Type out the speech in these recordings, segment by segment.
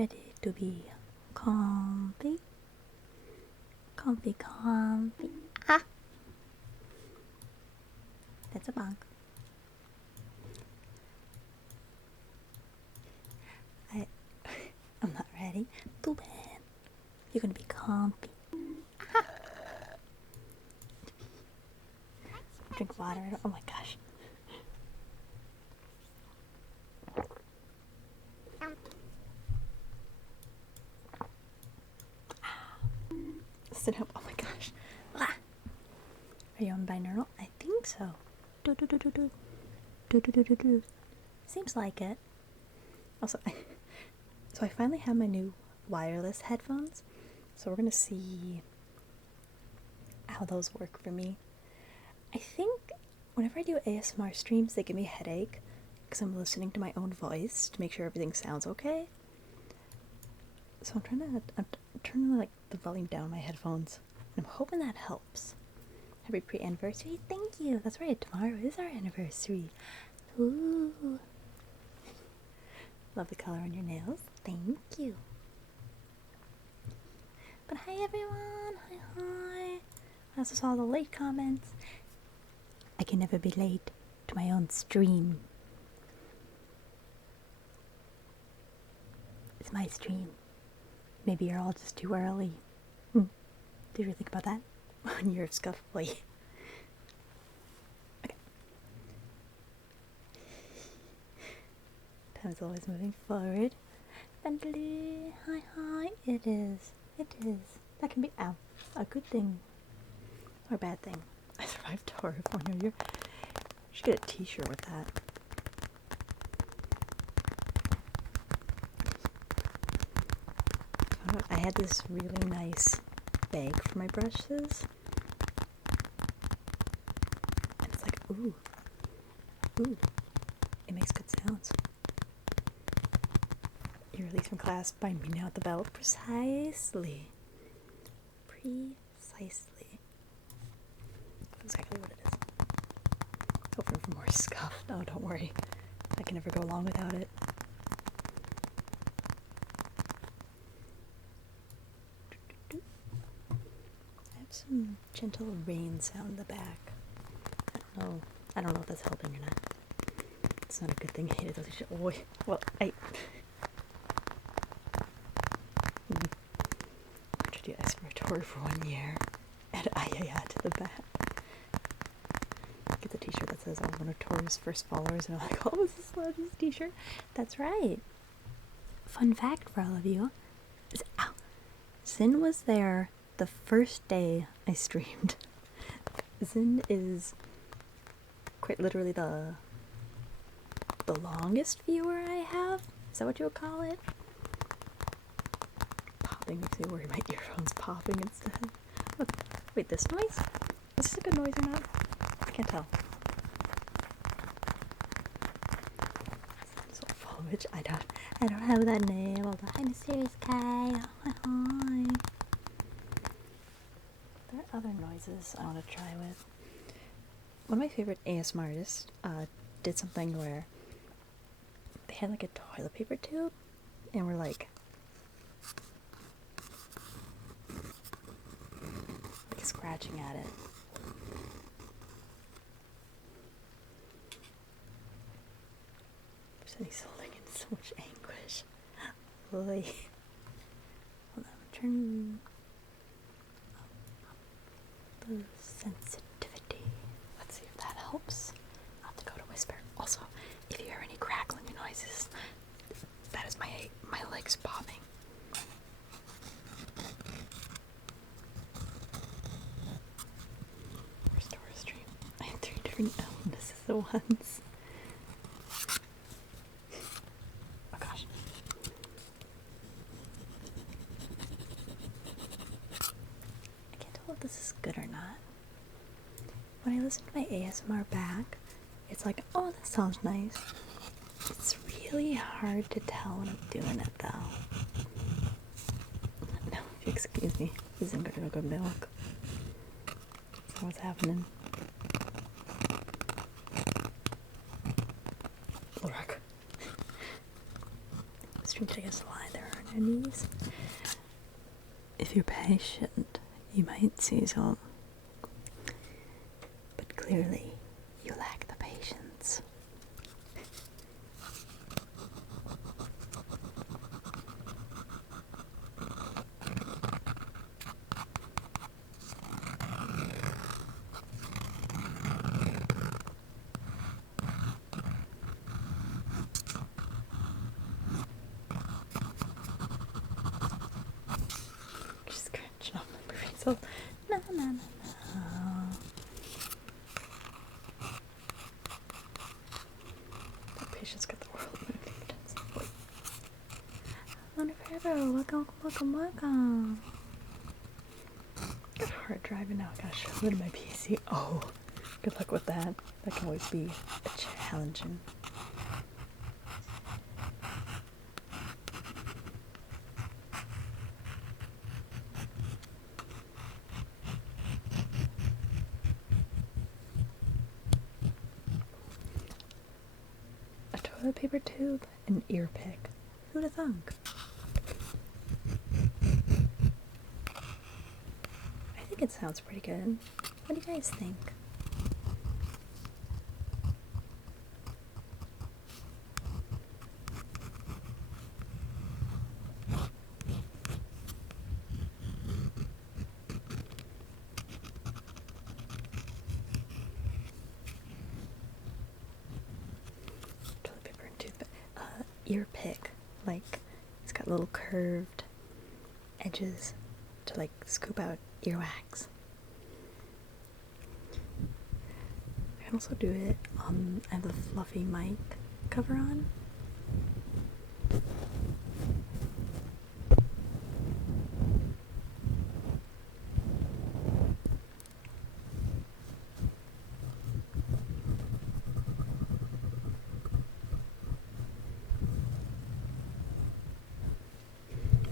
ready to be comfy? Comfy, comfy. Ah! That's a bug. I'm not ready. Too bad. You're gonna be comfy. Ah. Drink water. Oh my gosh. Sit up. Oh my gosh. Ah. Are you on binaural? I think so. Do do do do do. Do do do do do. Seems like it. Also, so I finally have my new wireless headphones. So we're gonna see how those work for me. I think whenever I do ASMR streams, they give me a headache because I'm listening to my own voice to make sure everything sounds okay. So I'm turning like the volume down on my headphones, and I'm hoping that helps. Happy pre-anniversary! Thank you. That's right. Tomorrow is our anniversary. Ooh. Love the color on your nails. Thank you. But hi everyone. Hi. I also saw the late comments. I can never be late to my own stream. It's my stream. Maybe you're all just too early. Did you ever think about that? On your scuffly. Okay. Time is always moving forward. Bentley, hi hi. It is. It is. That can be a good thing or a bad thing. I survived Taurus. You should get a t-shirt with that. I had this really nice bag for my brushes. And it's like, ooh. Ooh. It makes good sounds. You're released from class by meeting out the bell. Precisely. Precisely. That's exactly what it is. Hoping for more scuff. No, don't worry. I can never go along without it. I have some gentle rain sound in the back. I don't know if that's helping or not. It's not a good thing. I hated those. Oh, well, I tried to do expiratory for 1 year. Add ayaya to the back. Get the t-shirt that says I'm one of Tori's first followers, and I'm like, oh, is this Logi's t-shirt? That's right. Fun fact for all of you is, ow, Zin was there the first day I streamed. Zin is quite literally the longest viewer I have. Is that what you would call it? Popping makes me worry my earphones popping instead. What? Wait, this noise? Is this a good noise or not? I can't tell. So foliage. I don't have that name. Oh, hi, Mysterious Kai. Hi, hi. There are other noises I want to try with. One of my favorite ASMR artists did something where they had like a toilet paper tube and were like scratching at it. He's holding in so much anguish. Hold on, turn up the sensitivity. Let's see if that helps. I'll have to go to whisper. Also, if you hear any crackling noises, that is my legs popping. Restore stream. I have 3 different illnesses at once. Oh gosh. I can't tell if this is good or not. When I listen to my ASMR back, it's like, oh, that sounds nice. It's really hard to tell when I'm doing it, though. No, if you excuse me, this isn't gonna go milk. So what's happening? Look. Stream today is a lie. There are their knees. If you're patient, you might see some, but clearly you lack the patience. Just scratching off my pencil. No, no, no, no. That patient's got the world moving. Wonder forever. Welcome, welcome, welcome. It's hard driving now. Gosh, look at my PC. Oh, good luck with that. That can always be challenging. A toilet paper tube, an ear pick. Who'd have thunk? I think it sounds pretty good. What do you guys think? Toilet paper and toothpick. Ear pick. Like, it's got little curved edges to like scoop out earwax. I can also do it. I have the fluffy mic cover on.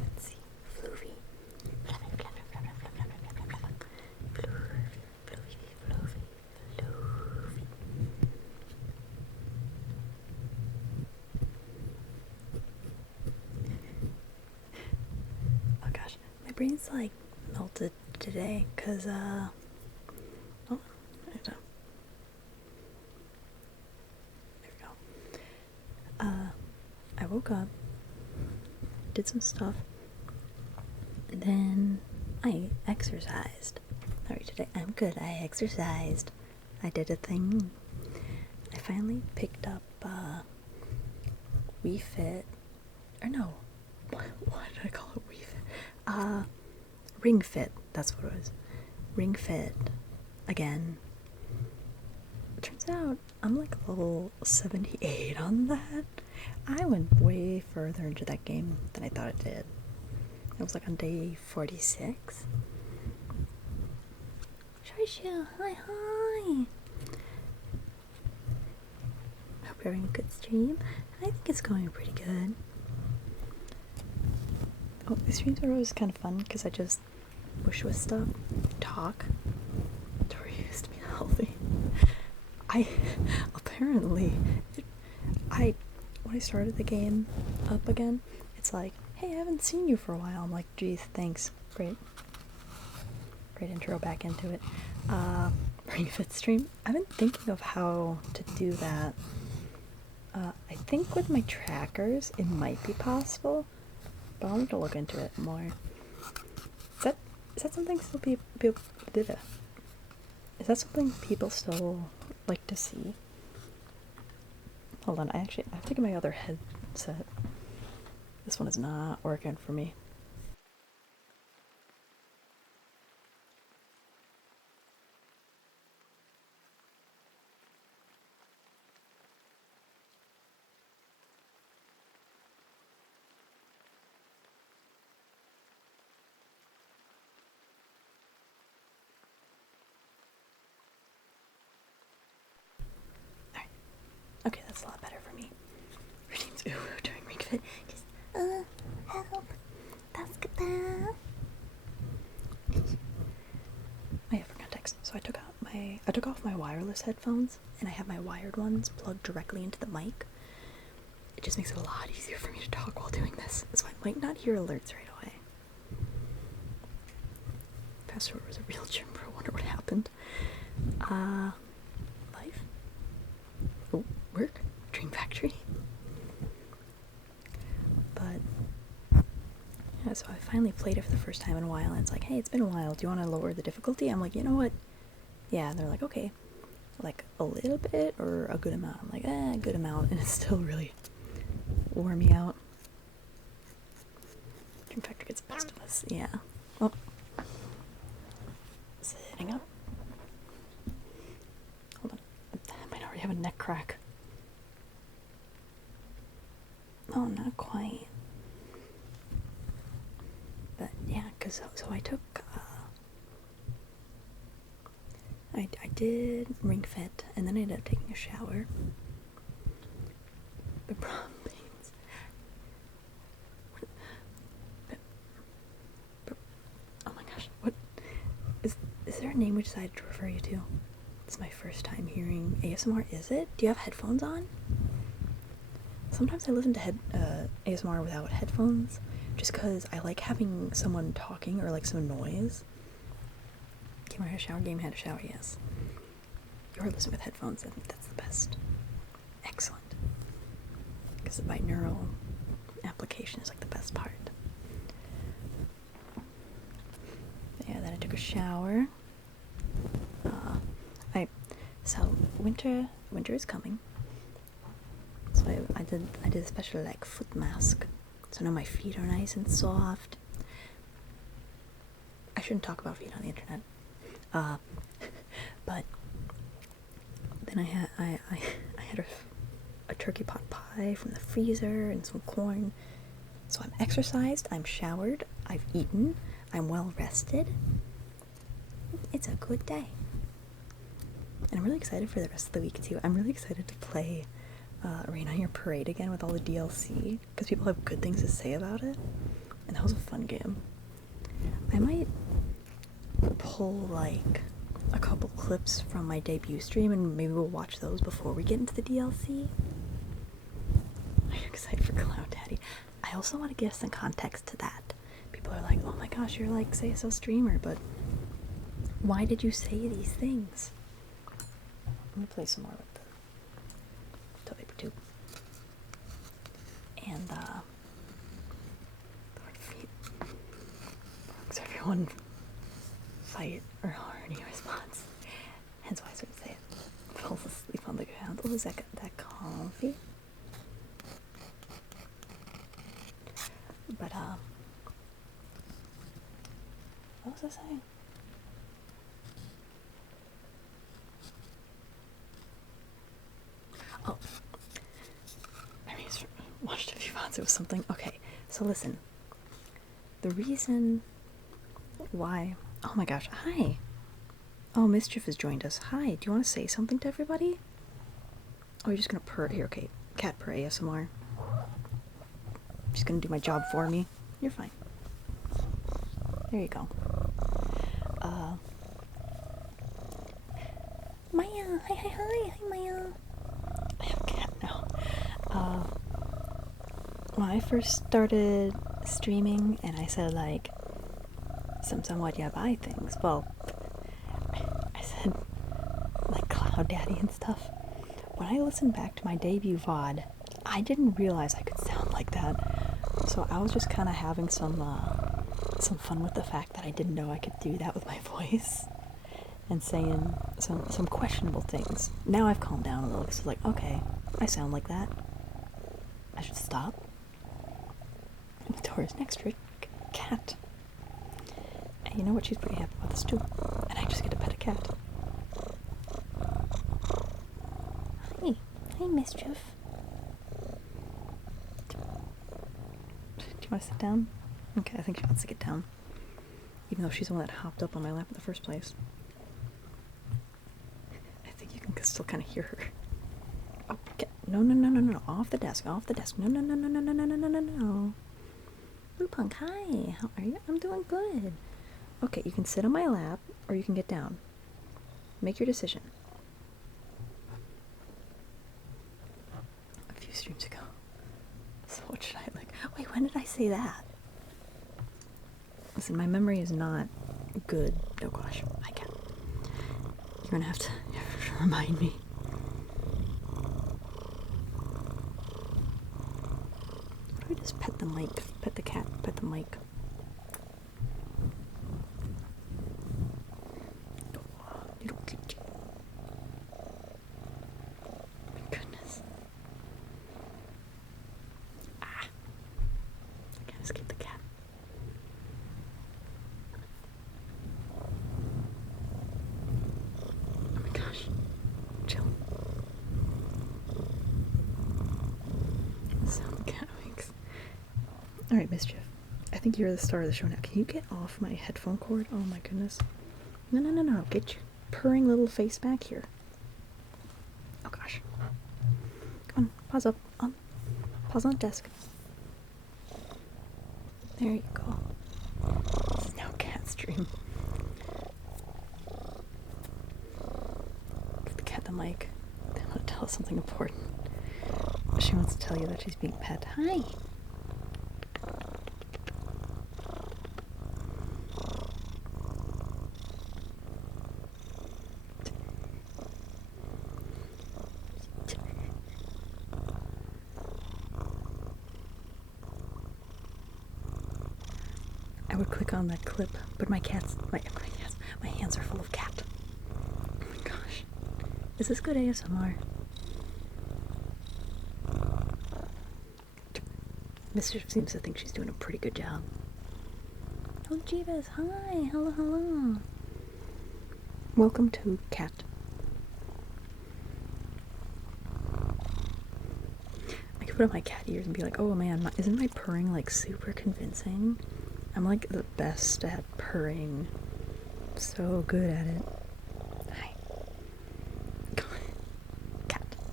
Let's see. Floofy. Oh gosh, my brain's like melted today because oh, I don't know. There we go. I woke up, did some stuff, and then I exercised. Alright, today I'm good. I exercised. I did a thing. I finally picked up Wii Fit. Or no. What did I call it? Wii Fit? Ring Fit. That's what it was. Ring Fit. Again. It turns out I'm like level 78 on that. I went way further into that game than I thought it did. It was like on day 46. Trisha, hi. Hope you're having a good stream. I think it's going pretty good. Oh, these streams are always kind of fun because I just wish with stuff, talk. Tori used to be healthy. When I started the game up again, it's like, hey, I haven't seen you for a while. I'm like, geez, thanks. Great intro back into it. Ring Fit stream. I've been thinking of how to do that. I think with my trackers it might be possible, but I'll need to look into it more. Is that something still is that something people still like to see? Hold on, I've taken my other headset. This one is not working for me. Alright. Okay, that's a lot better for me. Routines, during Ring Fit. Just, help. That's good. Oh yeah, for context. So I took off my wireless headphones, and I have my wired ones plugged directly into the mic. it just makes it a lot easier for me to talk while doing this. So I might not hear alerts right away. Password was a real gym bro. Wonder what happened. Life? Oh, work? Dream Factory? But yeah, so I finally played it for the first time in a while, and it's like, hey, it's been a while. Do you want to lower the difficulty? I'm like, you know what? Yeah, and they're like, okay. Like a little bit or a good amount? I'm like, a good amount, and it's still really wore me out. Dream Factory gets the best of us. Yeah. Well, sitting up. Hold on. I might already have a neck crack. Oh, not quite. But yeah, because so I took, I did Ring Fit, and then I ended up taking a shower. The problem is, oh my gosh, what is there a name we decided to refer you to? It's my first time hearing ASMR. Is it? Do you have headphones on? Sometimes I listen to ASMR without headphones, just because I like having someone talking or like some noise. Gamer had a shower, game had a shower, yes. You're listening with headphones, I think that's the best. Excellent. Because the binaural application is like the best part. Yeah, then I took a shower. So winter is coming. So I did a special like foot mask. So now my feet are nice and soft. I shouldn't talk about feet on the internet. But then I had a turkey pot pie from the freezer and some corn. So I'm exercised, I'm showered, I've eaten, I'm well rested. It's a good day. And I'm really excited for the rest of the week too. I'm really excited to play Rain on Your Parade again with all the DLC, because people have good things to say about it. And that was a fun game. I might pull like a couple clips from my debut stream and maybe we'll watch those before we get into the DLC. I'm excited for Cloud Daddy. I also want to give some context to that. People are like, oh my gosh, you're like Say So streamer, but why did you say these things? Let me play some more with the toilet paper tube. And feet. So everyone fight or harmony response. Hence why I sort of say it. Falls asleep on the ground. Oh, is that comfy? But what was I saying? Oh, I watched a few VODs. It was something. Okay, so listen. The reason why. Oh my gosh, hi. Oh, Mischief has joined us. Hi, do you want to say something to everybody? Oh, you're just gonna purr. Here, okay. Cat purr ASMR. She's gonna do my job for me. You're fine. There you go. Maya! Hi, Maya! I have a cat now. When I first started streaming and I said, like, somewhat yeah, buy things, well, I said, like, Cloud Daddy and stuff. When I listened back to my debut VOD, I didn't realize I could sound like that. So I was just kind of having some fun with the fact that I didn't know I could do that with my voice. And saying some questionable things. Now I've calmed down a little because it's like, okay, I sound like that. I should stop. Victoria's next to a cat. And you know what? She's pretty happy about this too. And I just get to pet a cat. Hi. Hi, Mischief. Do you want to sit down? Okay, I think she wants to get down. Even though she's the one that hopped up on my lap in the first place. I think you can still kind of hear her. Oh, no. Off the desk. No. Blue Punk, hi. How are you? I'm doing good. Okay, you can sit on my lap or you can get down. Make your decision. A few streams ago, say that. Listen, my memory is not good. Oh gosh, I can't. You're gonna have to remind me. What do I just pet the mic? Pet the cat, pet the mic. My goodness. I can't escape the cat. Oh my gosh. Chill. The sound the cat makes. Alright, Mischief. I think you're the star of the show now. Can you get off my headphone cord? Oh my goodness. No. Get your purring little face back here. Oh gosh. Come on, pause up. Pause on the desk. There you go. This is now cat stream. Give the cat the mic. They want to tell us something important. She wants to tell you that she's being pet. Hi. I would click on that clip, but my hands are full of cat. Oh my gosh. Is this good ASMR? Mischief seems to think she's doing a pretty good job. Oh, Jeebus, hi, hello. Welcome to Cat. I could put on my cat ears and be like, oh man, isn't my purring like super convincing? I'm like the best at purring. So good at it. Hi.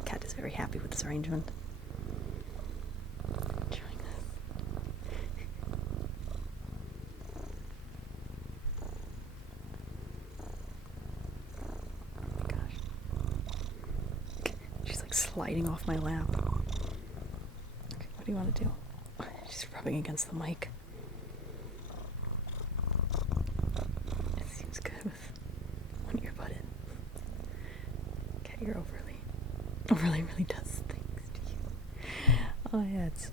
Cat is very happy with this arrangement. Enjoying this. Oh my gosh. She's like sliding off my lap. Okay, what do you want to do? She's rubbing against the mic. You're overly really does things to you. Oh yeah, it's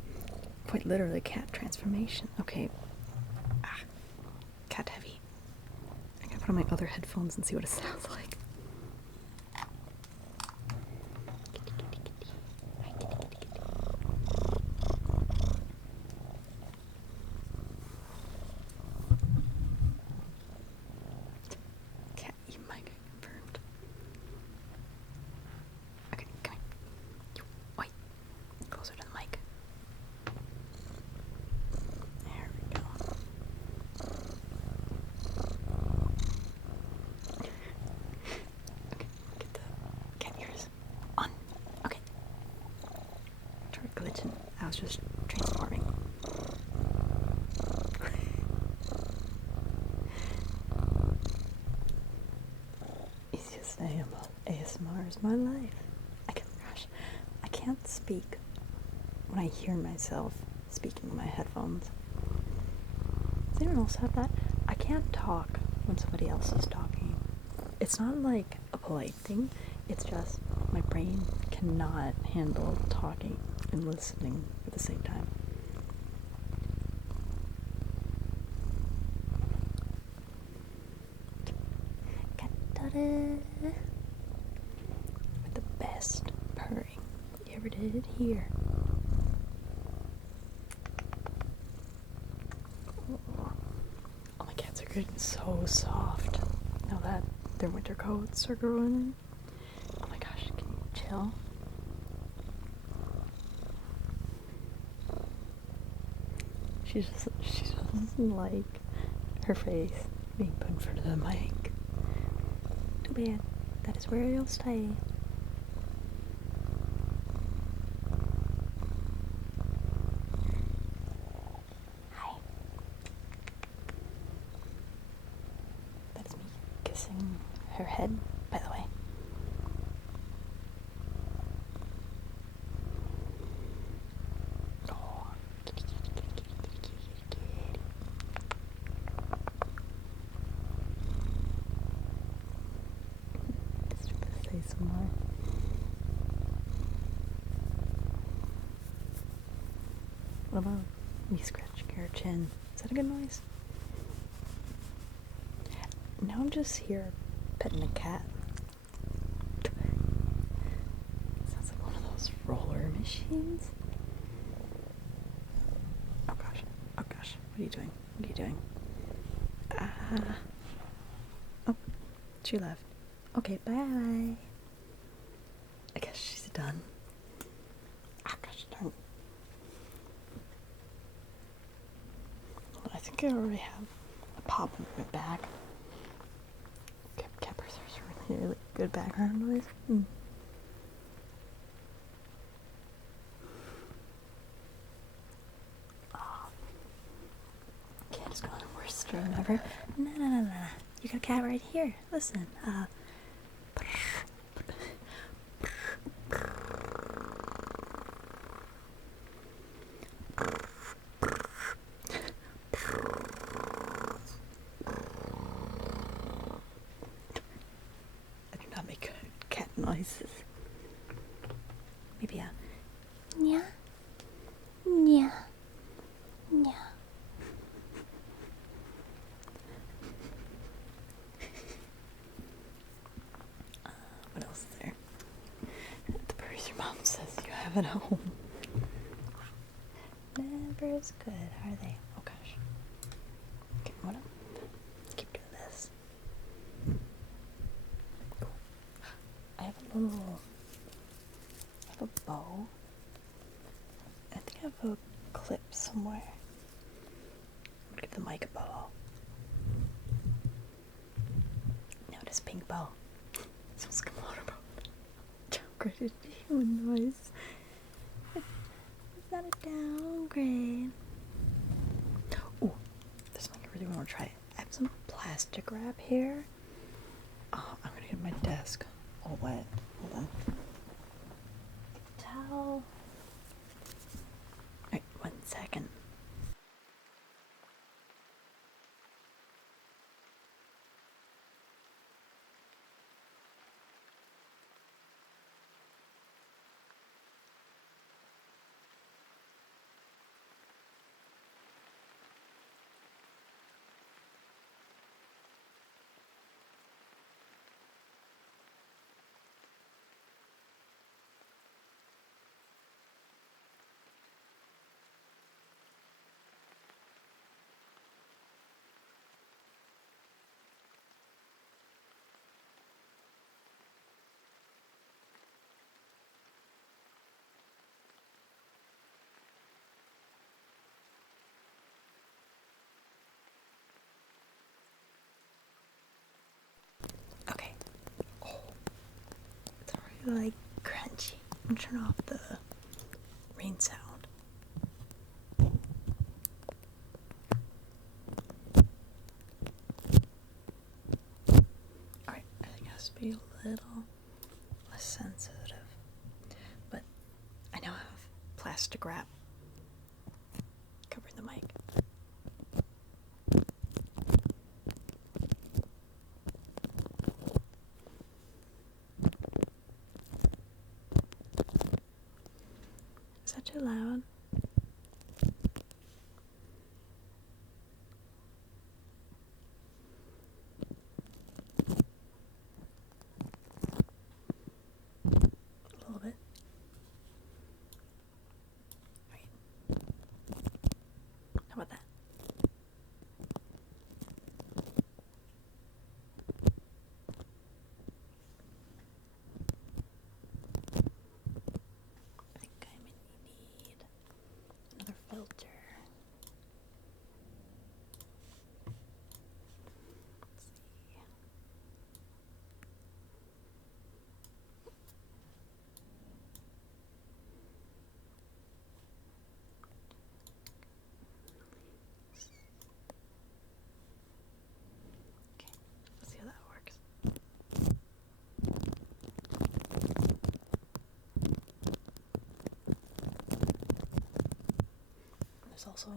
quite literally cat transformation. Okay. Cat heavy. I'm gonna put on my other headphones and see what it sounds like. I was just transforming. Easiest ASMR is my life. I can't speak when I hear myself speaking in my headphones. Does anyone else have that? I can't talk when somebody else is talking. It's not like a polite thing, it's just my brain cannot handle talking and listening at the same time. With the best purring you ever did here. Oh, my cats are getting so soft now that their winter coats are growing in. Oh my gosh, can you chill? She doesn't like her face being put in front of the mic. Too bad. That is where you'll stay. Hi. That is me kissing her head, by the way. What about me scratching your chin? Is that a good noise? Now I'm just here petting a cat. Sounds like one of those roller machines. Oh gosh. Oh gosh. What are you doing? What are you doing? Oh, she left. Okay, bye. I guess she's done. Oh gosh darn. I think I already have a pop in my back. Cappers are really good background noise. Oh. Cat is going the worst stream ever. No. You got a cat right here. Listen. I do not make cat noises. Maybe a nya, nya, nya. What else is there? The birds your mom says you have at home. Never as good, are they? Oh gosh. Okay, what up? Let's keep doing this. Cool. I have a bow. I think I have a clip somewhere. I'm gonna give the mic a bow. Now this pink bow. Sounds like a motorboat. Downgraded human noise. It's not a downgrade. Ooh, this mic I really want to try. I have some plastic wrap here. Oh, I'm gonna get my desk all wet. Hold on. Towel. Alright, 1 second. Okay. Oh, it's already like crunchy. I'm gonna turn off the rain sound. Alright, I think it has to be a little less sensitive. But I now have plastic wrap covering the mic. Is that too loud? A little bit. Right. How about that? I think I may need another filter. Let's see. Okay, let's see how that works. There's also,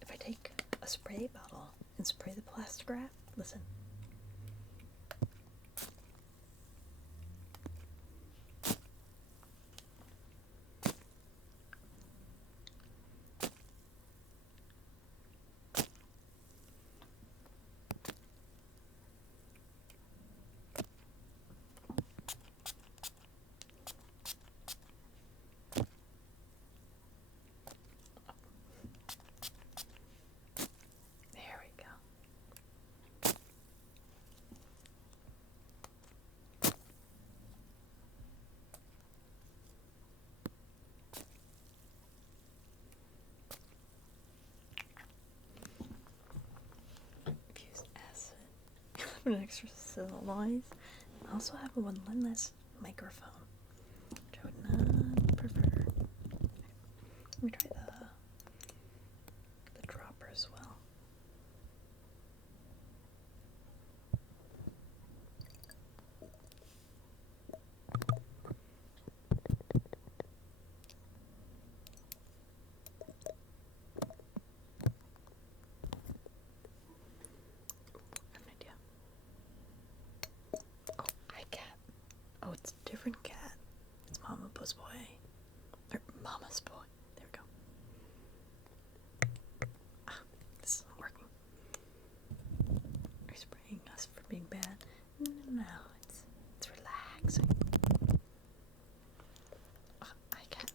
if I take a spray bottle and spray the plastic wrap, listen. an extra sizzle noise. I also have a windless microphone, which I would not prefer. Let me try the dropper as well. I have an idea. Oh, hi cat. Oh, it's a different cat. It's Mama Puss Boy. Or Mama's Boy. There we go. Ah, this isn't working. Are you spraying us for being bad? No, it's relaxing. Oh, hi cat.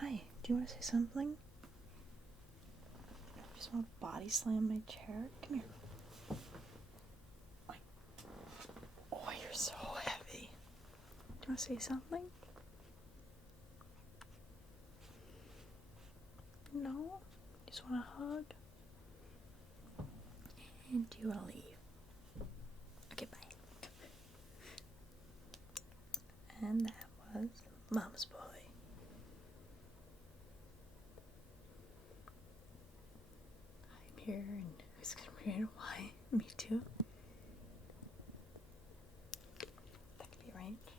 Hi, do you want to say something? You just want to body slam my chair? Come here. Oh, you're so heavy. Do you want to say something? No? You just want a hug? And do you want to leave? Okay, bye. And that was Mama's Boy. I'm here, and who's gonna be here? Why? Me too. That could be arranged.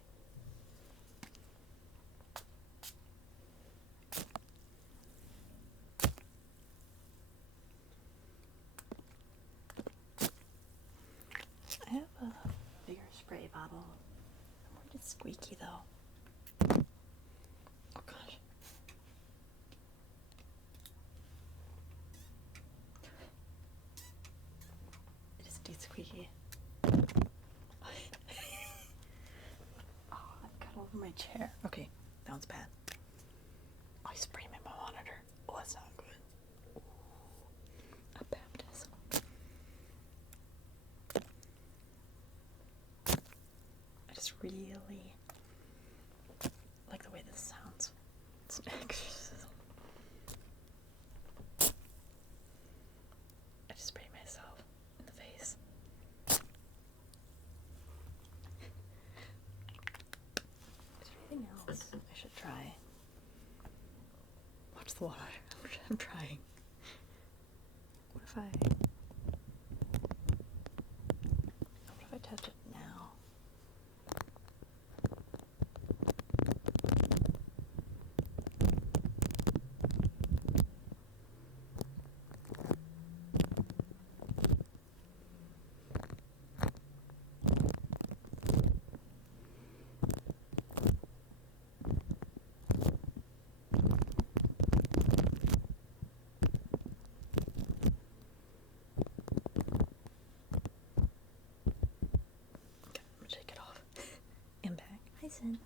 I have a bigger spray bottle. It's squeaky though. Oh gosh. It is indeed squeaky. Oh, I've got all over my chair. Okay, that one's bad. Oh, I sprayed my monitor. Oh, that's not good. A baptism. I just really like the way this sounds. It's an exorcism. I just sprayed myself in the face. Is there anything else I should try? Watch the water. I'm trying. What if I touch it now? Take it off. And back. Hi, Sin.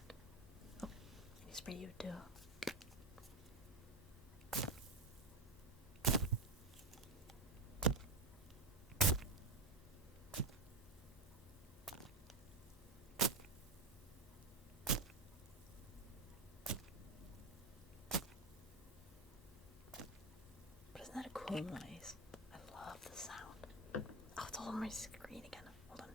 Oh, I need to spray you too. But isn't that a cool noise? I love the sound. Oh, it's all on my screen again. Hold on.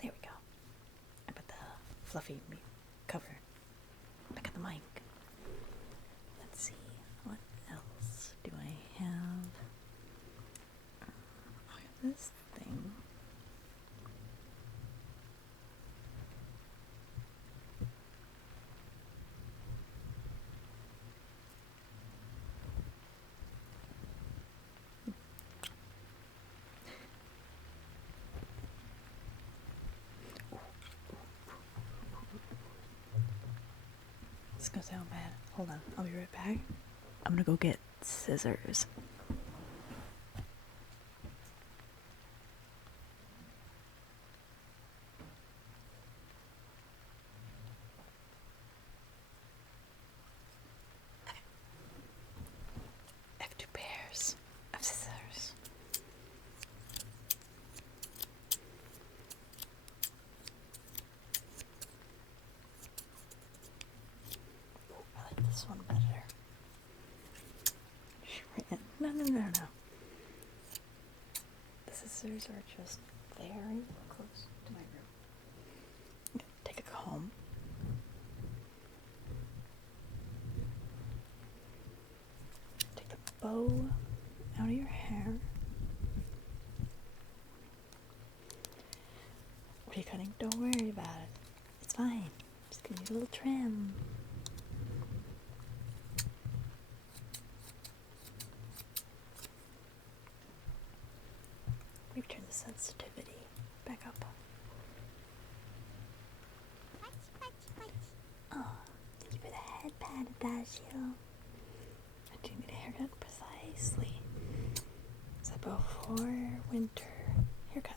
There we go. I put the fluffy cover back at the mic. Let's see, what else do I have? I have this thing. is gonna sound bad. Hold on, I'll be right back. I'm gonna go get scissors. I have 2 pairs of scissors. Ooh, I like this one better. No. The scissors are just very close to my room. Take a comb. Take the bow out of your hair. What are you cutting? Don't worry about it. It's fine. Just gonna need a little trim. Maybe turn the sensitivity back up. Oh, thank you for the head pat, Adagio. I do need a haircut precisely. It's a before winter haircut.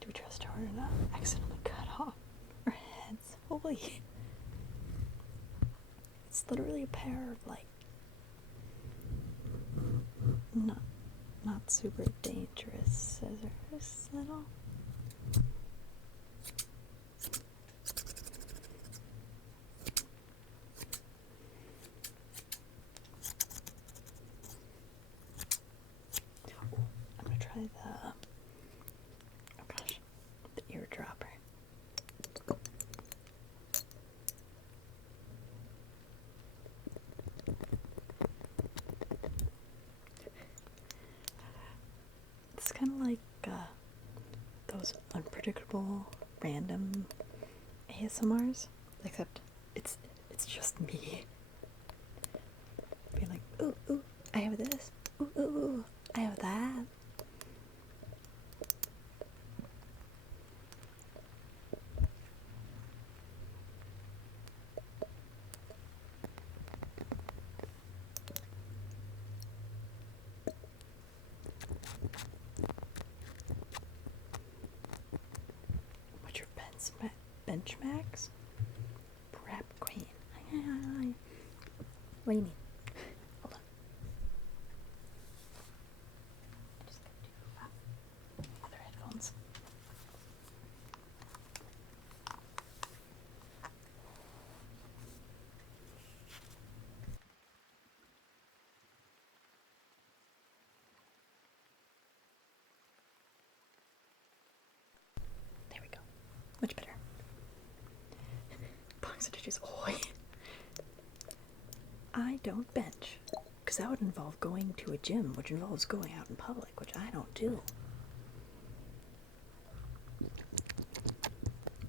Do we trust her or not? Accidentally cut off our heads. Holy. It's literally a pair of like not super dangerous scissors at all. I'm gonna try the eardropper. It's kind of like those unpredictable, random ASMRs, except it's just me being like, ooh, I have this, ooh, I have that. What's your benchmarks? Prep queen. What do you mean? Hold on. I just got two other headphones. There we go. Much better. Box of dishes. Oh, I don't bench, because that would involve going to a gym, which involves going out in public, which I don't do.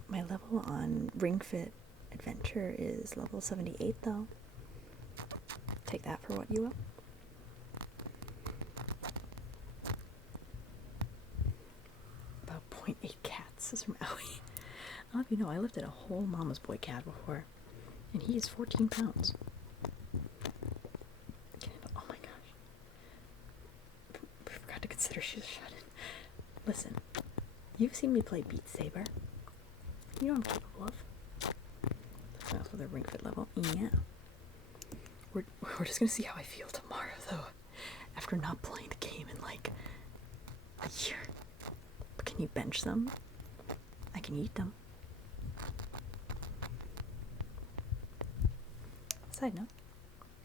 My level on Ring Fit Adventure is level 78, though. Take that for what you will. About 0.8 cats, says Maui. I'll have you know, I lifted a whole mama's boy cat before, and he is 14 pounds. Oh my gosh. I forgot to consider she's shut in. Listen, you've seen me play Beat Saber. You know what I'm capable of. That's also the Ring Fit level. Yeah. We're just gonna see how I feel tomorrow, though, after not playing the game in like a year. But can you bench them? I can eat them. Side note,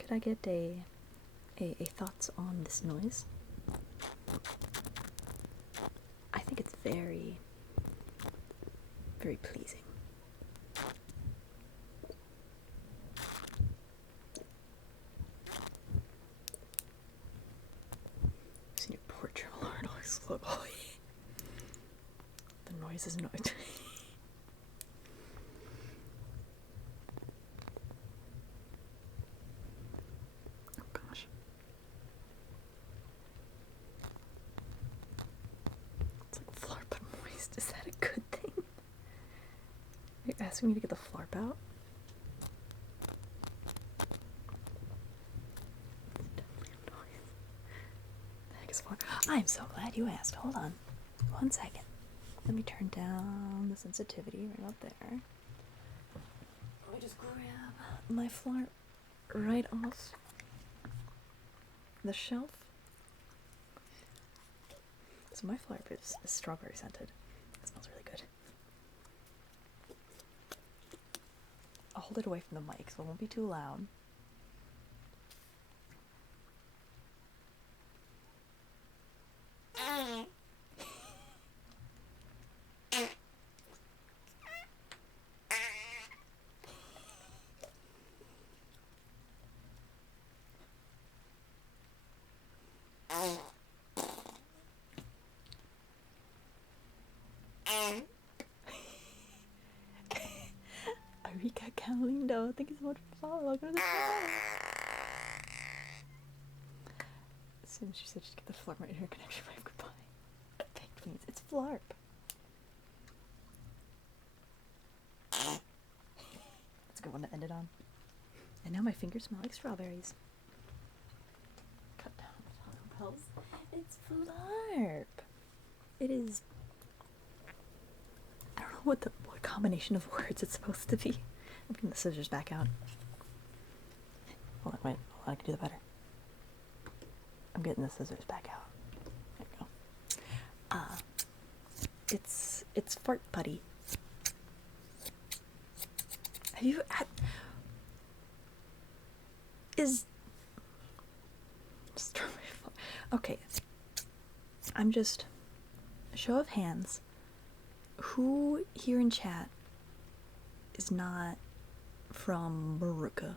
could I get a thoughts on this noise? I think it's very, very pleasing. I've seen your poor Tremolard always noises annoyed me. Oh gosh. It's like flarp but moist. Is that a good thing? Are you asking me to get the flarp out? I'm so glad you asked. Hold on. 1 second. Let me turn down the sensitivity right up there. Let me just grab my flarp right off the shelf. So my flarp is strawberry scented. It smells really good. I'll hold it away from the mic so it won't be too loud. Arika Calindo, thank you so much for following. As soon as she said she'd get the flarp right here, connection wave, goodbye. Baked beans, it's flarp. That's a good one to end it on. And now my fingers smell like strawberries. Cut down bells. It's flarp. It is. I don't know what combination of words it's supposed to be. I'm getting the scissors back out. Hold on, wait. Hold on, I can do that better. I'm getting the scissors back out. There we go. It's fart putty. Have you had... Is... Strawberry fart. Okay. I'm just... A show of hands. Who here in chat is not from America?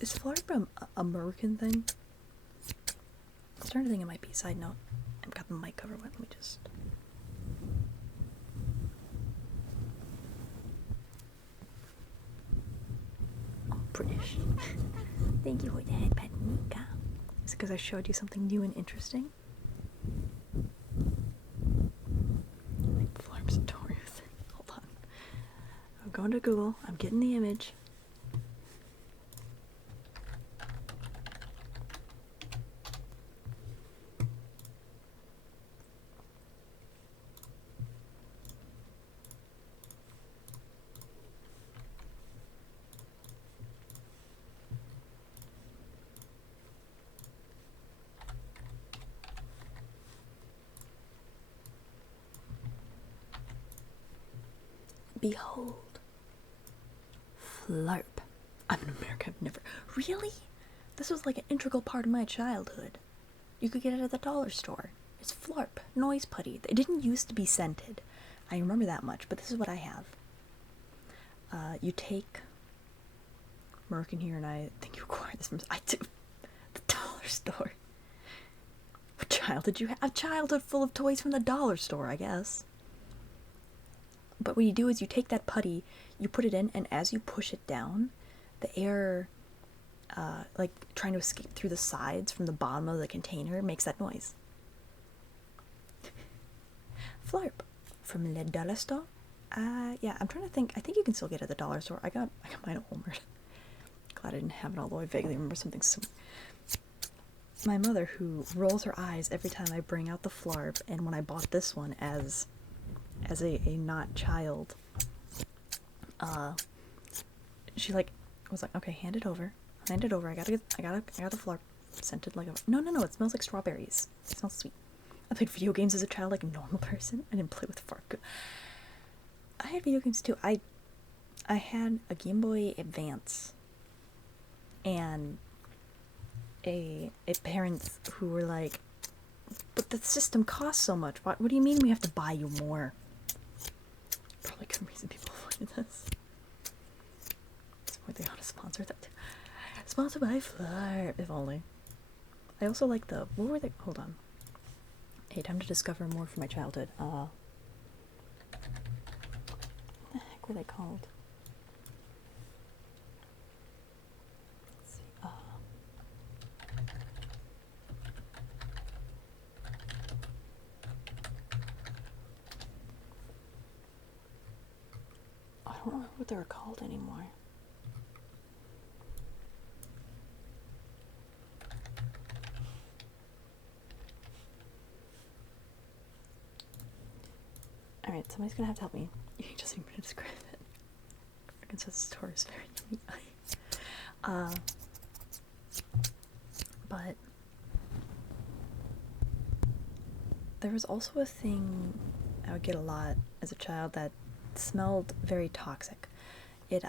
Is flarp an American thing? I'm starting to think it might be. Side note, I've got the mic covered. Let me just... Oh, British. Thank you for that, Panika. Is it because I showed you something new and interesting? Flarp's Taurus. Hold on. I'm going to Google. I'm getting the image. Behold. Flarp. I'm in America. I've never... Really? This was like an integral part of my childhood. You could get it at the dollar store. It's flarp. Noise putty. It didn't used to be scented. I remember that much, but this is what I have. You take... American here, and I think you acquired this from... I do. The dollar store. What child did you have? A childhood full of toys from the dollar store, I guess. But what you do is you take that putty, you put it in, and as you push it down, the air, like trying to escape through the sides from the bottom of the container, makes that noise. Flarp from the dollar store. Yeah, I'm trying to think. I think you can still get it at the dollar store. I got mine at Walmart. Glad I didn't have it all the way. Vaguely remember something similar. My mother, who rolls her eyes every time I bring out the flarp, and when I bought this one as a not child, she like was like, okay, hand it over, I got the flarp scented like a... No, it smells like strawberries. It smells sweet. I played video games as a child like a normal person. I didn't play with flarp. I had video games too. I had a Game Boy Advance and a parents who were like, but the system costs so much. What do you mean we have to buy you more? Probably good reason people avoided this. Were they on a sponsor that? Sponsored by Flarp, if only. I also like the... What were they? Hold on. Hey, time to discover more from my childhood. fuck were they called? Let's see. I don't remember what they were called anymore. Alright, somebody's gonna have to help me. You just need me to describe it. It says the store is very unique. But there was also a thing I would get a lot as a child that smelled very toxic. It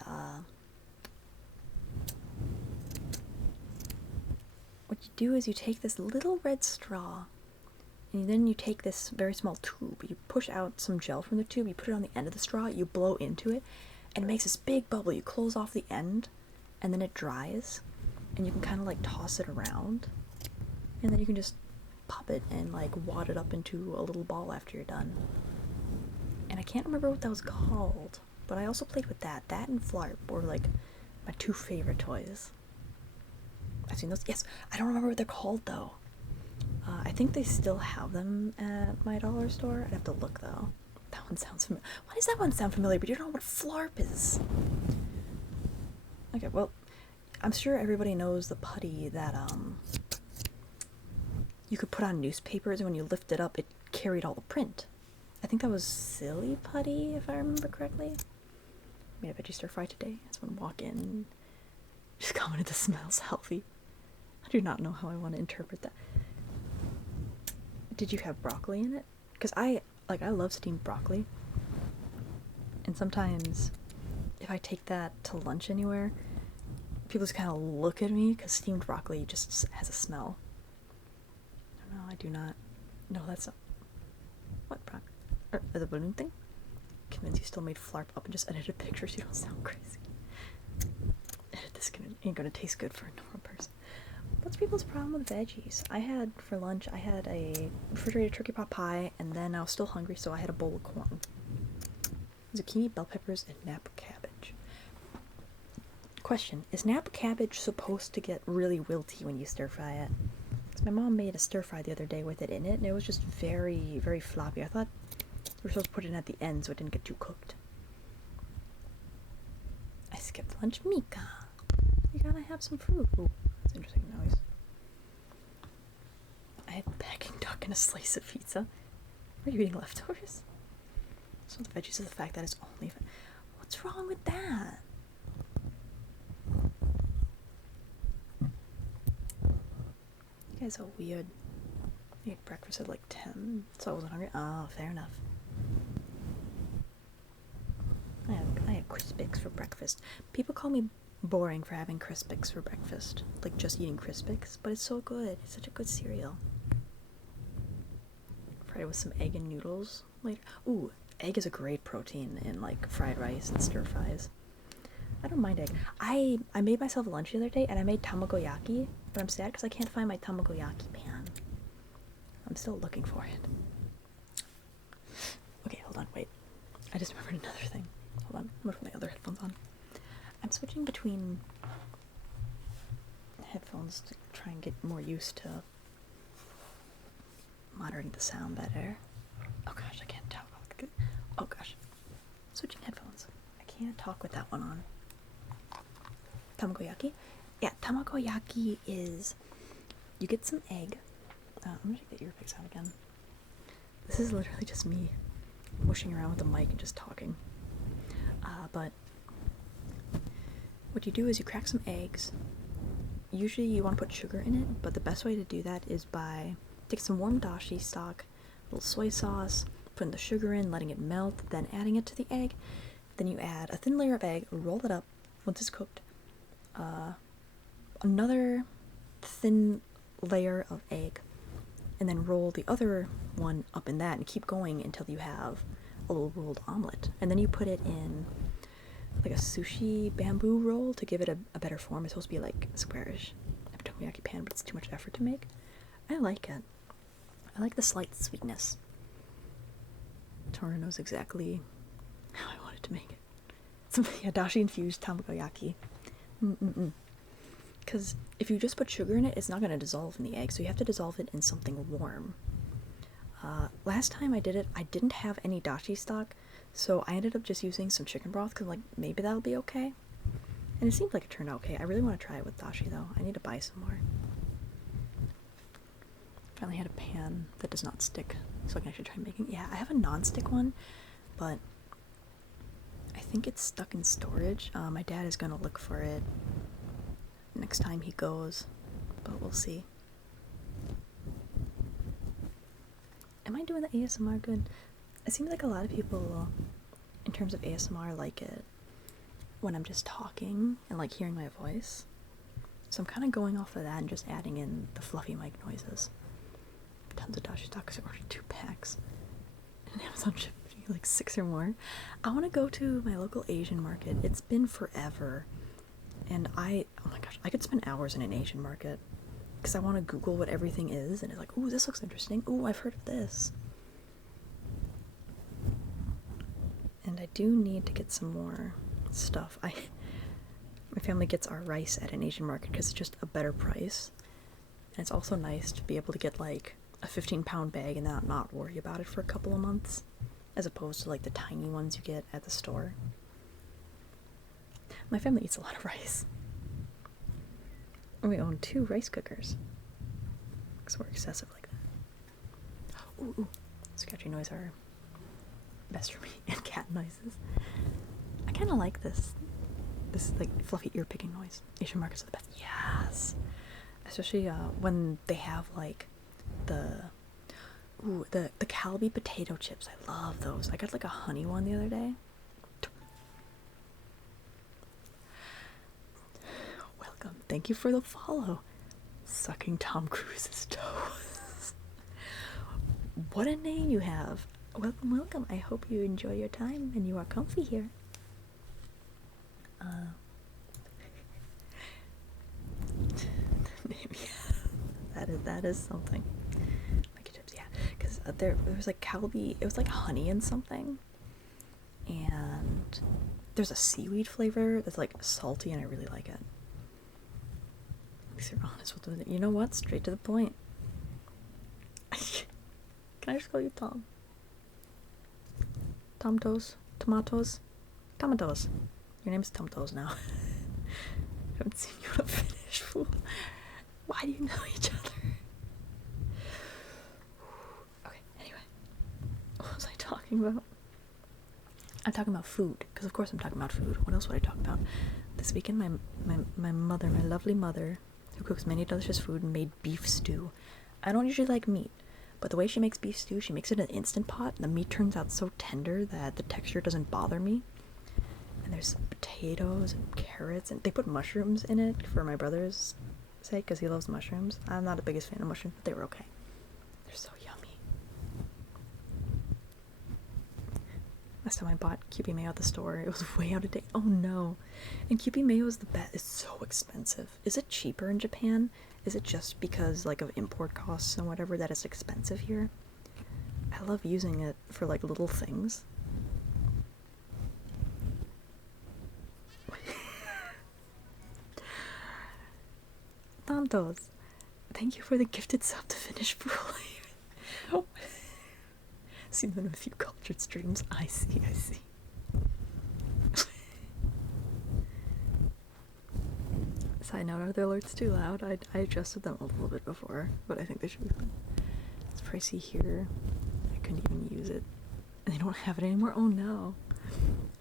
what you do is you take this little red straw and then you take this very small tube, you push out some gel from the tube, you put it on the end of the straw, you blow into it, and it makes this big bubble. You close off the end, and then it dries, and you can kind of like toss it around, and then you can just pop it and like wad it up into a little ball after you're done. And I can't remember what that was called, but I also played with that. That and Flarp were like my two favorite toys. I've seen those. Yes, I don't remember what they're called though. I think they still have them at my dollar store. I'd have to look though. That one sounds familiar. Why does that one sound familiar? But you don't know what Flarp is. Okay, well, I'm sure everybody knows the putty that you could put on newspapers, and when you lift it up, it carried all the print. I think that was Silly Putty, if I remember correctly. Made a veggie stir fry today. I just want to walk in. Just commented this smells healthy. I do not know how I want to interpret that. Did you have broccoli in it? Because I love steamed broccoli. And sometimes if I take that to lunch anywhere, people just kind of look at me because steamed broccoli just has a smell. No, I do not. No, that's not. What broccoli? Or the balloon thing? Convinced you still made Flarp up and just edited pictures. You don't sound crazy. Edit this ain't gonna taste good for a normal person. What's people's problem with veggies? I had for lunch, I had a refrigerated turkey pot pie, and then I was still hungry, so I had a bowl of corn. Zucchini, bell peppers, and Napa cabbage. Question, is Napa cabbage supposed to get really wilty when you stir fry it? Because my mom made a stir fry the other day with it in it, and it was just very, very floppy. I thought we were supposed to put it in at the end so it didn't get too cooked. I skipped lunch. Mika, you gotta have some fruit. Ooh, that's an interesting noise. I had Peking duck and a slice of pizza. Are you eating leftovers? So the veggies is the fact that it's only... What's wrong with that? You guys are weird. I ate breakfast at like 10, so I wasn't hungry. Oh, fair enough. I had Crispix for breakfast. People call me boring for having Crispix for breakfast. Like just eating Crispix, but it's so good. It's such a good cereal. Fried it with some egg and noodles later. Ooh, egg is a great protein in like fried rice and stir fries. I don't mind egg. I made myself lunch the other day and I made tamagoyaki, but I'm sad because I can't find my tamagoyaki pan. I'm still looking for it. Okay, hold on, wait. I just remembered another thing. Hold on, I'm gonna put my other headphones on. I'm switching between headphones to try and get more used to moderating the sound better. Oh gosh, I can't talk. Oh gosh. Switching headphones. I can't talk with that one on. Tamagoyaki? Yeah, tamagoyaki is... You get some egg. I'm gonna take the earpiece out again. This is literally just me whooshing around with the mic and just talking. But what you do is you crack some eggs. Usually you want to put sugar in it, but the best way to do that is by take some warm dashi stock, a little soy sauce, putting the sugar in, letting it melt, then adding it to the egg. Then you add a thin layer of egg, roll it up once it's cooked. Another thin layer of egg, and then roll the other one up in that and keep going until you have a little rolled omelet. And then you put it in like a sushi bamboo roll to give it a better form. It's supposed to be like squarish. I have a takoyaki pan, but it's too much effort to make. I like it. I like the slight sweetness. Tora knows exactly how I wanted to make it. Yeah, dashi infused tamagoyaki. Because if you just put sugar in it, it's not going to dissolve in the egg, so you have to dissolve it in something warm. Last time I did it, I didn't have any dashi stock, so I ended up just using some chicken broth because, like, maybe that'll be okay. And it seemed like it turned out okay. I really want to try it with dashi, though. I need to buy some more. Finally had a pan that does not stick, so I can actually try making. Yeah, I have a non-stick one, but I think it's stuck in storage. My dad is gonna look for it next time he goes, but we'll see. Am I doing the ASMR good? It seems like a lot of people, in terms of ASMR, like it when I'm just talking and like hearing my voice. So I'm kind of going off of that and just adding in the fluffy mic noises. Tons of dashi stock because I ordered 2 packs. And Amazon shipped me like 6 or more. I want to go to my local Asian market. It's been forever. And oh my gosh, I could spend hours in an Asian market. Because I want to Google what everything is. And it's like, ooh, this looks interesting. Ooh, I've heard of this. And I do need to get some more stuff. My family gets our rice at an Asian market because it's just a better price. And it's also nice to be able to get like a 15-pound bag and not worry about it for a couple of months, as opposed to like the tiny ones you get at the store. My family eats a lot of rice. And we own 2 rice cookers because we're excessive like that. Ooh, scratchy noises are best for me, and cat noises. I kind of like this like fluffy ear picking noise. Asian markets are the best. Yes, especially when they have like the Calbee potato chips. I love those. I got like a honey one the other day. Welcome. Thank you for the follow. Sucking Tom Cruise's toes. What a name you have. Welcome, welcome. I hope you enjoy your time and you are comfy here. Maybe that is something. Like chips, yeah. Because there was like Calbee. It was like honey and something, and there's a seaweed flavor that's like salty, and I really like it. If you're honest with it, you know what? Straight to the point. Can I just call you Tom? Tomatoes. Your name's Tomatoes now. I haven't seen you in a finish, fool. Why do you know each other? Okay, anyway. What was I talking about? I'm talking about food, because of course I'm talking about food. What else would I talk about? This weekend, my mother, my lovely mother, who cooks many delicious food, made beef stew. I don't usually like meat, but the way she makes beef stew, she makes it in an Instant Pot, and the meat turns out so tender that the texture doesn't bother me. And there's potatoes and carrots, and they put mushrooms in it for my brother's sake, because he loves mushrooms. I'm not the biggest fan of mushrooms, but they were okay. They're so yummy. Last time I bought Kewpie mayo at the store, it was way out of date. Oh no. And Kewpie mayo is the best. It's so expensive. Is it cheaper in Japan? Is it just because like of import costs and whatever that it's expensive here? I love using it for like little things. Tantos, thank you for the gifted sub to finish Broly. Seen them in a few cultured streams. I see. Side note, are the alerts too loud? I adjusted them a little bit before, but I think they should be fine. It's pricey here. I couldn't even use it. And they don't have it anymore? Oh no.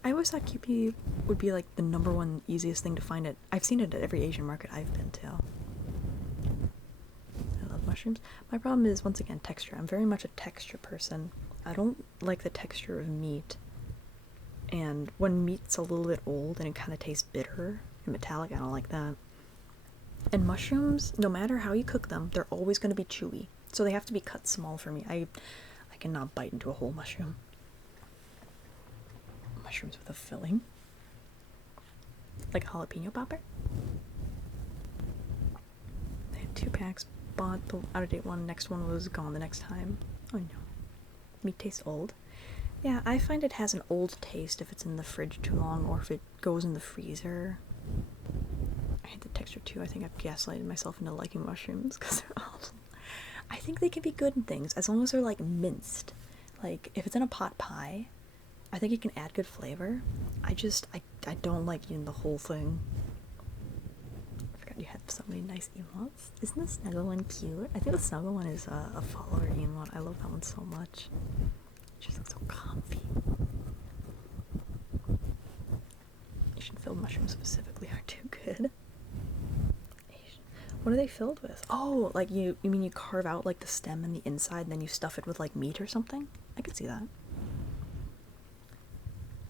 I always thought Kewpie would be like the #1 easiest thing to find it. I've seen it at every Asian market I've been to. I love mushrooms. My problem is, once again, texture. I'm very much a texture person. I don't like the texture of meat. And when meat's a little bit old and it kind of tastes bitter and metallic, I don't like that. And mushrooms, no matter how you cook them, they're always going to be chewy. So they have to be cut small for me. I cannot bite into a whole mushroom. Mushrooms with a filling. Like a jalapeno popper. They had 2 packs. Bought the out-of-date one. Next one was gone the next time. Oh no. Meat tastes old. Yeah, I find it has an old taste if it's in the fridge too long or if it goes in the freezer. I hate the texture too. I think I've gaslighted myself into liking mushrooms because they're awful. I think they can be good in things as long as they're like minced. Like if it's in a pot pie, I think it can add good flavor. I don't like eating the whole thing. I forgot you had so many nice emotes. Isn't the snuggle one cute? I think the snuggle one is a follower emote. I love that one so much. It just looks so comfy. Asian filled mushrooms specifically are too good. What are they filled with? Oh, like you mean you carve out like the stem and the inside and then you stuff it with like meat or something? I could see that.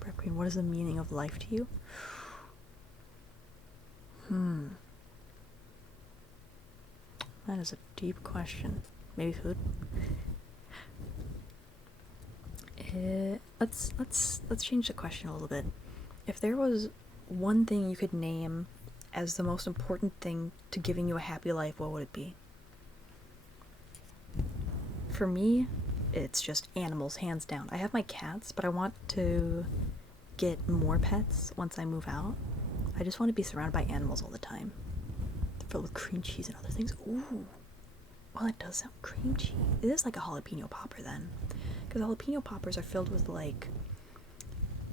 Brett Queen, what is the meaning of life to you? That is a deep question. Maybe food. Let's change the question a little bit. If there was one thing you could name as the most important thing to giving you a happy life, what would it be? For me, it's just animals, hands down. I have my cats, but I want to get more pets once I move out. I just want to be surrounded by animals all the time. They're filled with cream cheese and other things. Ooh. Well, it does sound cream cheese. It is like a jalapeno popper then. Because jalapeno poppers are filled with like,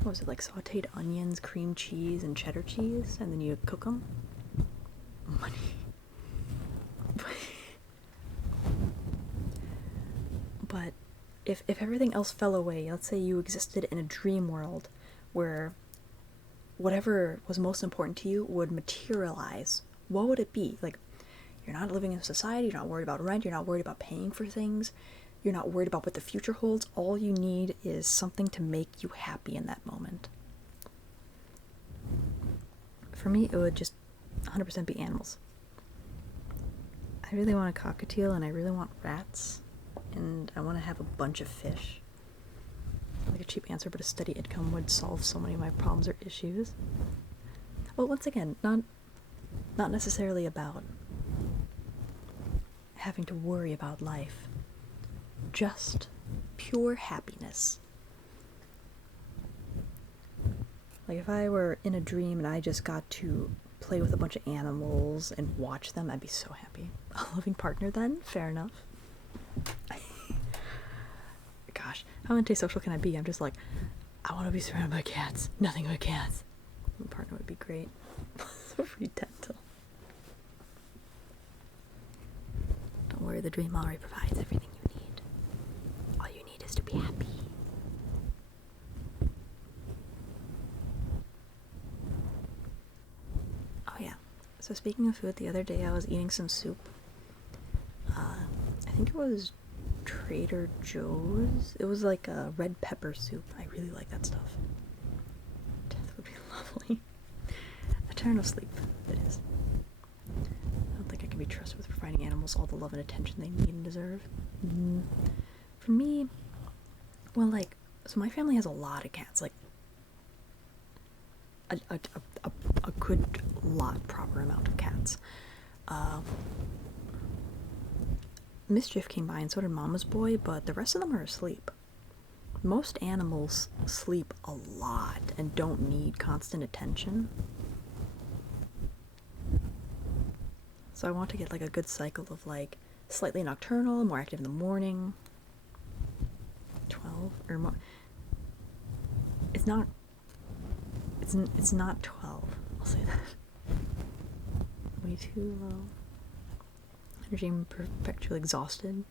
what was it, like sauteed onions, cream cheese, and cheddar cheese, and then you cook them? Money. But if everything else fell away, let's say you existed in a dream world where whatever was most important to you would materialize, what would it be? Like, you're not living in society, you're not worried about rent, you're not worried about paying for things, you're not worried about what the future holds. All you need is something to make you happy in that moment. For me, it would just 100% be animals. I really want a cockatiel and I really want rats and I want to have a bunch of fish. Like a cheap answer, but a steady income would solve so many of my problems or issues. Well, once again, not necessarily about having to worry about life. Just pure happiness. Like if I were in a dream and I just got to play with a bunch of animals and watch them, I'd be so happy. A loving partner then? Fair enough. Gosh, how antisocial can I be? I'm just like, I want to be surrounded by cats. Nothing but cats. My partner would be great. So free dental. Don't worry, the dream already provides everything you need. All you need is to be happy. Oh yeah. So speaking of food, the other day I was eating some soup. I think it was Trader Joe's. It was like a red pepper soup. I really like that stuff. Death would be lovely. Eternal sleep, it is. I don't think I can be trusted with providing animals all the love and attention they need and deserve. For me, well, like, so my family has a lot of cats, like a good lot, proper amount of cats. Mischief came by and so did Mama's boy, but the rest of them are asleep. Most animals sleep a lot and don't need constant attention. So I want to get like a good cycle of like slightly nocturnal, more active in the morning. 12 or more. It's not 12. I'll say that. Way too low. Energy and perpetually exhausted.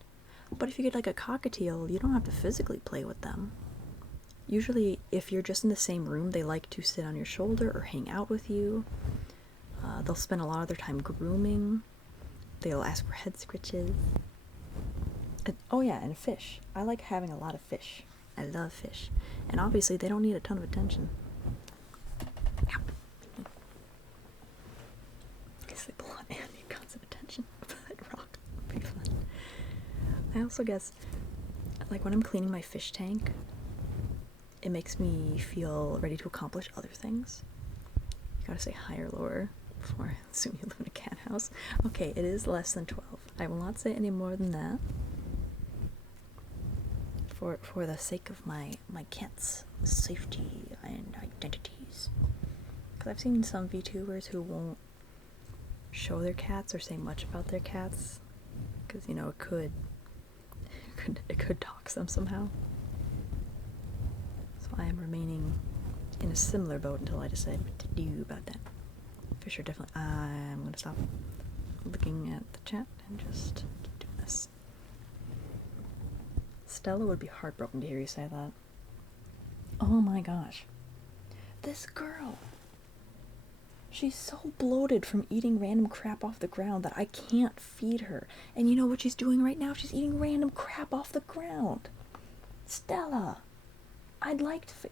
But if you get like a cockatiel, you don't have to physically play with them. Usually, if you're just in the same room, they like to sit on your shoulder or hang out with you. They'll spend a lot of their time grooming. They'll ask for head scritches. Oh yeah, and fish. I like having a lot of fish. I love fish. And obviously, they don't need a ton of attention. Ow. I sleep a lot and need constant attention. That rock. Pretty fun. I also guess, like when I'm cleaning my fish tank, it makes me feel ready to accomplish other things. You gotta say higher, lower before I assume you live in a cat house. Okay, it is less than 12. I will not say any more than that. for the sake of my cat's safety and identities. Because I've seen some VTubers who won't show their cats or say much about their cats, because you know it could dox them somehow. So I am remaining in a similar boat until I decide what to do about that. Fish are definitely. I'm gonna stop looking at the chat and just keep doing this. Stella would be heartbroken to hear you say that. Oh my gosh. This girl. She's so bloated from eating random crap off the ground that I can't feed her. And you know what she's doing right now? She's eating random crap off the ground. Stella. I'd like to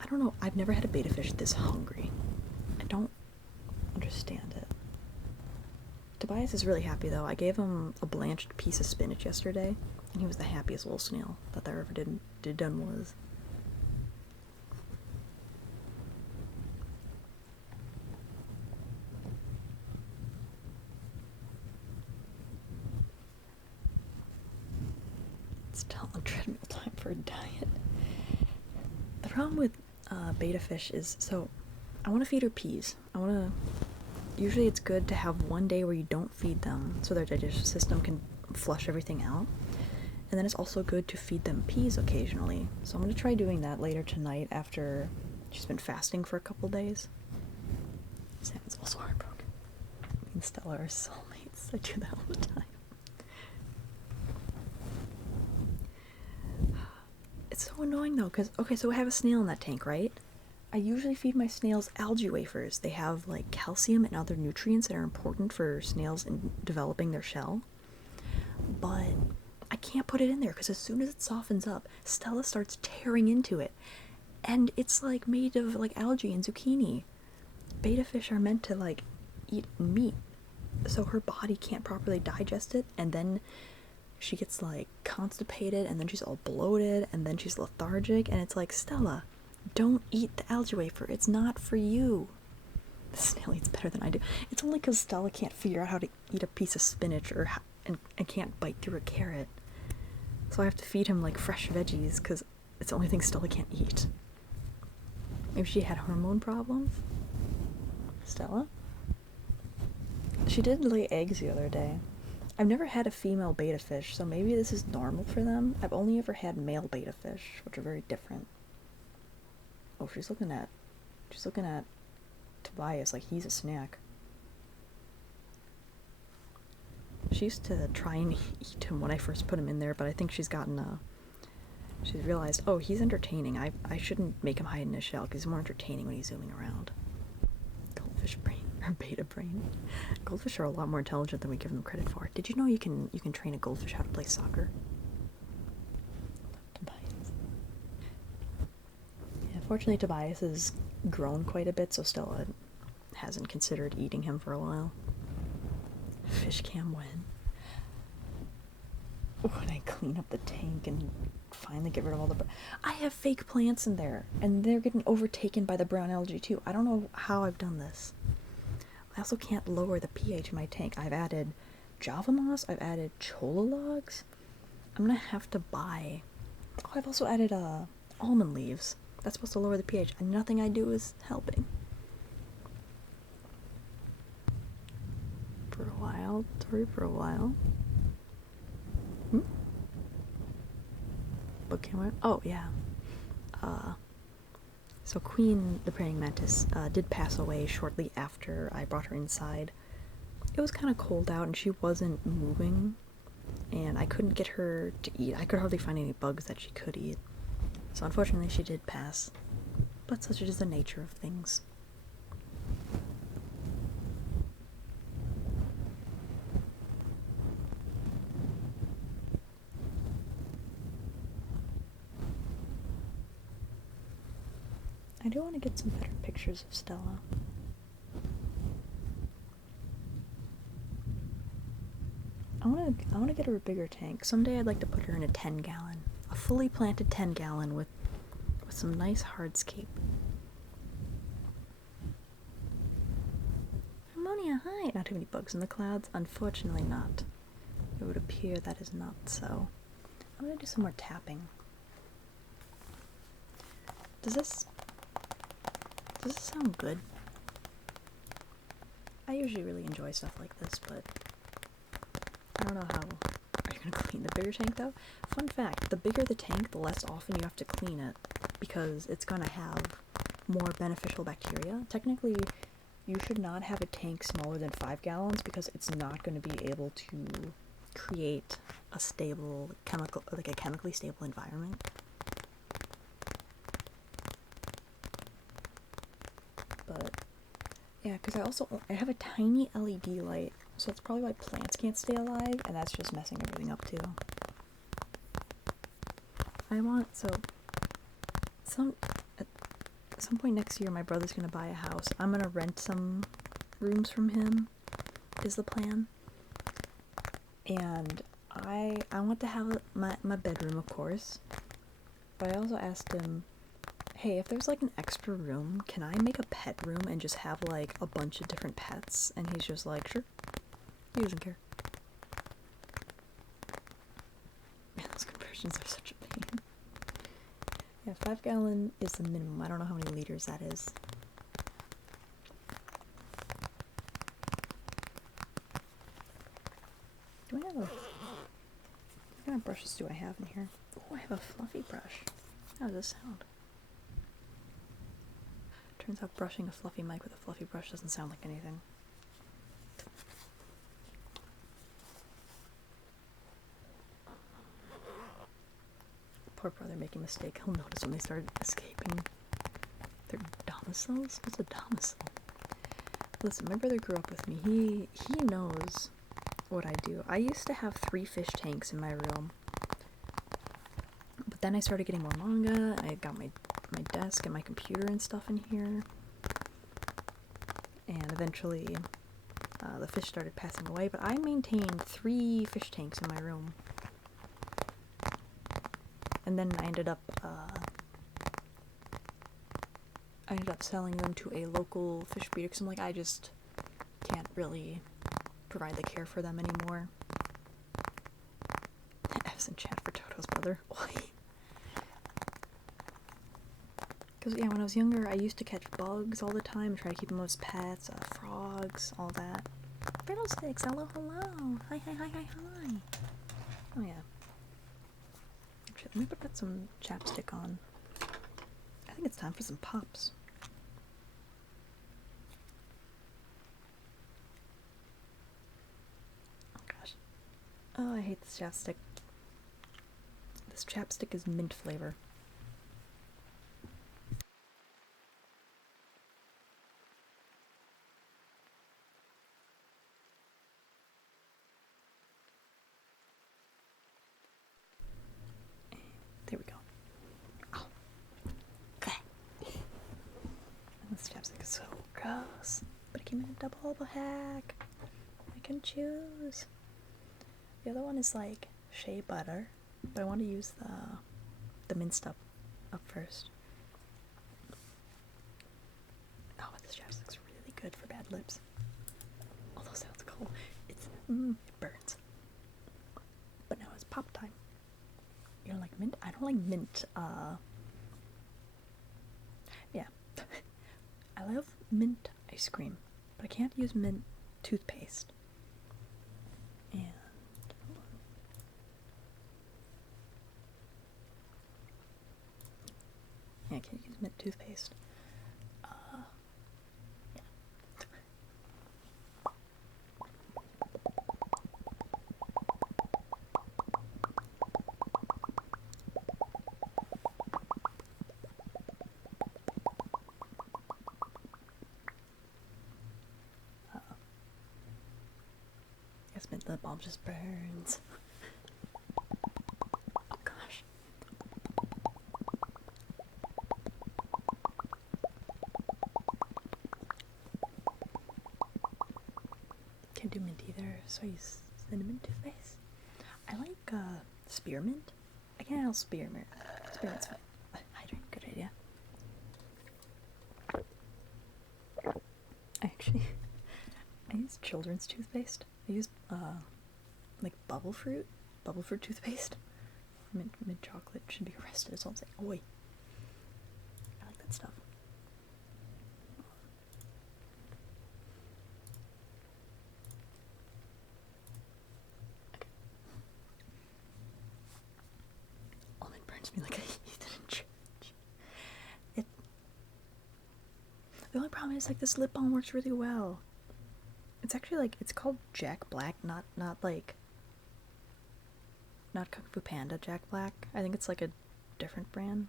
I don't know. I've never had a betta fish this hungry. I don't understand it. Tobias is really happy though. I gave him a blanched piece of spinach yesterday, and he was the happiest little snail that there ever done was. It's still on treadmill time for a diet. The problem with betta fish is, so I want to feed her peas. Usually it's good to have one day where you don't feed them so their digestive system can flush everything out. And then it's also good to feed them peas occasionally. So I'm going to try doing that later tonight after she's been fasting for a couple days. Sam's also heartbroken. Me and Stella are soulmates. I do that all the time. It's so annoying though, because, okay, so I have a snail in that tank, right? I usually feed my snails algae wafers. They have like calcium and other nutrients that are important for snails in developing their shell. But I can't put it in there because as soon as it softens up, Stella starts tearing into it. And it's like made of like algae and zucchini. Betta fish are meant to like eat meat, so her body can't properly digest it, and then she gets like constipated, and then she's all bloated, and then she's lethargic, and it's like, Stella, don't eat the algae wafer. It's not for you. The snail eats better than I do. It's only because Stella can't figure out how to eat a piece of spinach and can't bite through a carrot. So I have to feed him like fresh veggies because it's the only thing Stella can't eat. Maybe she had hormone problems? Stella? She did lay eggs the other day. I've never had a female betta fish, so maybe this is normal for them. I've only ever had male betta fish, which are very different. Oh, she's looking at Tobias like he's a snack. She used to try and eat him when I first put him in there, but I think she's realized, oh, he's entertaining. I shouldn't make him hide in his shell because he's more entertaining when he's zooming around. Goldfish brain, or betta brain. Goldfish are a lot more intelligent than we give them credit for. Did you know you can train a goldfish how to play soccer? Fortunately, Tobias has grown quite a bit, so Stella hasn't considered eating him for a while. Fish cam when? When I clean up the tank and finally get rid of all the... I have fake plants in there, and they're getting overtaken by the brown algae too. I don't know how I've done this. I also can't lower the pH in my tank. I've added Java moss, I've added cholla logs. I'm gonna have to buy... Oh, I've also added almond leaves. That's supposed to lower the pH, and nothing I do is helping. For a while. Book camera? Oh, yeah. So Queen, the praying mantis, did pass away shortly after I brought her inside. It was kind of cold out, and she wasn't moving, and I couldn't get her to eat. I could hardly find any bugs that she could eat. So unfortunately she did pass, but such is the nature of things. I do want to get some better pictures of Stella. I want to get her a bigger tank. Someday I'd like to put her in a 10-gallon. A fully planted 10-gallon with some nice hardscape. Harmonia, hi! Not too many bugs in the clouds? Unfortunately not. It would appear that is not so. I'm gonna do some more tapping. Does this sound good? I usually really enjoy stuff like this, but I don't know how. Are you gonna clean the bigger tank though? Fun fact, the bigger the tank, the less often you have to clean it, because it's gonna have more beneficial bacteria. Technically, you should not have a tank smaller than 5 gallons because it's not going to be able to create a stable chemically stable environment. But yeah, because I have a tiny LED light, so that's probably why plants can't stay alive, and that's just messing everything up too. At some point next year, my brother's gonna buy a house. I'm gonna rent some rooms from him, is the plan. And I want to have my bedroom, of course. But I also asked him, hey, if there's like an extra room, can I make a pet room and just have like a bunch of different pets? And he's just like, sure. He doesn't care. Man, those conversions are such a pain. Yeah, 5 gallon is the minimum. I don't know how many liters that is. Do I have what kind of brushes do I have in here? Oh, I have a fluffy brush. How does this sound? Turns out brushing a fluffy mic with a fluffy brush doesn't sound like anything. Poor brother making a mistake. He'll notice when they start escaping their domiciles. What's a domicile? Listen, my brother grew up with me. He knows what I do. I used to have 3 fish tanks in my room. But then I started getting more manga. I got my desk and my computer and stuff in here. And eventually the fish started passing away. But I maintained 3 fish tanks in my room. And then I ended up selling them to a local fish breeder because I'm like, I just can't really provide the care for them anymore. F's in chat for Toto's brother. Because yeah, when I was younger, I used to catch bugs all the time, try to keep them as pets, frogs, all that. Fiddlesticks, hello. Hi. Oh yeah. Actually, let me put some chapstick on. I think it's time for some pops. Oh gosh. Oh, I hate this chapstick. This chapstick is mint flavor. There we go. Oh. This chapstick is so gross. But it came in a double pack. I can choose. The other one is like shea butter, but I want to use the minced up first. Oh, but this chapstick's really good for bad lips. Although sounds cool. It burns. But now it's pop time. You don't like mint? I don't like mint. Yeah. I love mint ice cream, but I can't use mint toothpaste. And yeah, I can't use mint toothpaste. Yeah. Yes, mint lip balm just burns. Oh gosh. Can't do mint either, so I use cinnamon toothpaste. I like spearmint. I can't handle spearmint. Spearmint's fine. Hydrate, good idea. I use children's toothpaste. I use like bubble fruit toothpaste. Mint chocolate should be arrested. So I'm saying, oi. The only problem is like this lip balm works really well. It's actually like it's called Jack Black, not like not Kung Fu Panda Jack Black. I think it's like a different brand.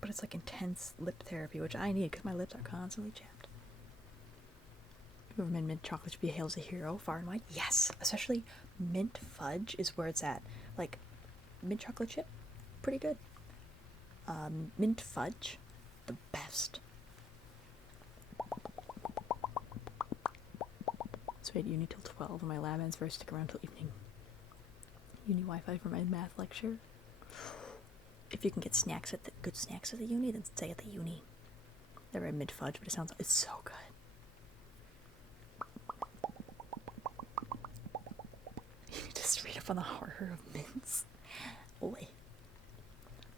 But it's like intense lip therapy, which I need because my lips are constantly chapped. Whoever made mint chocolate should be hailed as a hero, far and wide. Yes, especially mint fudge is where it's at. Like mint chocolate chip, pretty good. Mint fudge, the best. So I had uni till 12 and my lab ends for stick around till evening. Uni Wi-Fi for my math lecture. If you can get snacks at the good snacks at the uni, then stay at the uni. They're at mint fudge, but it's so good. You need to read up on the horror of mints. Boy,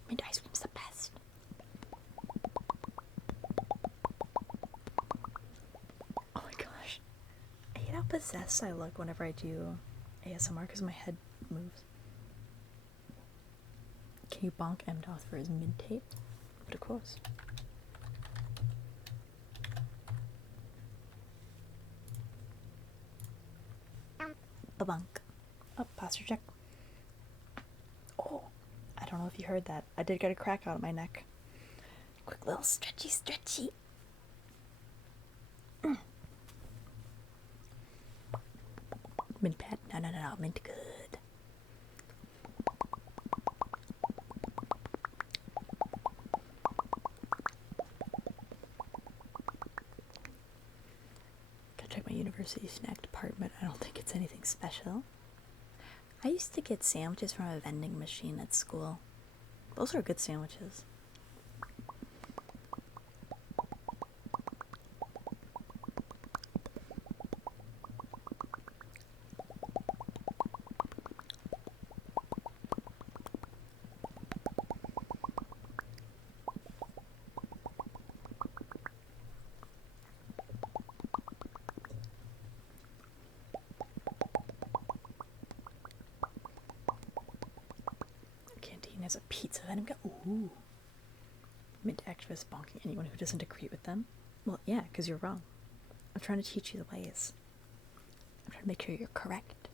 mint ice cream's the best. Oh my gosh, I hate how possessed I look whenever I do ASMR because my head moves. Can you bonk Mdoth for his mint tape? But of course. Ba-bunk. Oh, posture check. Oh, I don't know if you heard that. I did get a crack out of my neck. Quick little stretchy. Mint bad? No, mint good. Check my university snack department. I don't think it's anything special. I used to get sandwiches from a vending machine at school. Those are good sandwiches. As a pizza vending. Ooh. Mint activists bonking anyone who doesn't agree with them. Well, yeah, because you're wrong. I'm trying to teach you the ways. I'm trying to make sure you're correct.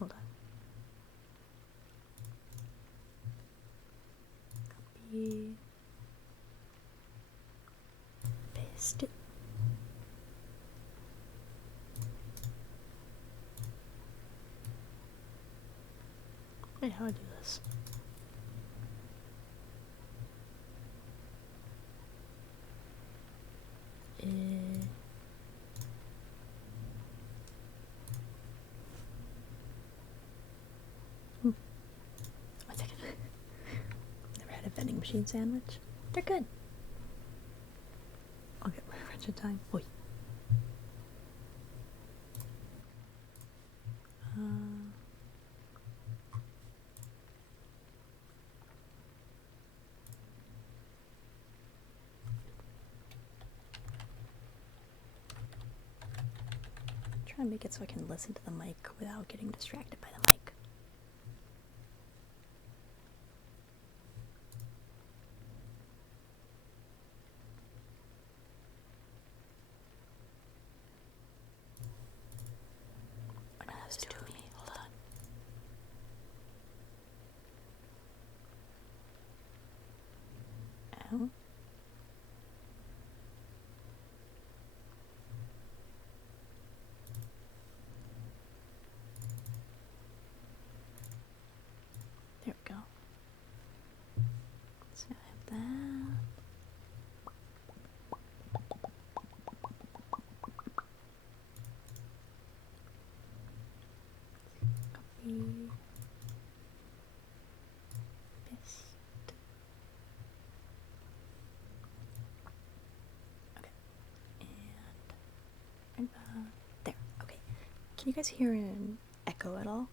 Hold on. Copy. Paste it. Wait, how do I do this? One second. Never had a vending machine sandwich. They're good. I'll get my French in time. Oi. Try and make it so I can listen to the mic without getting distracted by the mic. Oh no, that's too me. Hold on. Ow. There we go. So I have that. Copy. Paste. Okay. And there. Okay. Can you guys hear an echo? echo at all.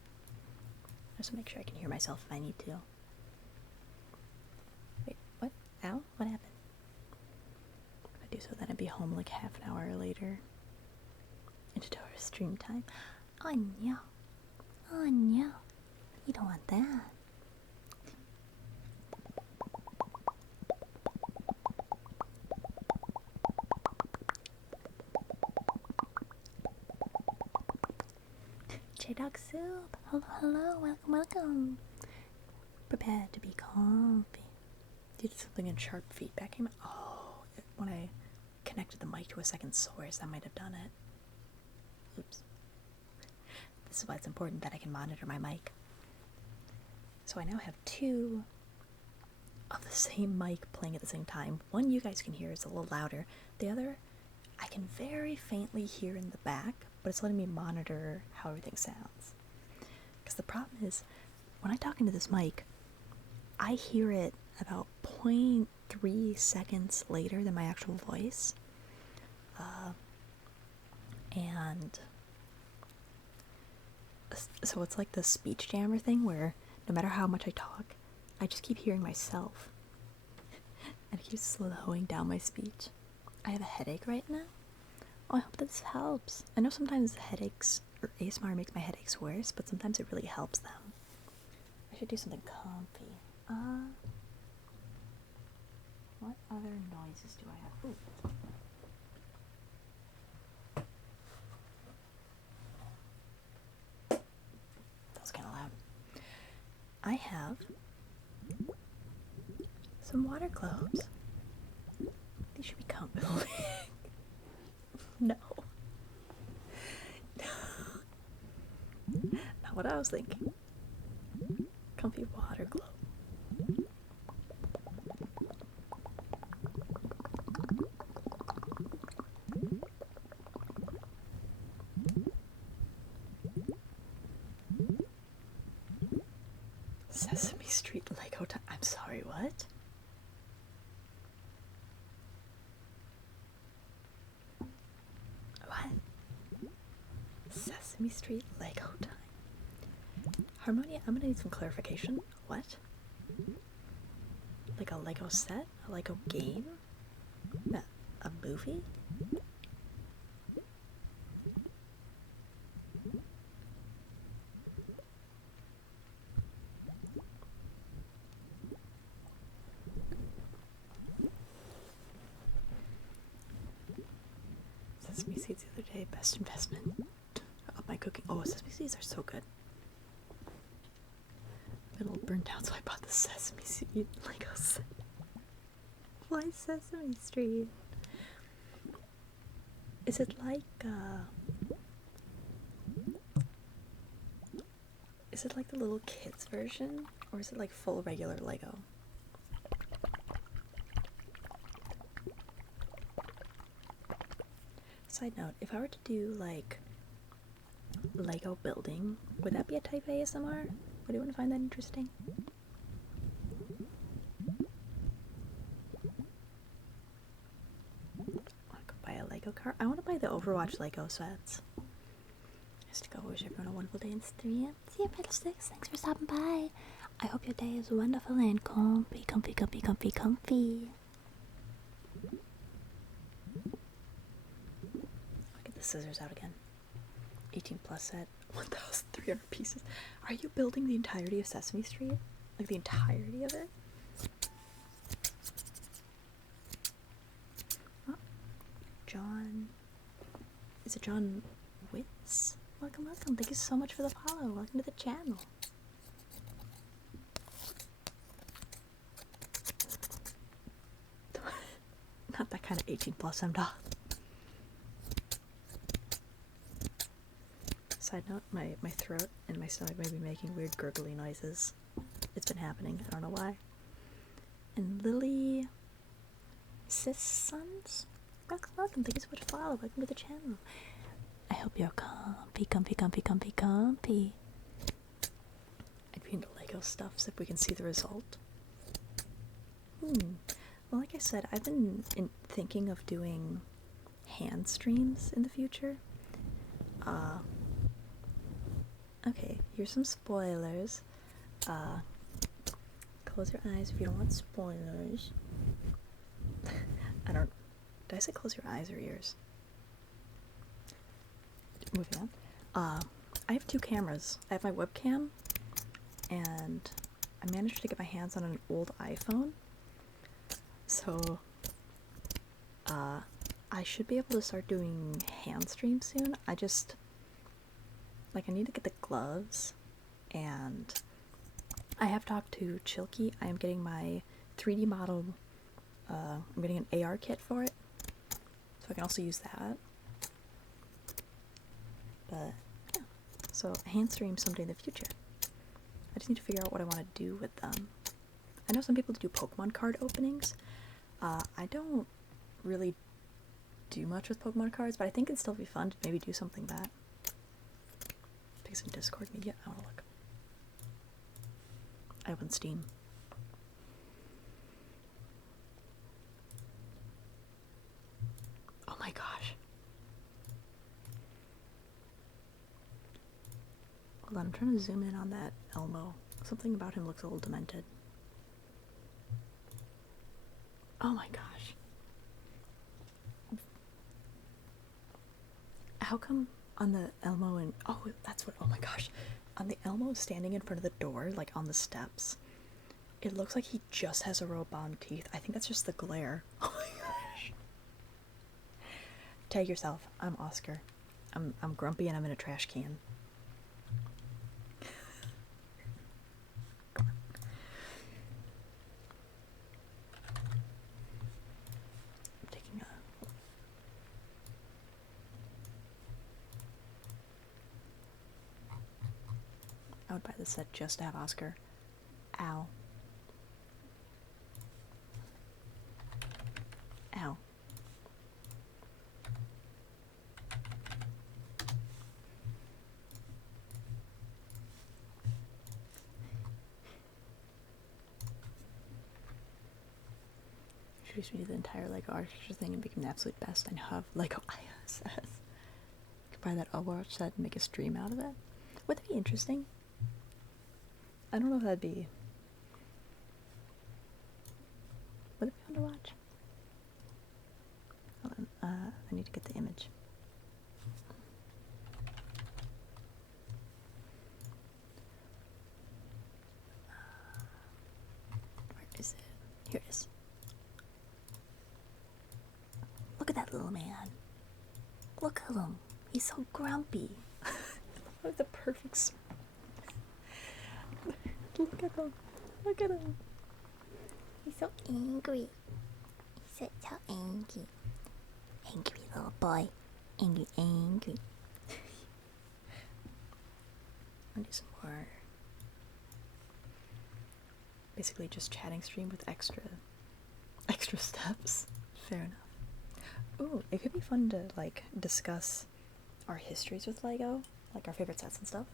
Just to make sure I can hear myself if I need to. Wait, what? Ow? What happened? I do so then I'd be home like half an hour later. Into our stream time. Oh no. Oh no. You don't want that. J-Dog Soup. Hello, hello. Welcome, welcome. Prepare to be comfy. Did something in sharp feedback came out? Oh, when I connected the mic to a second source, that might have done it. Oops. This is why it's important that I can monitor my mic. So I now have two of the same mic playing at the same time. One you guys can hear is a little louder. The other I can very faintly hear in the back, but it's letting me monitor how everything sounds. Because the problem is, when I talk into this mic, I hear it about 0.3 seconds later than my actual voice. And so it's like the speech jammer thing where no matter how much I talk, I just keep hearing myself. And it keeps slowing down my speech. I have a headache right now. Oh, I hope this helps. I know sometimes headaches, or ASMR makes my headaches worse, but sometimes it really helps them. I should do something comfy. What other noises do I have? Ooh. That was kind of loud. I have some water globes. These should be comfy. No. Not what I was thinking. Comfy water globe. Sesame Street Lego time. I'm sorry, what? What? Sesame Street Lego time. Harmonia, I'm gonna need some clarification. What? Like a Lego set? A Lego game? A movie? Sesame seeds the other day, best investment of my cooking. Oh, sesame seeds are so good. I'm a little burnt out, so I bought the sesame seed Lego set. Why Sesame Street? Is it like is it like the little kids version, or is it like full regular Lego? Side note, if I were to do like Lego building, would that be a type ASMR? Would anyone find that interesting? I want to go buy a Lego car. I want to buy the Overwatch Lego sets. Just to go wish everyone a wonderful day in stream. See you, Fiddlesticks. Thanks for stopping by. I hope your day is wonderful and comfy, comfy, comfy, comfy, comfy. I'll get the scissors out again. 18 plus set, 1,300 pieces. Are you building the entirety of Sesame Street? Like the entirety of it? Oh, John. Is it John Witz? Welcome, welcome. Thank you so much for the follow. Welcome to the channel. Not that kind of 18 plus, I'm not. Side note, my throat and my stomach may be making weird gurgly noises. It's been happening, I don't know why. And Lily Sons? Welcome, welcome. Thank you so much for following. Welcome to the channel. I hope you're comfy, comfy, comfy, comfy, comfy. I'd be into Lego stuff so if we can see the result. Well, like I said, I've been thinking of doing hand streams in the future. Okay, here's some spoilers. Close your eyes if you don't want spoilers. I don't. Did I say close your eyes or ears? Moving on. I have two cameras. I have my webcam, and I managed to get my hands on an old iPhone. So, I should be able to start doing hand streams soon. I need to get the gloves, and I have talked to Chilky. I am getting my 3D model, I'm getting an AR kit for it, so I can also use that. But, yeah. So, a hand stream someday in the future. I just need to figure out what I want to do with them. I know some people do Pokemon card openings. I don't really do much with Pokemon cards, but I think it'd still be fun to maybe do something that. Pick some Discord media. I want to look. I open Steam. Oh my gosh. Hold on, I'm trying to zoom in on that Elmo. Something about him looks a little demented. Oh my gosh. How come on the Elmo and oh my gosh. On the Elmo standing in front of the door, like on the steps, it looks like he just has a row of bomb teeth. I think that's just the glare. Oh my gosh. Tag yourself. I'm Oscar. I'm grumpy and I'm in a trash can. I would buy this set just to have Oscar. Ow. Ow. Introduce me to the entire Lego architecture thing and become the absolute best. I now have Lego ISS. Could buy that Overwatch set and make a stream out of it. Would that be interesting? I don't know if that'd be... Would it be fun to watch? Hold on, I need to get the image. Where is it? Here it is. Look at that little man. Look at him. He's so grumpy. That's the perfect... Look at him. Look at him. He's so angry. He's so angry. Angry little boy. Angry, angry. I'll do some more. Basically just chatting stream with extra steps. Fair enough. Ooh, it could be fun to like discuss our histories with Lego, like our favorite sets and stuff.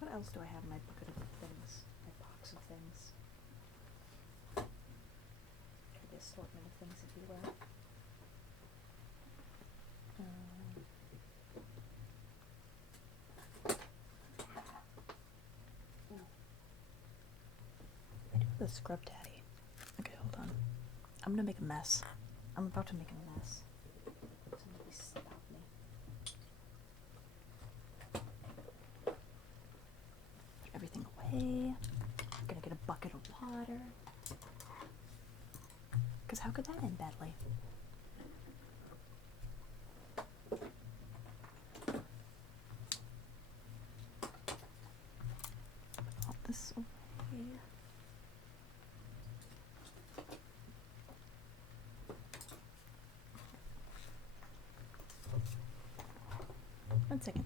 What else do I have in my bucket of things? My box of things. The assortment of things, if you will. I do have a scrub daddy. Okay, hold on. I'm gonna make a mess. I'm about to make a mess. Somebody stop me. Put everything away. I'm gonna get a bucket of water. Because how could that end badly? Put all this away. One second.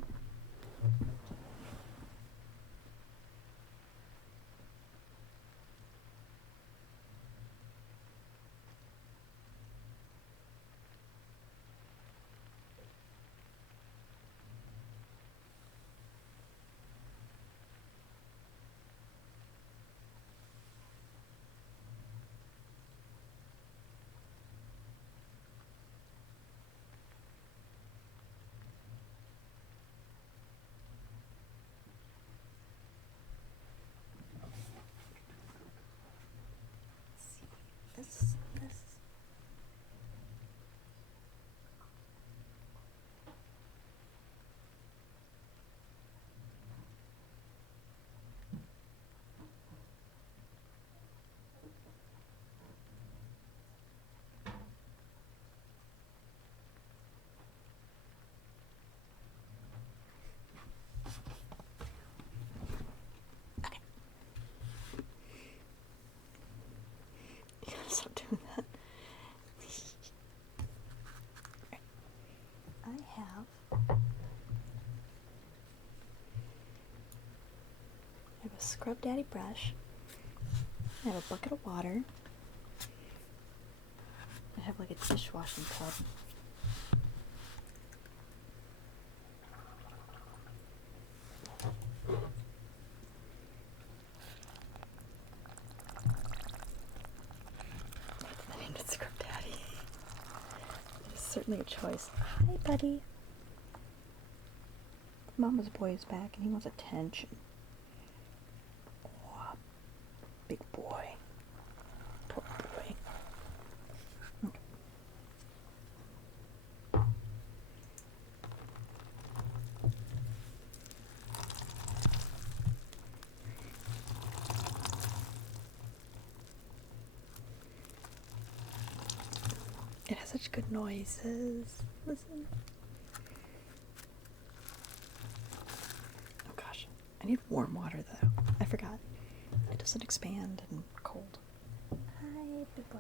Scrub Daddy brush. I have a bucket of water. I have like a dishwashing tub. I named it Scrub Daddy. It's certainly a choice. Hi, buddy. Mama's boy is back and he wants attention. Oh, big boy. Poor boy. Okay. It has such good noises. Listen. Oh gosh, I need warm water though. I forgot. It doesn't expand in cold. Hi, big boy.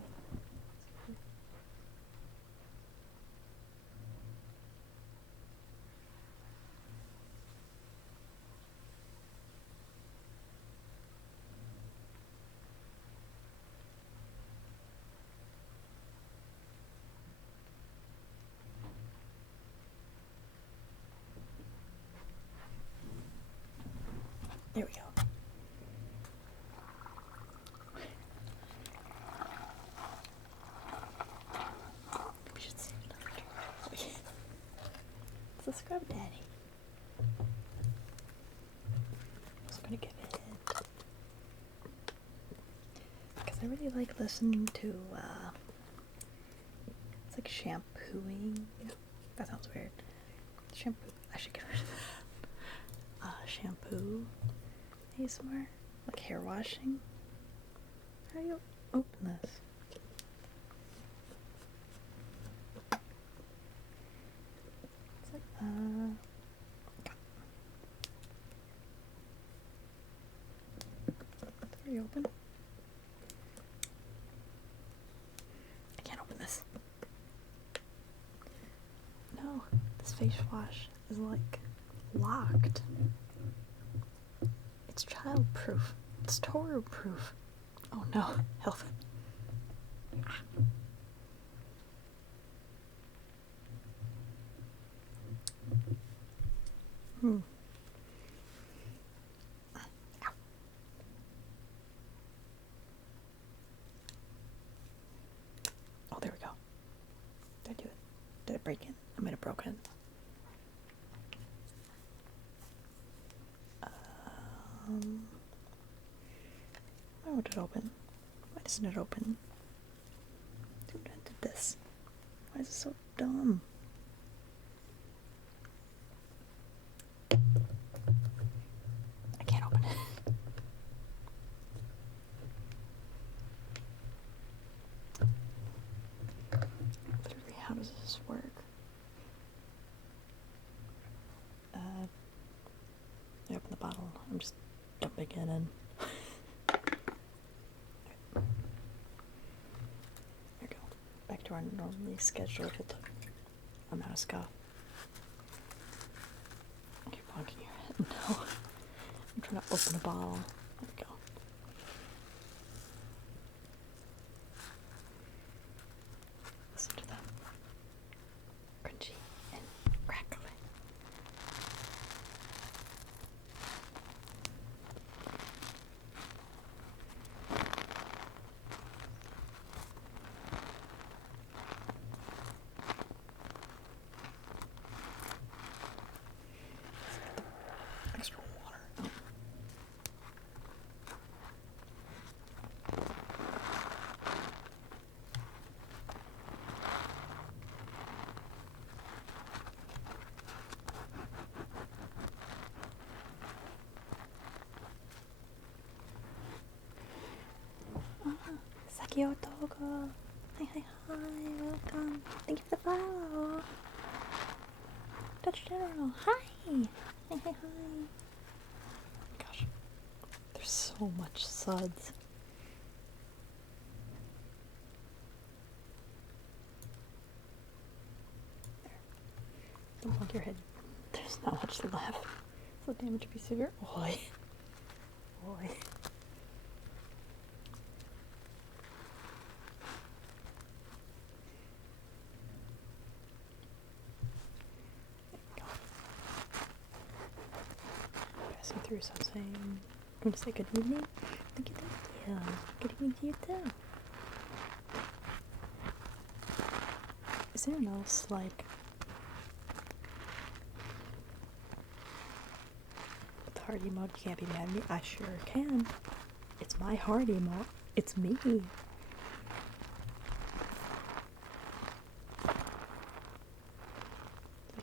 There we go. We should save another drink. It's a Scrub Daddy. I was gonna give it because I really like listening to it's like shampooing. That sounds weird. Shampoo. I should get rid of that. Shampoo. ASMR, like hair washing. How do you open this? It's like, are you open? I can't open this. No, this face wash is like locked. It's child-proof. It's Toru-proof. Oh no, help. Hmm. Ow. Oh, there we go. Did I do it? Did it break it? I might have broken it. Why would it open? Why doesn't it open? Who invented this? Why is it so dumb? I can't open it. Literally, how does this work? I open the bottle. I'm just dumping it in. There we go. Back to our normally scheduled amount of scoff. Keep bonking your head. No. I'm trying to open a bottle. There we go. Listen to that. Crunchy and crackly. Extra water. Oh. Sakioto go. Hi, hi, hi. Welcome. Thank you for the follow. Dutch General. Hi. Hi, hi, hi. Gosh. There's so much suds. There. Don't bonk your head. There's not much left. So damage would be severe. Oi. boy. Passing through, so I'm saying, I want to say good evening. Thank you. Good evening to you too. Is anyone else like with the heart emote? You can't be mad at me. I sure can. It's my heart emote. It's me. Like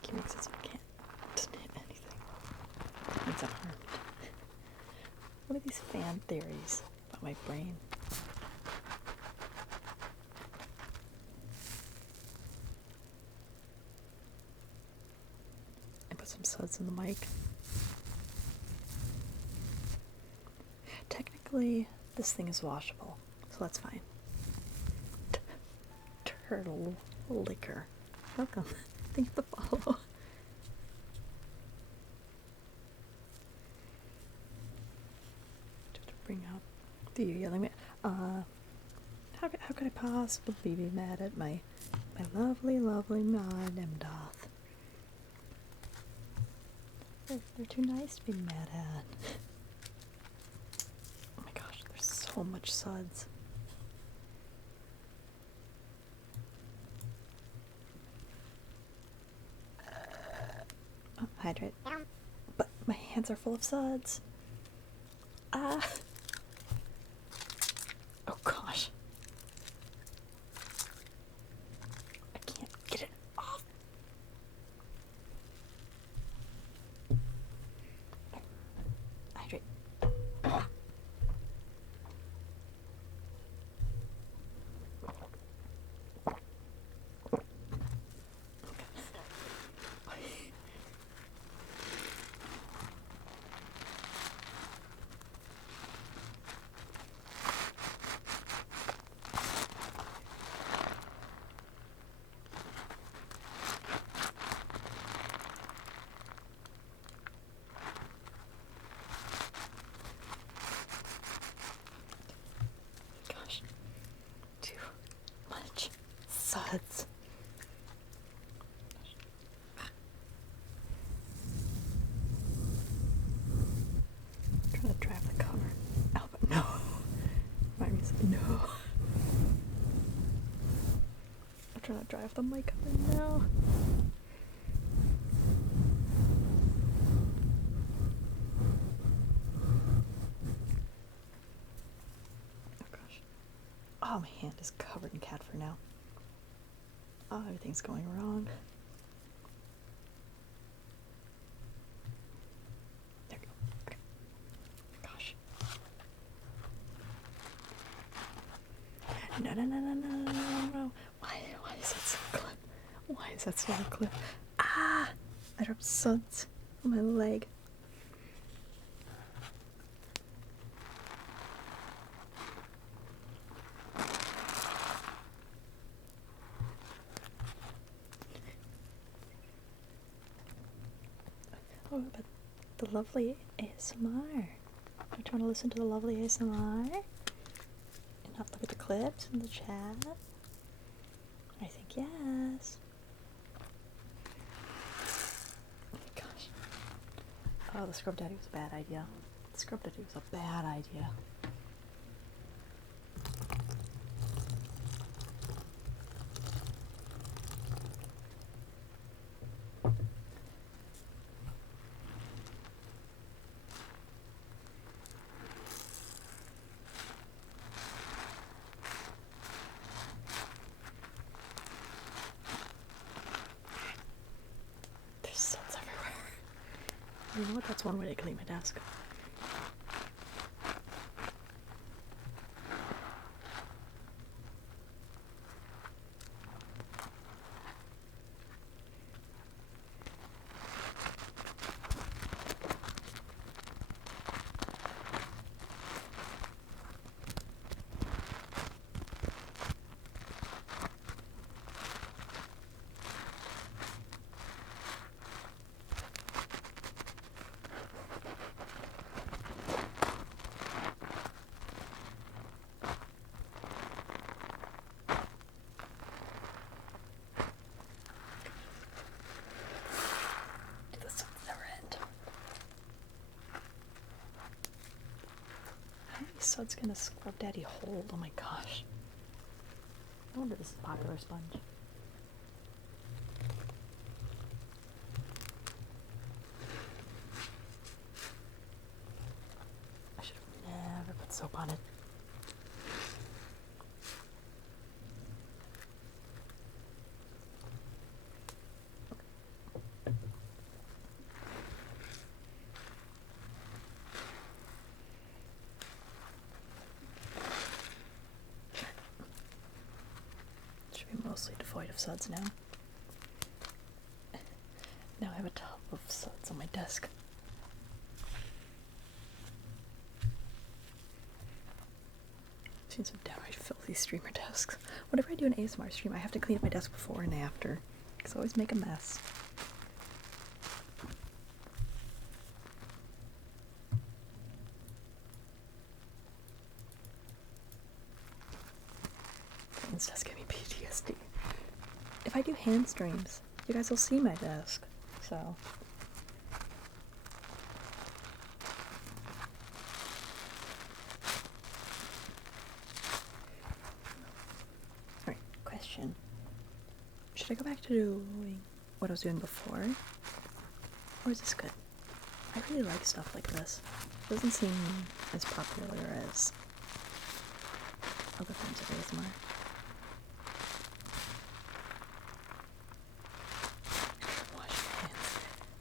he makes it so I can't hit anything. That means I'm harmed. What are these fan theories about my brain? I put some suds in the mic. Technically, this thing is washable, so that's fine. Turtle liquor. Welcome. Thank you for the follow. Just to bring out the yelling me. How could I possibly be mad at my lovely Madam Doth? They're too nice to be mad at. Oh my gosh, there's so much suds. Oh, hydrate. But my hands are full of suds. Ah. Oh gosh. I can't get it off. Hydrate. Gosh. Too much suds. I'm trying to drive the cover. Albert, no. My music, no. I'm trying to drive the mic cover now. Oh gosh. Oh, my hand is covered in cat fur now. Oh, everything's going wrong. There we go. Okay. Gosh. No. Why is that so clip? Why is that so clip? Ah! I dropped suds on my leg. Oh, but the lovely ASMR. I'm trying to listen to the lovely ASMR and not look at the clips in the chat. I think yes. Oh my gosh. Oh, the scrub daddy was a bad idea. The scrub daddy was a bad idea. There's suds everywhere. You know what? That's one way to clean my desk. Suds gonna scrub daddy hold. Oh my gosh. No wonder this is a popular sponge. I should have never put soap on it. Should be mostly devoid of suds now. Now I have a tub of suds on my desk. I've seen some downright filthy streamer desks. Whenever I do an ASMR stream, I have to clean up my desk before and after, because I always make a mess. This does give me PTSD. If I do hand streams, you guys will see my desk, so. Alright, question. Should I go back to doing what I was doing before? Or is this good? I really like stuff like this. It doesn't seem as popular as other forms of ASMR.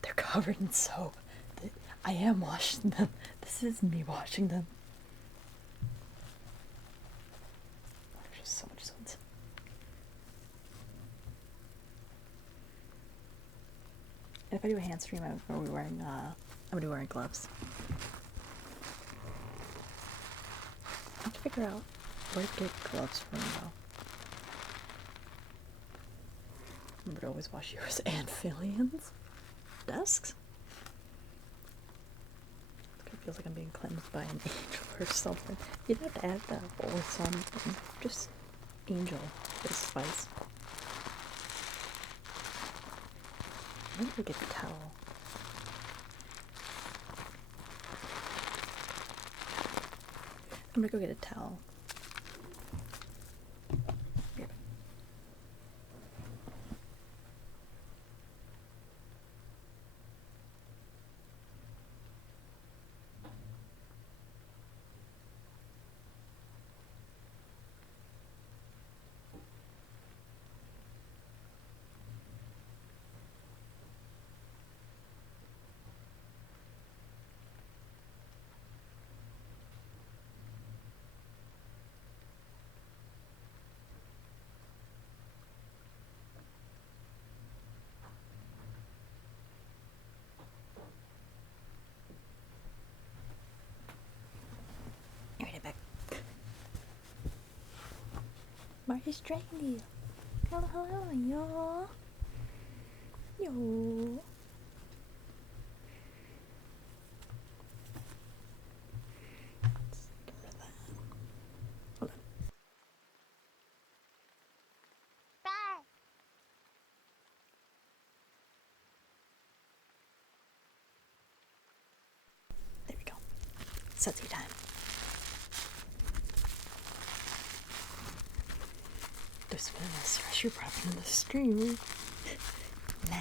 They're covered in soap. I am washing them. This is me washing them. There's just so much suds. If I do a hand stream, I'm gonna be wearing gloves. I have to figure out where to get gloves from though. Remember to always wash yours and Filian's desks. It feels like I'm being cleansed by an angel or something. You'd have to add that or something. Just angel is spice. I'm gonna get the towel. I'm gonna go get a towel. Here. Marcus Dragondeal. Hello, y'all. Yo. Let's get rid of that. Hold on. Bye. There we go. Sudsy time. There's been a special problem in the stream. Nah.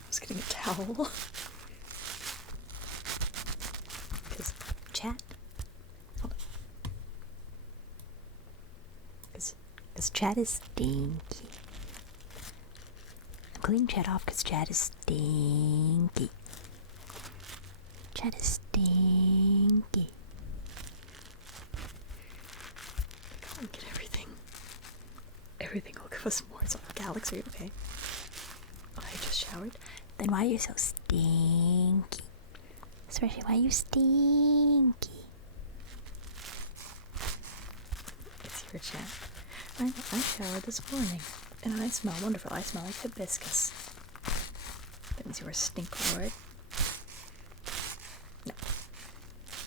I was getting a towel. Because chat. Hold on. Because chat is stinky. Clean chat off because chat is stinky. Chat is stinky. Come on, get everything. Everything will give us more. It's like, Alex, are you okay? Oh, I just showered. Then why are you so stinky? Especially why are you stinky? It's your chat. I showered this morning. And I smell wonderful. I smell like hibiscus. That means you were a stinklord. No.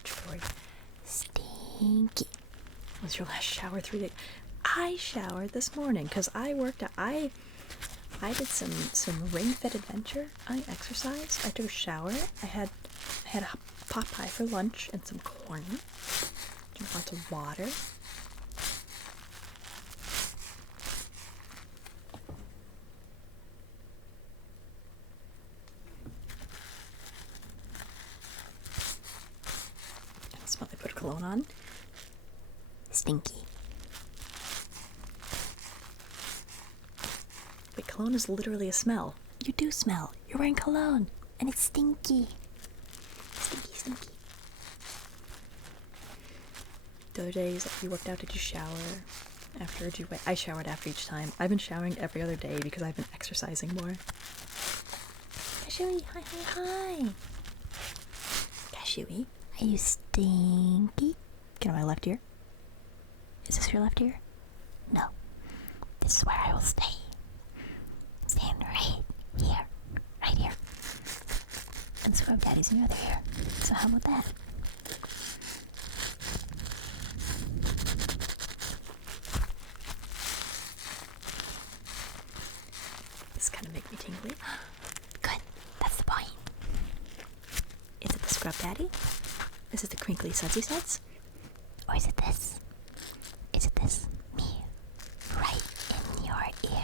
Troy. Stinky. Was your last shower 3 days? I showered this morning because I worked out. I did some Ring Fit Adventure. I exercised. I took a shower. I had a pot pie for lunch and some corn. Drank lots of water. I smell like I put cologne on. Stinky. Wait, cologne is literally a smell. You do smell. You're wearing cologne. And it's stinky. Stinky, stinky. The other days you worked out, did you shower after? Did you wait? I showered after each time. I've been showering every other day because I've been exercising more. Cashewy, hi, hi, hi. Cashewy, are you stinky? Get on my left ear. Is this your left ear? No. This is where I will stay. Stand right here. Right here. And Scrub Daddy's in your other ear. So how about that? This kind of makes me tingly. Good. That's the point. Is it the Scrub Daddy? Is it the crinkly sudsy suds? Or is it this? Is it this? Me. Right in your ear.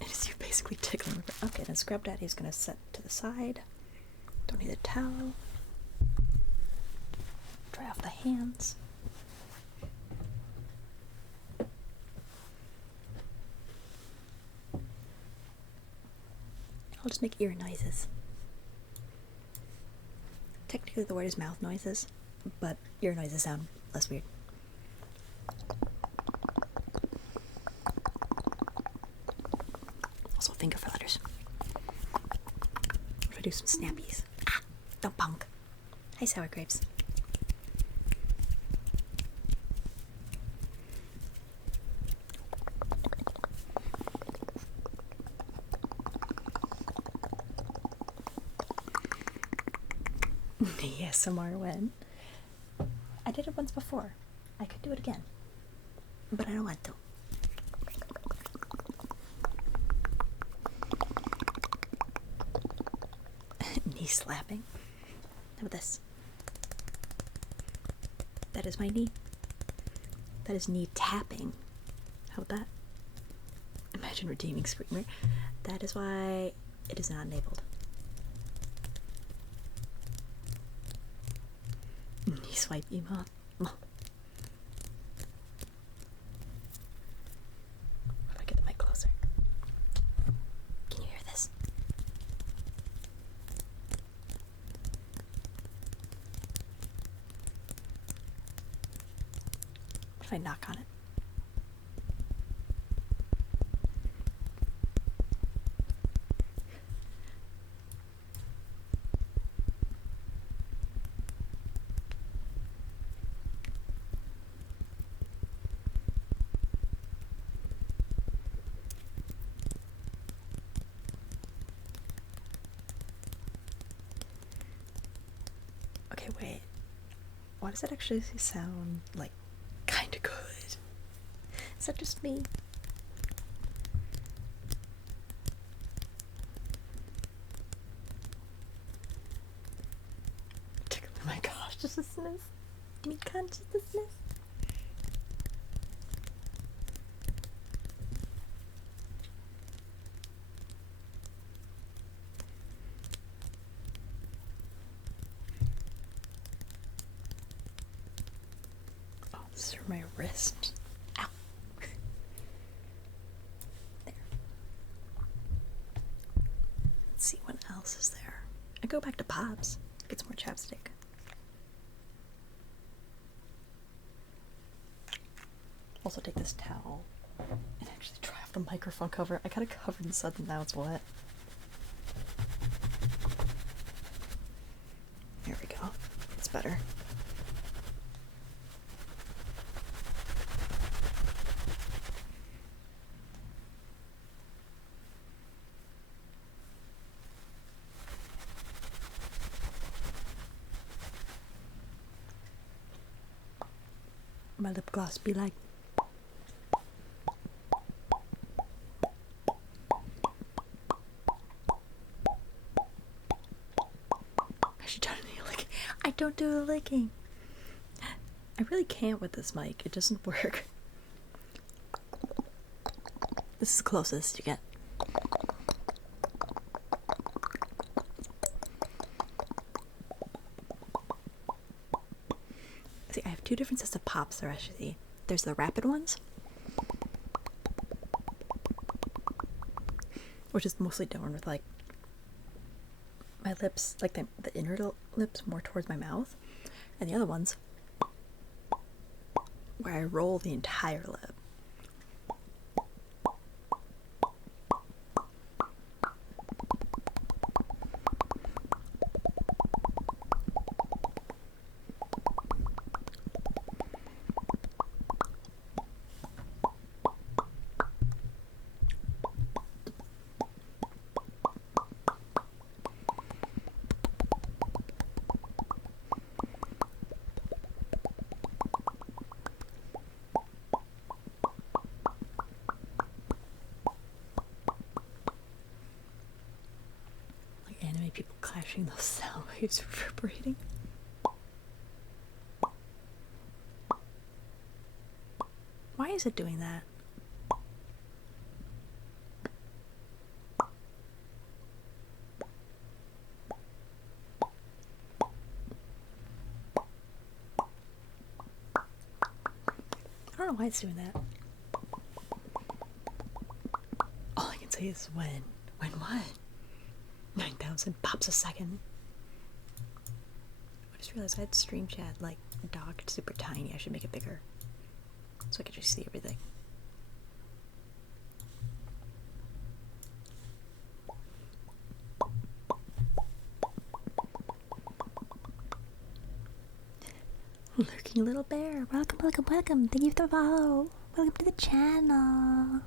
It is you basically tickling. Okay, then Scrub Daddy is going to set to the side. Don't need a towel. Dry off the hands. I'll just make ear noises. Technically the word is mouth noises, but ear noises sound less weird. Also finger flutters. What if I do some snappies? Ah! Don't bonk. Hi, sour grapes. ASMR when? I did it once before. I could do it again. But I don't want to. Knee slapping. How about this? That is my knee. That is knee tapping. How about that? Imagine redeeming Screamer. That is why it is not enabled. Knee swipe emote. What if I get the mic closer? Can you hear this? What if I knock on it? Okay, wait. Why does that actually sound like kinda good? Is that just me? Oh my gosh, consciousness. Give me consciousness. This is for my wrist. Ow. There. Let's see what else is there. I go back to Pops. Get some more chapstick. Also take this towel and actually dry off the microphone cover. I got it covered in suds and now it's wet. There we go. It's better. my lip gloss be like. I should try to do licking. I don't do the licking. I really can't with this mic. It doesn't work. This is the closest you get. See, I have two different sets of pops there, actually. There's the rapid ones, which is mostly done with like my lips, like the inner lips more towards my mouth, and the other ones where I roll the entire lip. Anime people clashing those sound waves reverberating. Why is it doing that? I don't know why it's doing that. All I can say is when what? 9,000 pops a second. I just realized I had stream chat like docked super tiny. I should make it bigger so I could just see everything. Lurking little bear, welcome, welcome, welcome. Thank you for the follow. Welcome to the channel.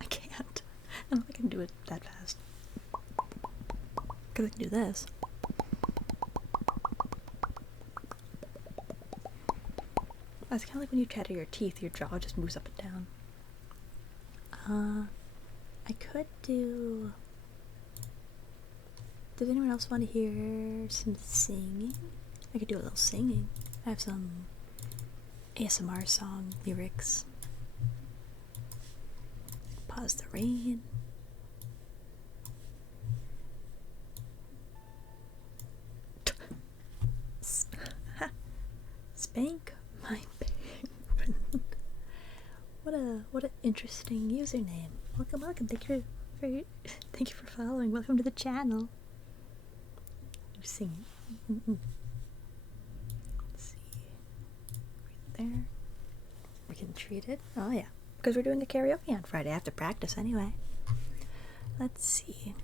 I can't. I don't think I can do it that fast. Because I can do this. It's kind of like when you chatter your teeth, your jaw just moves up and down. I could do... Does anyone else want to hear some singing? I could do a little singing. I have some ASMR song lyrics. Pause the rain. Spank my penguin. What an interesting username. Welcome, welcome. Thank you for following. Welcome to the channel. I'm singing. Let's see. Right there. We can treat it. Oh yeah. Because we're doing a karaoke on Friday. I have to practice anyway. Let's see.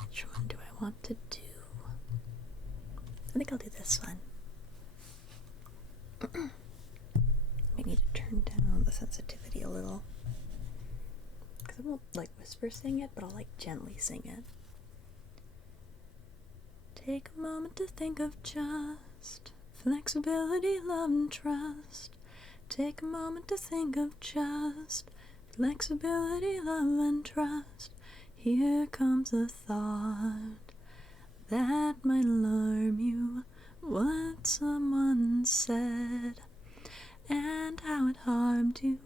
Which one do I want to do? I think I'll do this one. I need to turn down the sensitivity a little. Because I won't like whisper sing it, but I'll like gently sing it. Take a moment to think of just flexibility, love, and trust. Take a moment to think of just flexibility, love, and trust. Here comes a thought that might alarm you. What someone said and how it harmed you.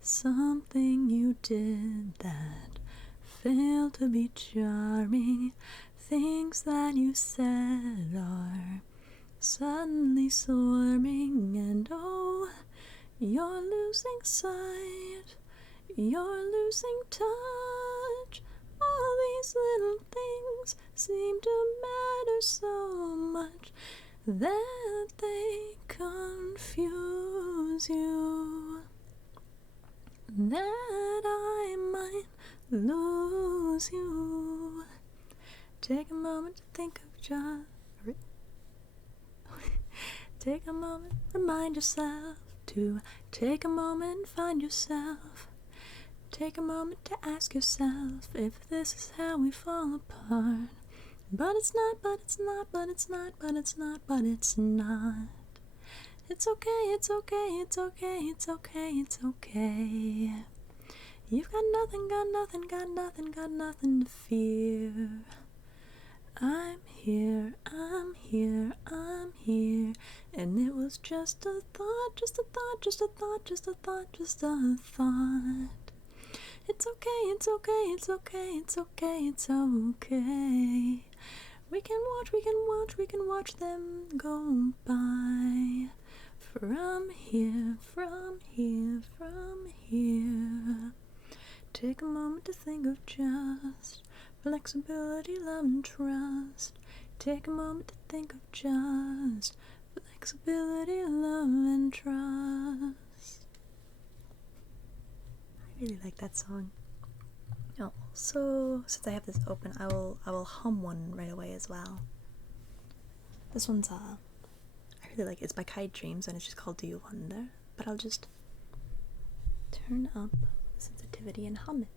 Something you did that failed to be charming. Things that you said are suddenly swarming, and oh, you're losing sight. You're losing touch. All these little things seem to matter so much that they confuse you, that I might lose you. Take a moment to think of just. Take a moment, remind yourself to take a moment and find yourself. Take a moment to ask yourself if this is how we fall apart. But it's not, but it's not, but it's not, but it's not, but it's not. It's okay, it's okay, it's okay, it's okay, it's okay. You've got nothing, got nothing, got nothing, got nothing to fear. I'm here, I'm here, I'm here. And it was just a thought, just a thought, just a thought, just a thought, just a thought. It's okay, it's okay, it's okay, it's okay, it's okay. We can watch, we can watch, we can watch them go by. From here, from here, from here. Take a moment to think of just flexibility, love, and trust. Take a moment to think of just flexibility, love, and trust. I really like that song. Oh, so since I have this open, I will hum one right away as well. This one's I really like it. It's by Kai Dreams and it's just called Do You Wonder? But I'll just turn up the sensitivity and hum it.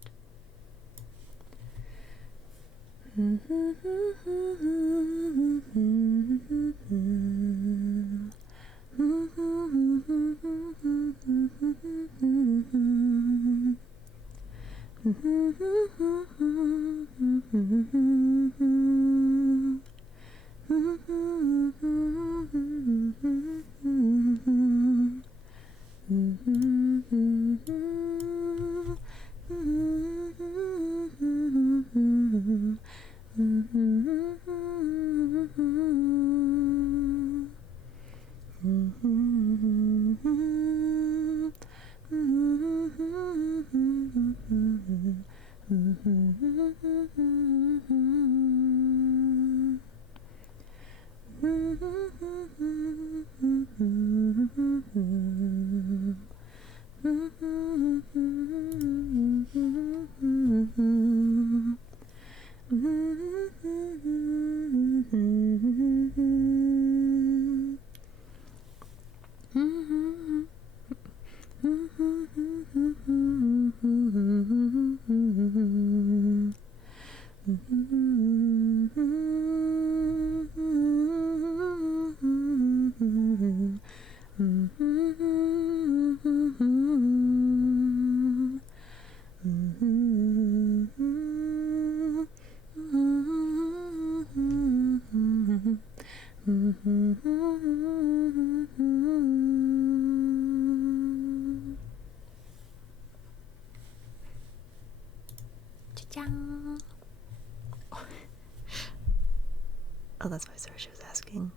Oh, that's why Sarah was asking.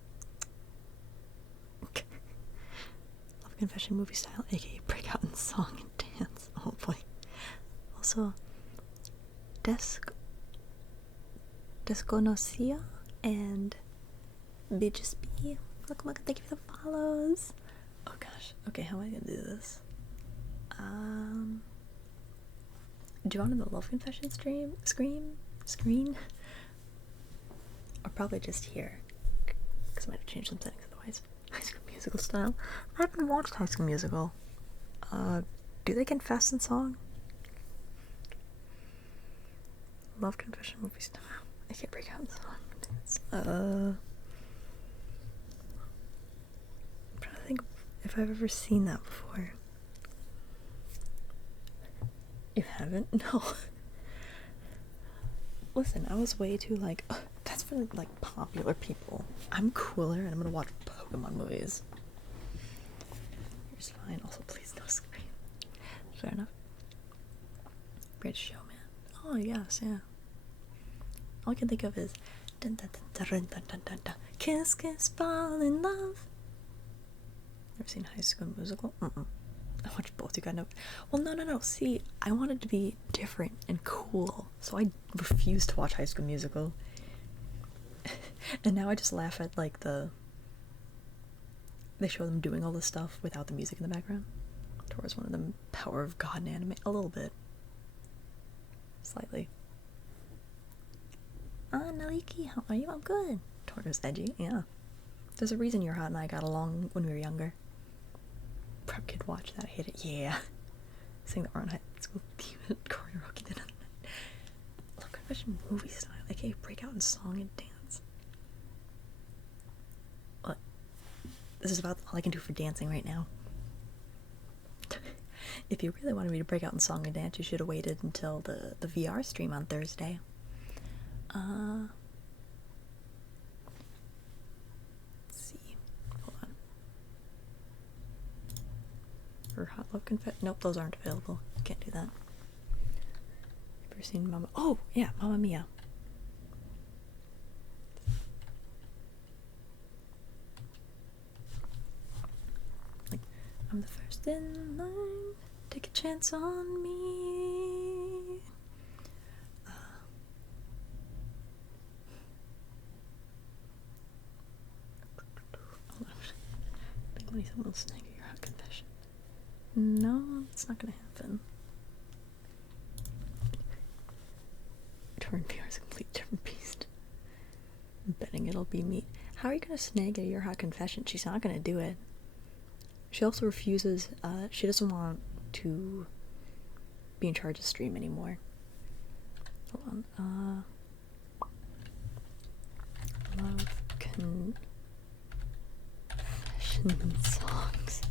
Love Confession movie style, aka breakout in song and dance. Oh boy. Also, Desconocía and Bitches B. Welcome, thank you for the follows. Oh gosh. Okay, how am I gonna do this? Do you want the Love Confession screen? Or probably just here, because I might have changed some settings otherwise. High School Musical style. I haven't watched High School Musical. Do they confess in song? Love Confession movie style. I can't break out in song. I'm trying to think if I've ever seen that before. You haven't? No. Listen, I was way too like, that's for like popular people. I'm cooler and I'm gonna watch Pokemon movies. You're just fine. Also, please don't scream. Fair enough. Great show, man. Oh yes, yeah. All I can think of is dun dun dun dun dun dun dun dun. Kiss kiss fall in love. Ever seen High School Musical? I watched both. You got no. Well, no. See, I wanted to be different and cool, so I refused to watch High School Musical. And now I just laugh at like they show them doing all this stuff without the music in the background. Towards one of them Power of God anime, a little bit, slightly. Naliki, how are you? I'm good. Torto's edgy, yeah. There's a reason your hot and I got along when we were younger. Prep kid watch that, I hate it. Yeah. Sing the Arn High School theme at karaoke dinner. Love confession movie style, aka break out in song and dance. What? This is about all I can do for dancing right now. If you really wanted me to break out in song and dance, you should have waited until the VR stream on Thursday. Let's see. Hold on. For Hot Love Confess. Nope, those aren't available. Can't do that. Ever seen Mama? Oh, yeah, Mamma Mia. Like, I'm the first in line. Take a chance on me. Hold on. I think I need someone else to snag your hot confession. No, it's not gonna happen. Torn PR is a complete different beast. I'm betting it'll be me. How are you gonna snag a your hot confession? She's not gonna do it. She also refuses, she doesn't want to be in charge of stream anymore. Hold on, love confession songs.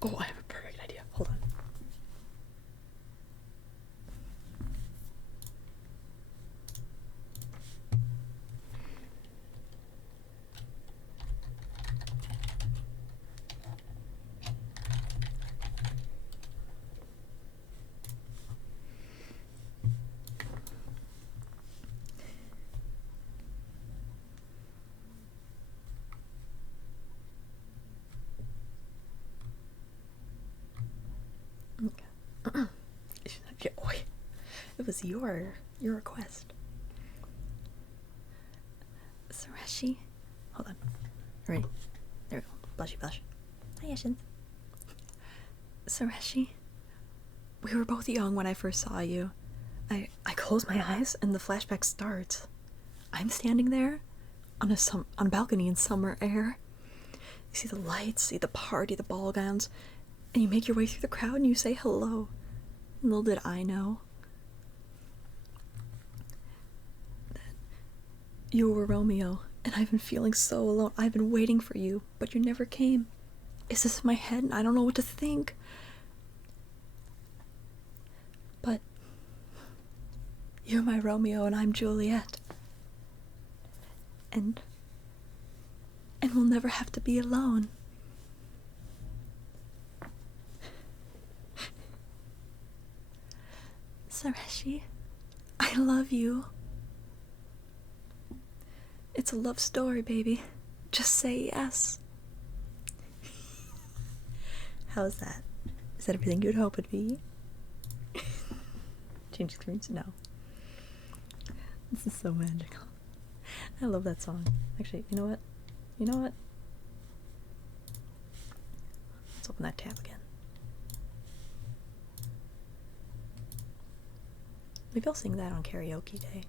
Oh, I have a perfect idea. Hold on. It was your request. Sureshi. Hold on. Ready? There we go. Blushy blush. Hi, Yashin. Sureshi. We were both young when I first saw you. I close my eyes and the flashback starts. I'm standing there on a balcony in summer air. You see the lights, see the party, the ball gowns, and you make your way through the crowd and you say hello. Little did I know that you were Romeo, and I've been feeling so alone. I've been waiting for you, but you never came. Is this in my head and I don't know what to think? But you're my Romeo and I'm Juliet. And we'll never have to be alone. Sureshi, I love you. It's a love story, baby. Just say yes. How's that? Is that everything you'd hope it'd be? Change screens? No. This is so magical. I love that song. Actually, you know what? Let's open that tab again. Maybe I'll sing that on karaoke day.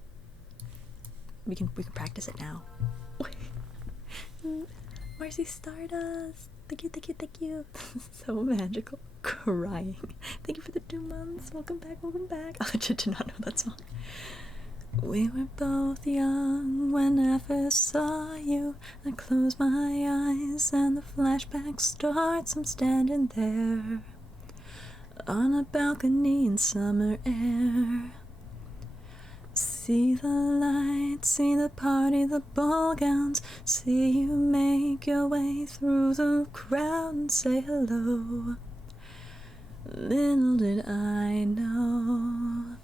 We can practice it now. Marcy Stardust. Thank you. So magical. Crying. Thank you for the 2 months. Welcome back. I legit did not know that song. We were both young when I first saw you. I close my eyes and the flashback starts. I'm standing there on a balcony in summer air. See the lights, see the party, the ball gowns. See you make your way through the crowd and say hello. Little did I know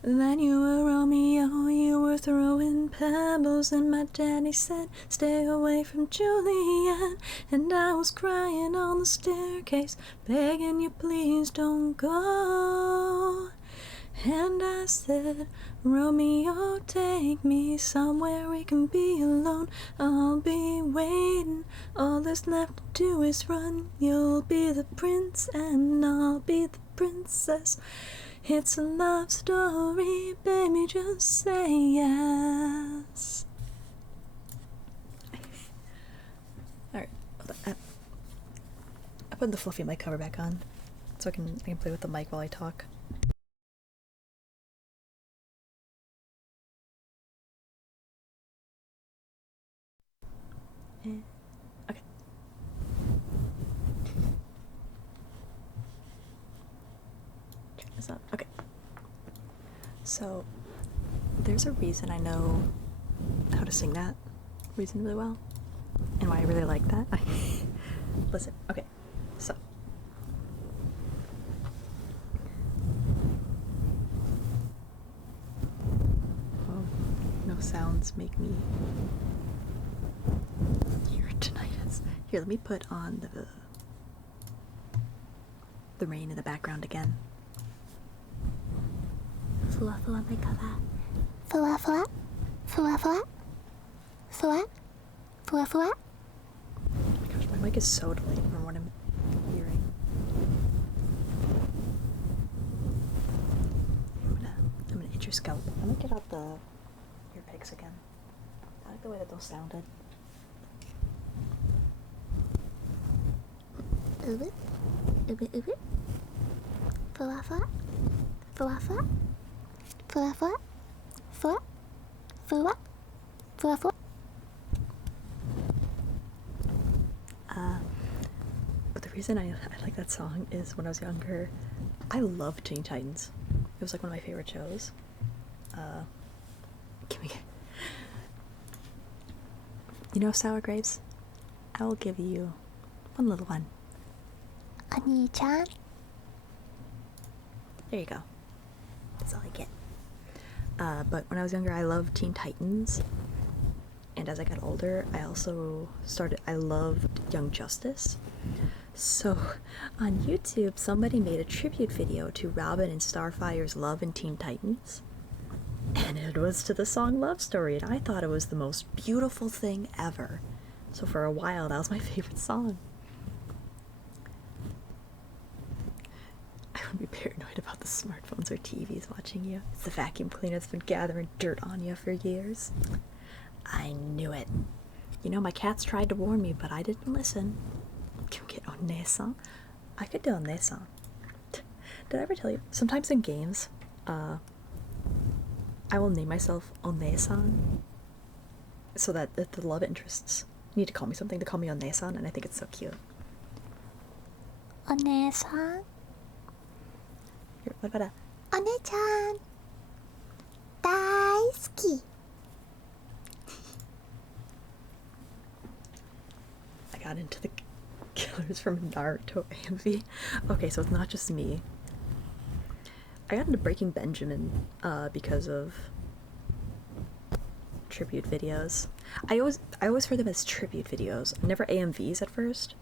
Then you were Romeo, you were throwing pebbles, and my daddy said, stay away from Juliet. And I was crying on the staircase, begging you please don't go. And I said, Romeo, take me somewhere we can be alone. I'll be waiting, all that's left to do is run. You'll be the prince and I'll be the princess. It's a love story, baby, just say yes. Alright, I put the fluffy mic cover back on so I can play with the mic while I talk. Okay. Turn this up. Okay. So, there's a reason I know how to sing that reasonably well, and why I really like that. Listen, okay, so. Oh, no sounds make me hear tinnitus. Here, let me put on the rain in the background again. Fua fua my cover. Fua fua. Fua fua. Fua. Fua fua. Oh my gosh, my mic is so delayed from what I'm hearing. I'm gonna itch your scalp. I'm gonna get out the ear picks again. I like the way that those sounded. Ubi. Ubi ubi. Fua fua. Fua fua. Fua fua. Fua. Fua. Fua fua. But the reason I like that song is when I was younger, I loved Teen Titans. It was like one of my favorite shows. Can we get... You know sour grapes? I will give you one little one. Oni-chan? There you go. That's all I get. But when I was younger, I loved Teen Titans. And as I got older, I loved Young Justice. So, on YouTube, somebody made a tribute video to Robin and Starfire's love in Teen Titans. And it was to the song Love Story, and I thought it was the most beautiful thing ever. So for a while, that was my favorite song. I wouldn't be paranoid about the smartphones or TVs watching you. It's the vacuum cleaner that's been gathering dirt on you for years. I knew it. You know, my cats tried to warn me, but I didn't listen. Can we get Onesan? I could do Onesan. Did I ever tell you? Sometimes in games, I will name myself Onesan so that the love interests need to call me something. They call me Onesan, and I think it's so cute. Onesan? Here, what about a One-chan? Daisuki. I got into the killers from Naruto AMV. Okay, so it's not just me. I got into Breaking Benjamin because of tribute videos. I always heard them as tribute videos, never AMVs at first.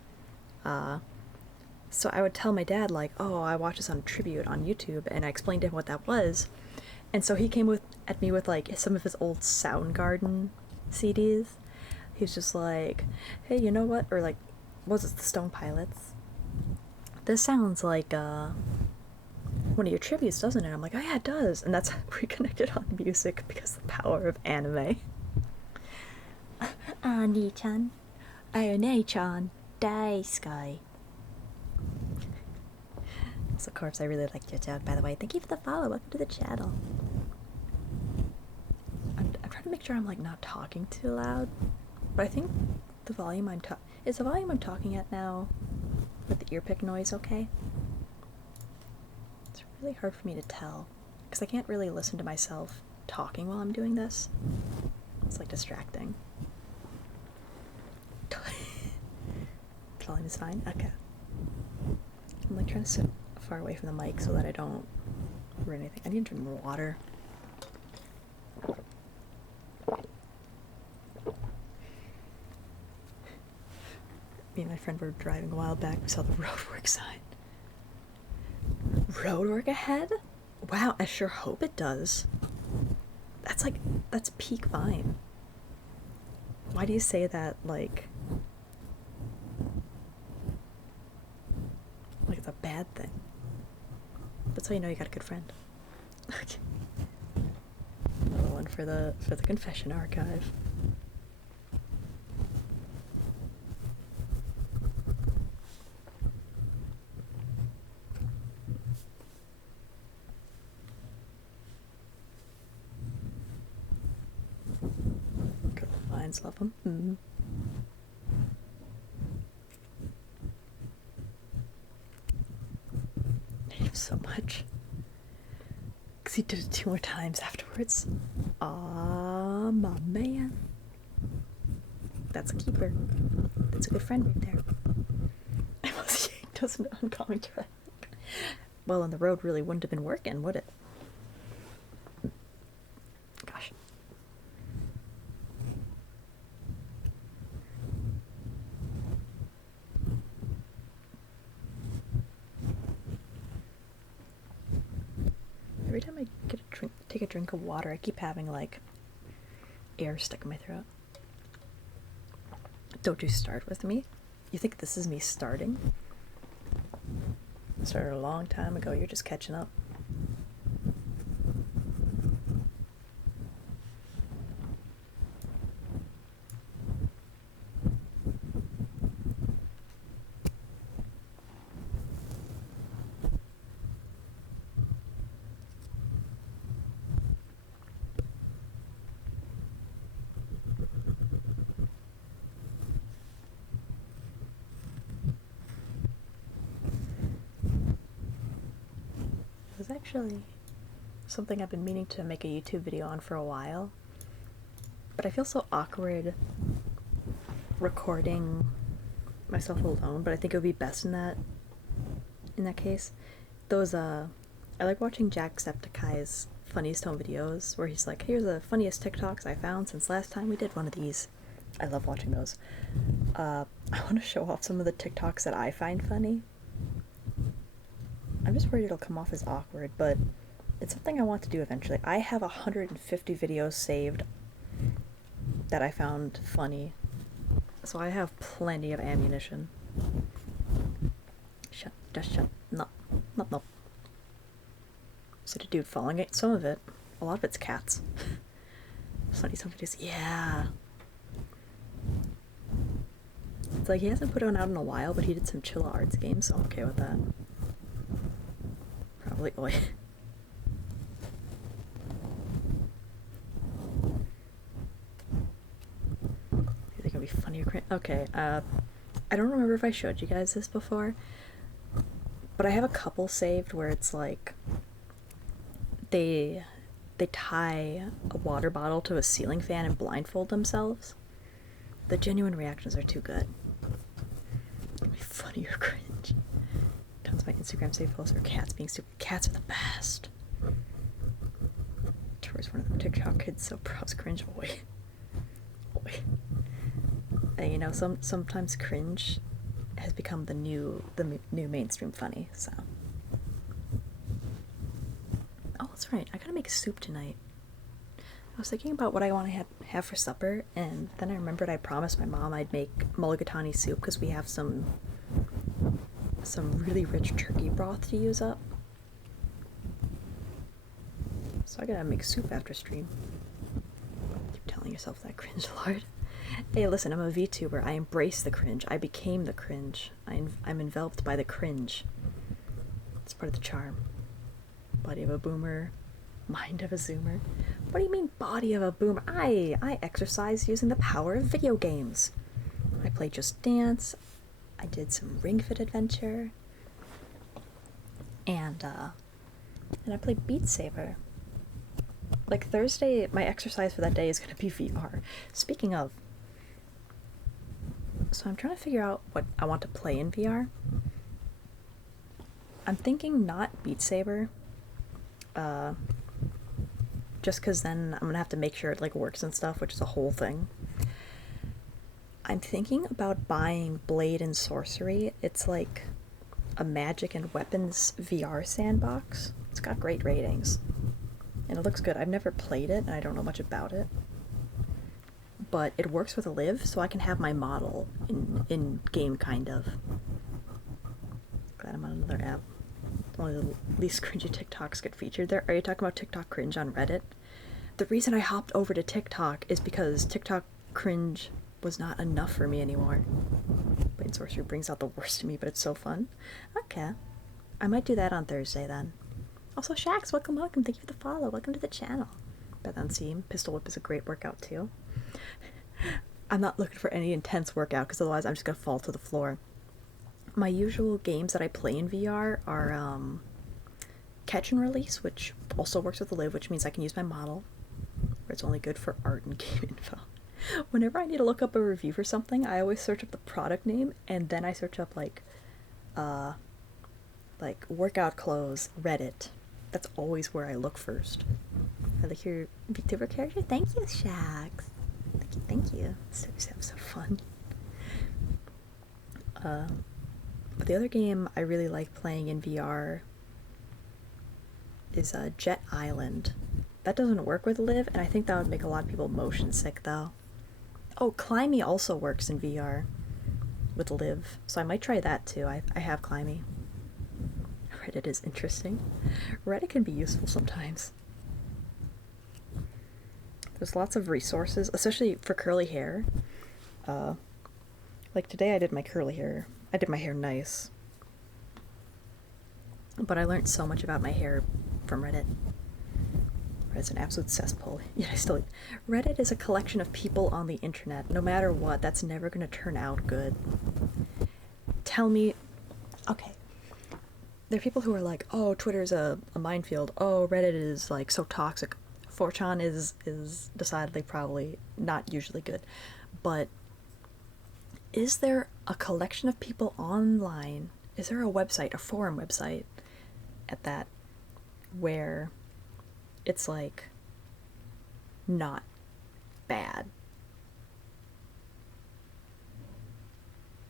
So I would tell my dad, like, oh, I watched this on tribute on YouTube, and I explained to him what that was. And so he came at me with like some of his old Soundgarden CDs. He was just like, hey, you know what? Or like, what was it, the Stone Pilots? This sounds like one of your tributes, doesn't it? I'm like, oh yeah, it does. And that's how we connected on music, because of the power of anime. Ani-chan, Ayone-chan, Daisuke. So, Corpse, I really liked your joke, by the way. Thank you for the follow. Welcome to the channel. I'm trying to make sure I'm like not talking too loud, but I think the volume is the volume I'm talking at now with the earpick noise okay? It's really hard for me to tell because I can't really listen to myself talking while I'm doing this. It's like distracting. Volume is fine? Okay. I'm like trying to sit far away from the mic so that I don't or anything. I need to drink more water. Me and my friend were driving a while back. We saw the roadwork sign. Roadwork ahead? Wow, I sure hope it does. That's peak Vine. Why do you say that like it's a bad thing? That's how you know you got a good friend. Okay. Another one for the confession archive. Good Vines, love them. Mm-hmm. I hate him so much. Because he did it 2 more times afterwards. Aw, my man. That's a keeper. That's a good friend right there. I was doesn't oncoming traffic. Well, and the road really wouldn't have been working, would it? Gosh. Every time I take a drink of water, I keep having like air stuck in my throat. Don't you start with me? You think this is me starting? I started a long time ago, you're just catching up. It was actually something I've been meaning to make a YouTube video on for a while, but I feel so awkward recording myself alone, but I think it would be best in that case. Those I like watching Jacksepticeye's funniest home videos where he's like, here's the funniest TikToks I found since last time we did one of these. I love watching those. I want to show off some of the TikToks that I find funny. I'm just worried it'll come off as awkward, but it's something I want to do eventually. I have 150 videos saved that I found funny, so I have plenty of ammunition. Shut, just shut. No. Is it a dude falling at some of it? A lot of it's cats. Funny, some videos. Yeah. It's like he hasn't put one out in a while, but he did some chill arts games, so I'm okay with that. Probably. Oi. You think it'll be funny or cringe? Okay, I don't remember if I showed you guys this before, but I have a couple saved where it's like they tie a water bottle to a ceiling fan and blindfold themselves. The genuine reactions are too good. It'll be funny or cringe. Tons of my Instagram save posts are cats being stupid. Cats are the best. Towards one of them TikTok kids so props cringe. Oi. And you know, sometimes cringe has become the new mainstream funny. So. Oh, that's right. I gotta make soup tonight. I was thinking about what I want to have for supper, and then I remembered I promised my mom I'd make mulligatawny soup because we have some really rich turkey broth to use up. So I gotta make soup after stream. Keep telling yourself that, cringe lord. Hey, listen, I'm a VTuber. I embrace the cringe. I became the cringe. I'm enveloped by the cringe. It's part of the charm. Body of a boomer, mind of a zoomer. What do you mean, body of a boomer? I exercise using the power of video games. I play Just Dance. I did some Ring Fit Adventure. And I played Beat Saber. Like Thursday, my exercise for that day is going to be VR. Speaking of, so I'm trying to figure out what I want to play in VR. I'm thinking not Beat Saber. just because then I'm gonna have to make sure it like works and stuff, which is a whole thing. I'm thinking about buying Blade and Sorcery. It's like a magic and weapons VR sandbox. It's got great ratings and it looks good. I've never played it and I don't know much about it, but it works with Live, so I can have my model in game, kind of. Glad I'm on another app. Only the least cringy TikToks get featured there. Are you talking about TikTok cringe on Reddit? The reason I hopped over to TikTok is because TikTok cringe was not enough for me anymore. Blade Sorcery brings out the worst in me, but it's so fun. Okay. I might do that on Thursday then. Also, Shax, welcome. Thank you for the follow. Welcome to the channel. Beth on Steam. Pistol Whip is a great workout too. I'm not looking for any intense workout because otherwise I'm just going to fall to the floor. My usual games that I play in VR are Catch and Release, which also works with the Live, which means I can use my model, where it's only good for art and game info. Whenever I need to look up a review for something, I always search up the product name, and then I search up like workout clothes, Reddit. That's always where I look first. I like your VTuber character. Thank you, Shax. Thank you. So fun. But the other game I really like playing in VR is Jet Island. That doesn't work with Live, and I think that would make a lot of people motion sick though. Oh, Climby also works in VR with Live, so I might try that too. I have Climby. Reddit is interesting. Reddit can be useful sometimes. There's lots of resources, especially for curly hair. Like today I did my curly hair. I did my hair nice. But I learned so much about my hair from Reddit. Reddit's an absolute cesspool. Yet Reddit is a collection of people on the internet. No matter what, that's never going to turn out good. Tell me... Okay. There are people who are like, oh, Twitter's a minefield. Oh, Reddit is like so toxic. 4chan is decidedly probably not usually good. But is there a collection of people online? Is there a website, a forum website at that, where it's like not bad?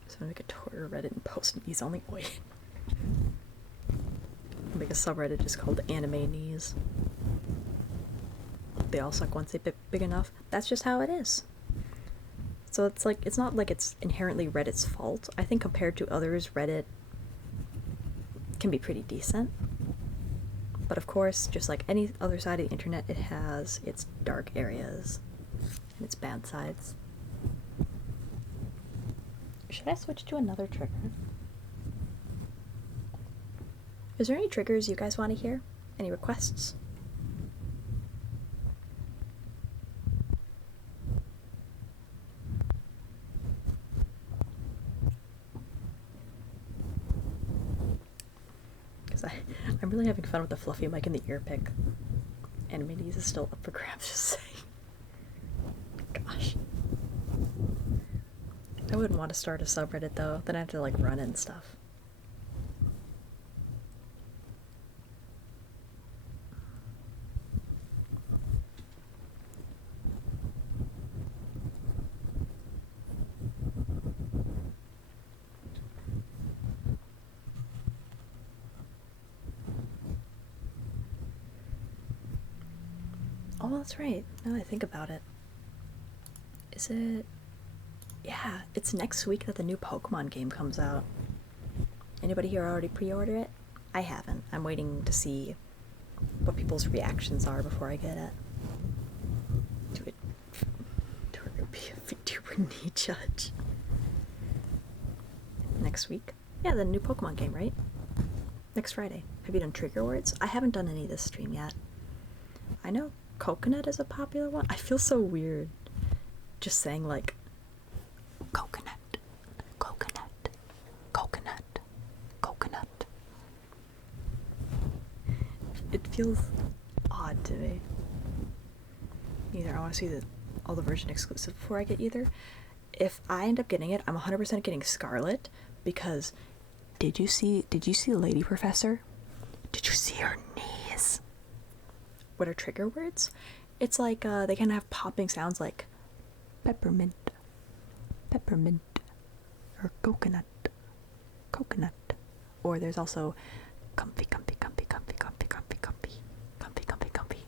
So I'm gonna make a Twitter Reddit and post knees only. Wait. I'll make a subreddit just called Anime Knees. They all suck once they get big enough. That's just how it is. So it's like, it's not like it's inherently Reddit's fault. I think compared to others, Reddit can be pretty decent. But of course, just like any other side of the internet, it has its dark areas and its bad sides. Should I switch to another trigger? Is there any triggers you guys want to hear? Any requests? I'm really having fun with the fluffy mic and the ear pick. Anime Knees is still up for grabs, just saying. Gosh. I wouldn't want to start a subreddit though, then I have to like run and stuff. Oh, that's right. Now that I think about it. Is it... Yeah, it's next week that the new Pokemon game comes out. Anybody here already pre-order it? I haven't. I'm waiting to see what people's reactions are before I get it. Do it be a VTuber knee judge. Next week? Yeah, the new Pokemon game, right? Next Friday. Have you done trigger words? I haven't done any this stream yet. I know coconut is a popular one. I feel so weird just saying like coconut, coconut, coconut, coconut. It feels odd to me. Either I want to see all the version exclusive before I get either. If I end up getting it, I'm 100% getting Scarlet, because did you see Lady Professor? Did you see her knees? what are trigger words. It's like they can have popping sounds like peppermint, peppermint, or coconut, coconut. Or there's also comfy, comfy, comfy, comfy, comfy, comfy, comfy, comfy, comfy, comfy.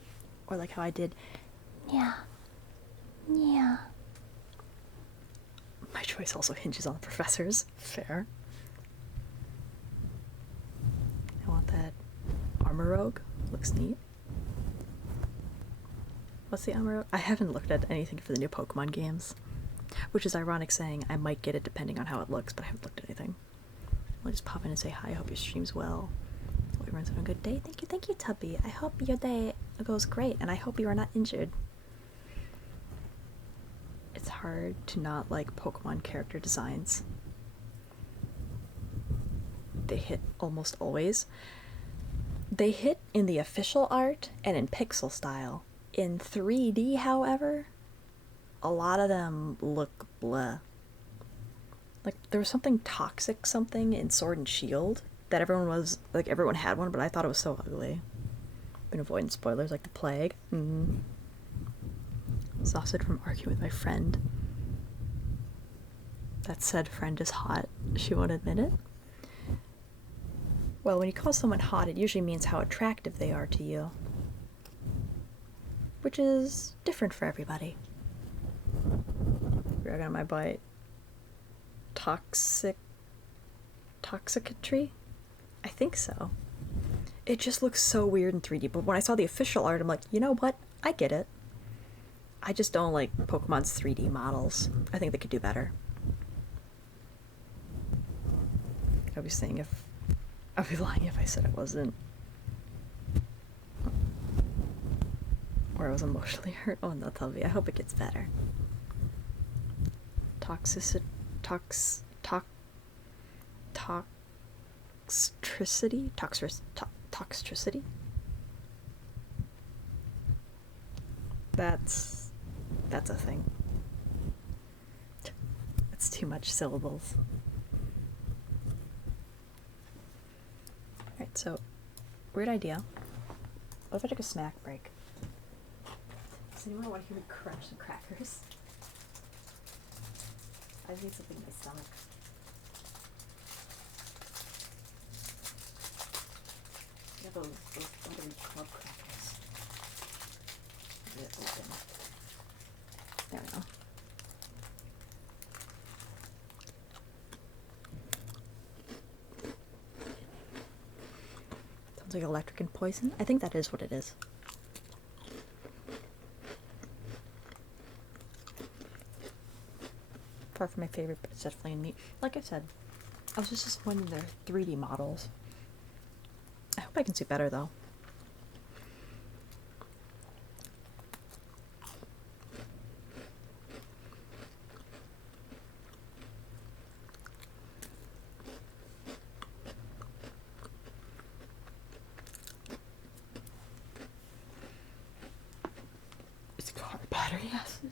Or like how I did, yeah, yeah. My choice also hinges on the professors. Fair. I want that armor rogue. Looks neat. What's the armor rogue? I haven't looked at anything for the new Pokemon games, which is ironic saying I might get it depending on how it looks, but I haven't looked at anything. I'll just pop in and say hi. I hope your stream's well. Hope everyone's having a good day. Thank you, Tubby. I hope your day goes great, and I hope you are not injured. It's hard to not like Pokemon character designs. They hit almost always. They hit in the official art and in pixel style. In 3D, however, a lot of them look bleh. Like, there was something toxic something in Sword and Shield that everyone had one, but I thought it was so ugly. Been avoiding spoilers like the plague. Exhausted from arguing with my friend. That said friend is hot. She won't admit it. Well, when you call someone hot, it usually means how attractive they are to you. Which is different for everybody. We're on my bite. Toxicatry? I think so. It just looks so weird in 3D, but when I saw the official art, I'm like, you know what? I get it. I just don't like Pokemon's 3D models. I think they could do better. I'd be lying if I said I wasn't. Or I was emotionally hurt. Oh no, Tubby. I hope it gets better. Toxicity? Toxicity? That's a thing. It's too much syllables. Alright, so, weird idea. What if I took a snack break? Does anyone want to hear me crunch some crackers? I need something in my stomach. Yeah, those buttery club crackers. Get it open. There we go. Sounds like electric and poison. I think that is what it is. Far from my favorite, but it's definitely neat. Like I said, I was just disappointed in their 3D models. I hope I can see better though. It's car battery acid.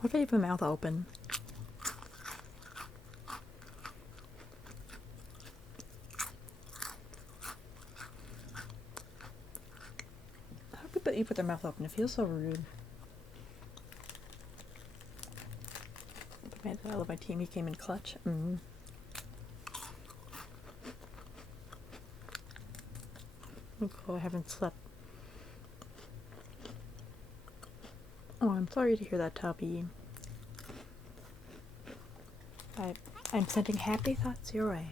What if I leave my mouth open? How do people eat with their mouth open? It feels so rude. I love my team. He came in clutch. Oh, I haven't slept. Oh, I'm sorry to hear that, Tubby. I'm sending happy thoughts your way.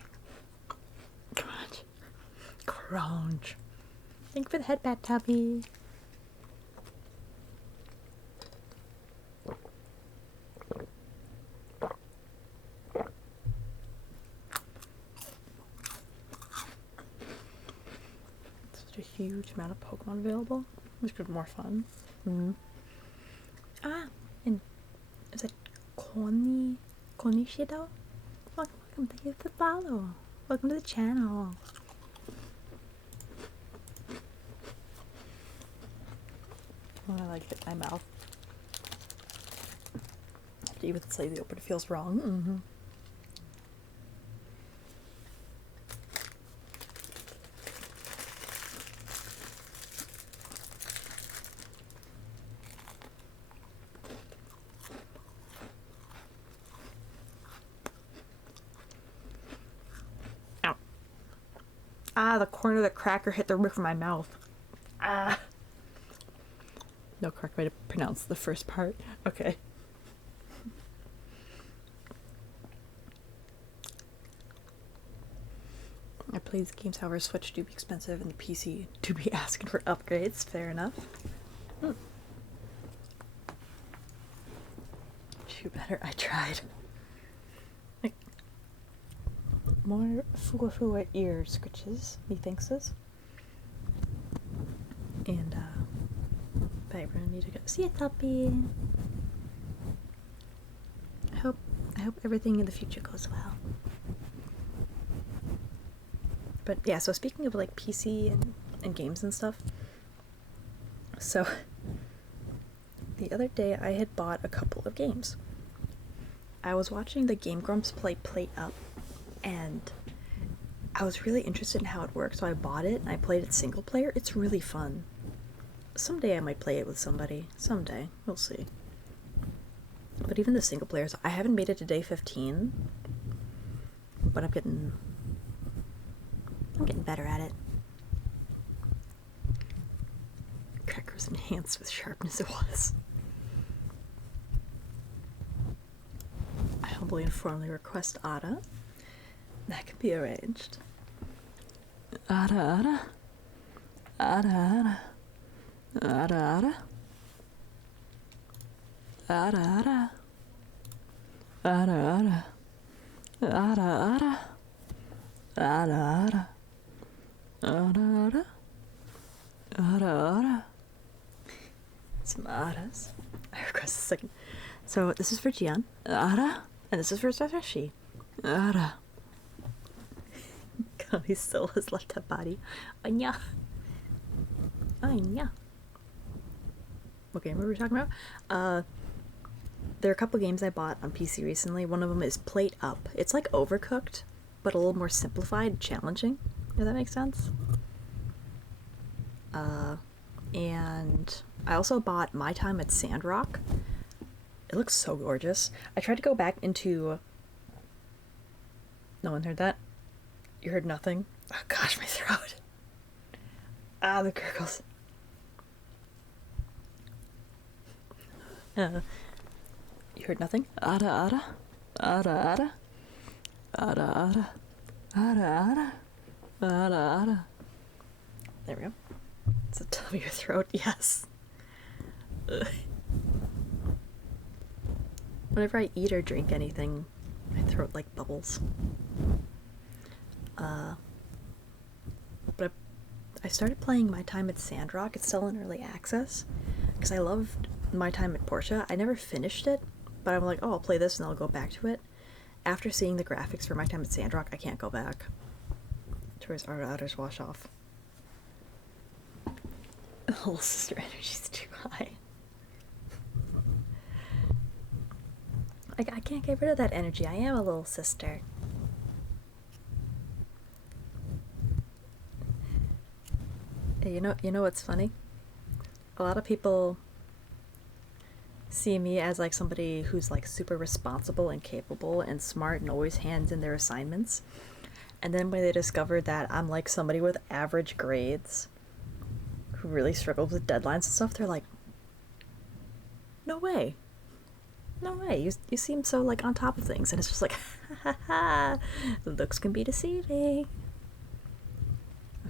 Crunch. Crunch. Thank you for the head pat, Tubby. Such a huge amount of Pokemon available. This could be more fun. And is it Konishido? Welcome, thank you for the follow. Welcome to the channel. When I like hit my mouth, soft, even if it's slightly open, it feels wrong. Mm-hmm. Ow. Ah, the corner of the cracker hit the roof of my mouth. Ah. No correct way to pronounce the first part. Okay. I play these games, however, Switch do be expensive and the PC do be asking for upgrades. Fair enough. You better, I tried. Like, more fuwa ear scritches, methinkses. And, but I really need to go see a puppy. I hope everything in the future goes well. But yeah, so speaking of like PC and games and stuff, so the other day I had bought a couple of games. I was watching the Game Grumps play Plate Up, and I was really interested in how it worked, so I bought it and I played it single player. It's really fun. Someday I might play it with somebody. Someday. We'll see. But even the single players, I haven't made it to day 15, but I'm getting better at it. Cracker's enhanced with sharpness it was. I humbly and formally request Ada. That can be arranged. Ada. Ada. Ada. Ada. Ada. Ada. Ada. Ada. Some Adas. I request a second. So this is for Gian. Ada. And this is for Satoshi. Ada. God, he still has left that body. Anya. Anya. What game were we talking about? There are a couple games I bought on PC recently. One of them is Plate Up. It's like Overcooked, but a little more simplified, challenging. Does that make sense? And I also bought My Time at Sandrock. It looks so gorgeous. I tried to go back into... No one heard that? You heard nothing? Oh gosh, my throat. Ah, the gurgles. You heard nothing? Ada. Ada. Ada. Ada. Ada. There we go. It's the top of your throat, yes. Ugh. Whenever I eat or drink anything, my throat like bubbles. But I started playing My Time at Sandrock. It's still in early access because I loved My Time at Portia. I never finished it, but I'm like, oh, I'll play this and I'll go back to it. After seeing the graphics for My Time at Sandrock, I can't go back. Towards our others wash off. Little sister energy's too high. Like, I can't get rid of that energy. I am a little sister. You know what's funny? A lot of people see me as like somebody who's like super responsible and capable and smart and always hands in their assignments. And then when they discovered that I'm like somebody with average grades who really struggles with deadlines and stuff, they're like, no way. No way. You seem so like on top of things. And it's just like, ha ha ha. Looks can be deceiving.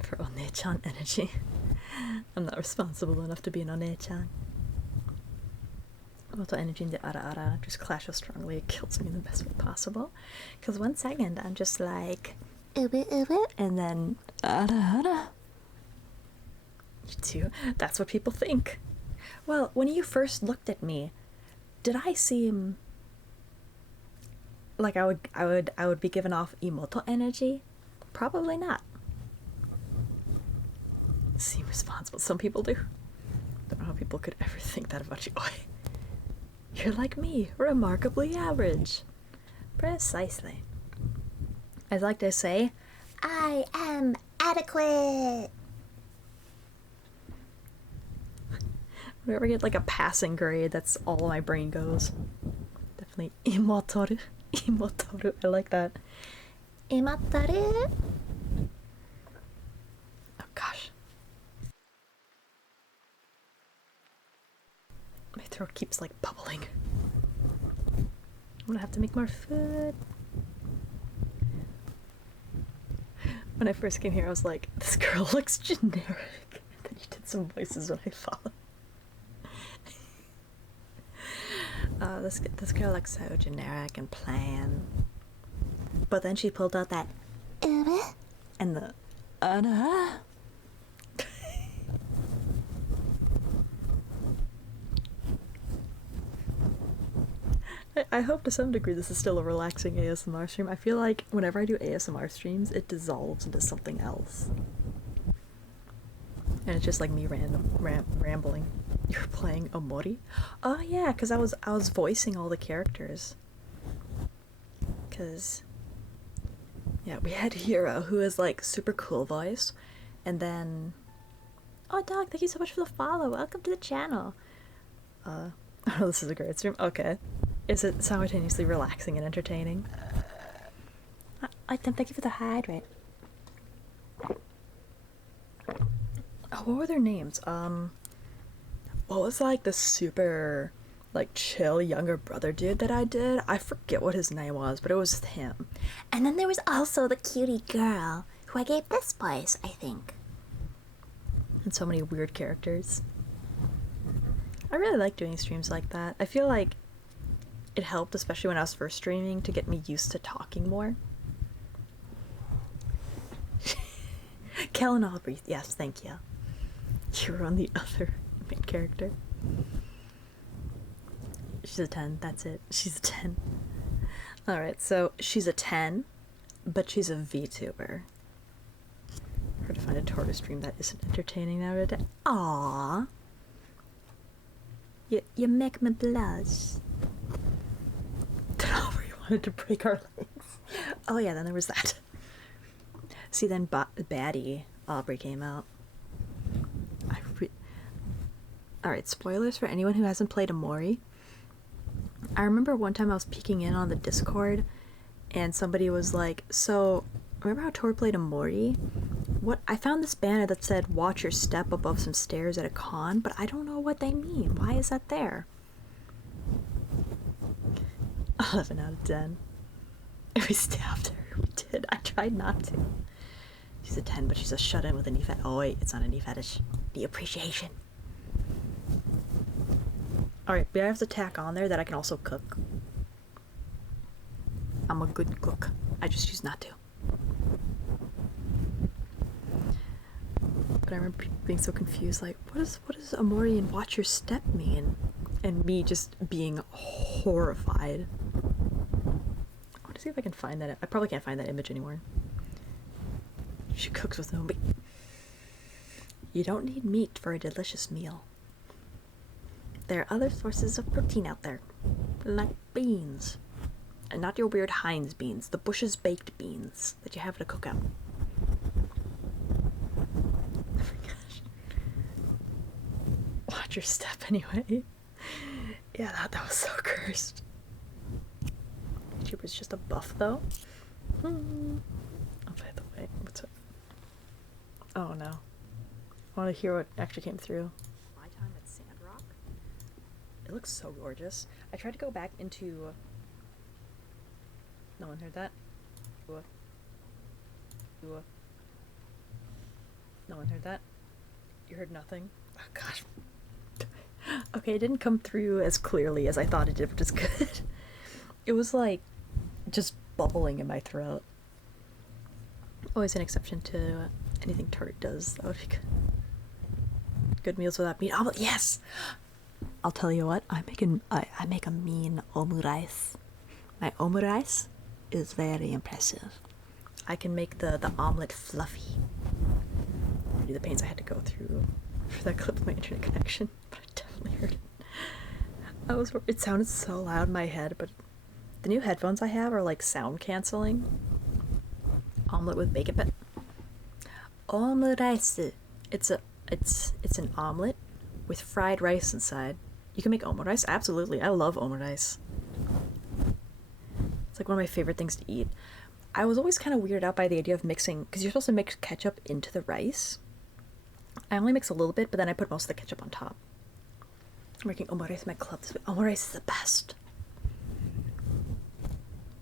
For One-chan energy. I'm not responsible enough to be an One-chan. Auto energy in the ara just clashes strongly. It kills me in the best way possible. Because 1 second I'm just like, and then ara. You too? That's what people think. Well, when you first looked at me, did I seem like I would be giving off Imoto energy? Probably not. Seem responsible. Some people do. Don't know how people could ever think that about you. You're like me, remarkably average. Precisely. I'd like to say, I am adequate. Whenever I get like a passing grade, that's all my brain goes. Definitely imotoru. Imotoru. I like that. Imotoru. Oh gosh. My throat keeps like bubbling. I'm gonna have to make more food. When I first came here, I was like, this girl looks generic. And then you did some voices when I followed. This girl looks so generic and plain. But then she pulled out that and the I hope to some degree this is still a relaxing ASMR stream. I feel like whenever I do ASMR streams, it dissolves into something else. And it's just like me rambling. You're playing Omori? Oh yeah, because I was voicing all the characters. Because yeah, we had Hiro, who is like super cool voice, and then oh dog, thank you so much for the follow. Welcome to the channel. Oh, this is a great stream. Okay, is it simultaneously relaxing and entertaining? Thank you for the hydrate. Oh, what were their names? What was like the super like chill younger brother dude that I did? I forget what his name was, but it was him. And then there was also the cutie girl who I gave this voice, I think. And so many weird characters. I really like doing streams like that. I feel like it helped, especially when I was first streaming, to get me used to talking more. Kellen Aubrey, yes, thank you. You were on the other main character. She's a 10, that's it. She's a 10. Alright, so she's a 10, but she's a VTuber. Hard to find a Tortoise stream that isn't entertaining nowadays. Aww. You make me blush. Aubrey wanted to break our legs. Oh yeah, then there was that. See, then Baddie Aubrey came out. Alright, spoilers for anyone who hasn't played Omori. I remember one time I was peeking in on the Discord and somebody was like, so, remember how Tor played Omori? What? I found this banner that said, watch your step above some stairs at a con, but I don't know what they mean. Why is that there? 11 out of 10. We stabbed her. We did. I tried not to. She's a 10, but she's a shut-in with a knee fetish. Oh wait, it's not a knee fetish. Knee appreciation. Alright, but I have to tack on there that I can also cook. I'm a good cook. I just choose not to. But I remember people being so confused, like, what does Omori and watch your step mean? And me just being horrified. I want to see if I can find that. I probably can't find that image anymore. She cooks with no meat. You don't need meat for a delicious meal. There are other sources of protein out there, like beans. And not your weird Heinz beans, the Bush's baked beans that you have at a cookout. Oh my gosh. Watch your step anyway. Yeah, that was so cursed. YouTuber's just a buff though. Oh, by the way, what's up? Oh no. I want to hear what actually came through. My time at Sandrock. It looks so gorgeous. I tried to go back into... No one heard that? No one heard that? You heard nothing? Oh gosh. Okay, it didn't come through as clearly as I thought it did, which is good. It was like just bubbling in my throat. Always an exception to anything Tart does. That would be good. Good meals without meat. Oh, yes! I'll tell you what, I make a mean omurice. My omurice is very impressive. I can make the omelet fluffy. The pains I had to go through for that clip of my internet connection, but I definitely heard it. It sounded so loud in my head, but the new headphones I have are like sound canceling. Omelet with bacon bit. Omurice. It's an omelet with fried rice inside. You can make omurice? Absolutely. I love omurice. It's like one of my favorite things to eat. I was always kind of weirded out by the idea of mixing, because you're supposed to mix ketchup into the rice. I only mix a little bit, but then I put most of the ketchup on top. I'm making omurice my club this week. Omurice is the best.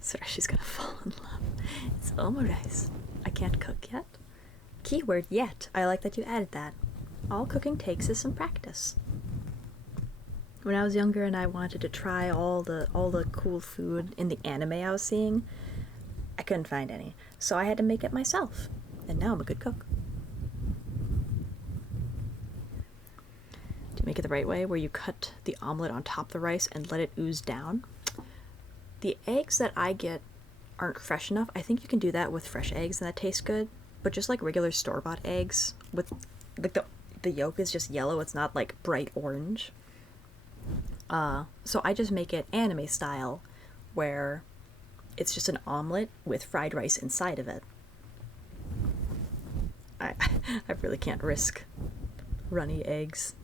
Sorry, she's gonna fall in love. It's omurice. I can't cook yet. Keyword yet. I like that you added that. All cooking takes is some practice. When I was younger and I wanted to try all the cool food in the anime I was seeing, I couldn't find any. So I had to make it myself. And now I'm a good cook. Do you make it the right way, where you cut the omelet on top of the rice and let it ooze down? The eggs that I get aren't fresh enough. I think you can do that with fresh eggs and that tastes good. But just like regular store-bought eggs, with like the yolk is just yellow, it's not like bright orange. So I just make it anime style, where it's just an omelet with fried rice inside of it. I really can't risk runny eggs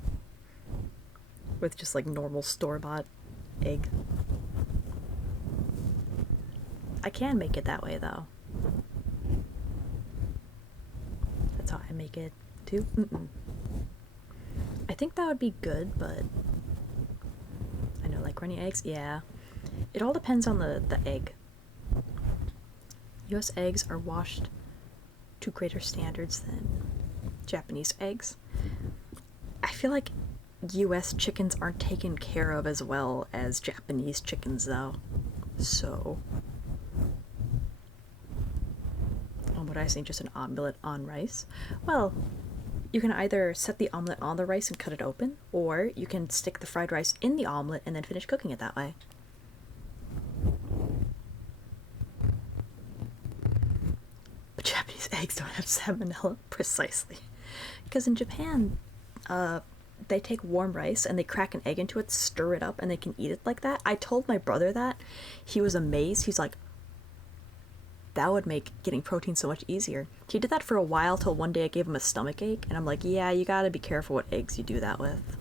with just like normal store-bought egg. I can make it that way though. That's how I make it too. I think that would be good, but I know, like runny eggs, yeah. It all depends on the egg. US eggs are washed to greater standards than Japanese eggs. I feel like US chickens aren't taken care of as well as Japanese chickens though. So what I think, just an omelet on rice. Well, you can either set the omelet on the rice and cut it open, or you can stick the fried rice in the omelet and then finish cooking it that way. But Japanese eggs don't have salmonella, precisely. Because in Japan, they take warm rice and they crack an egg into it, stir it up, and they can eat it like that. I told my brother that. He was amazed. He's like, that would make getting protein so much easier. He did that for a while till one day I gave him a stomach ache, and I'm like, yeah, you gotta be careful what eggs you do that with.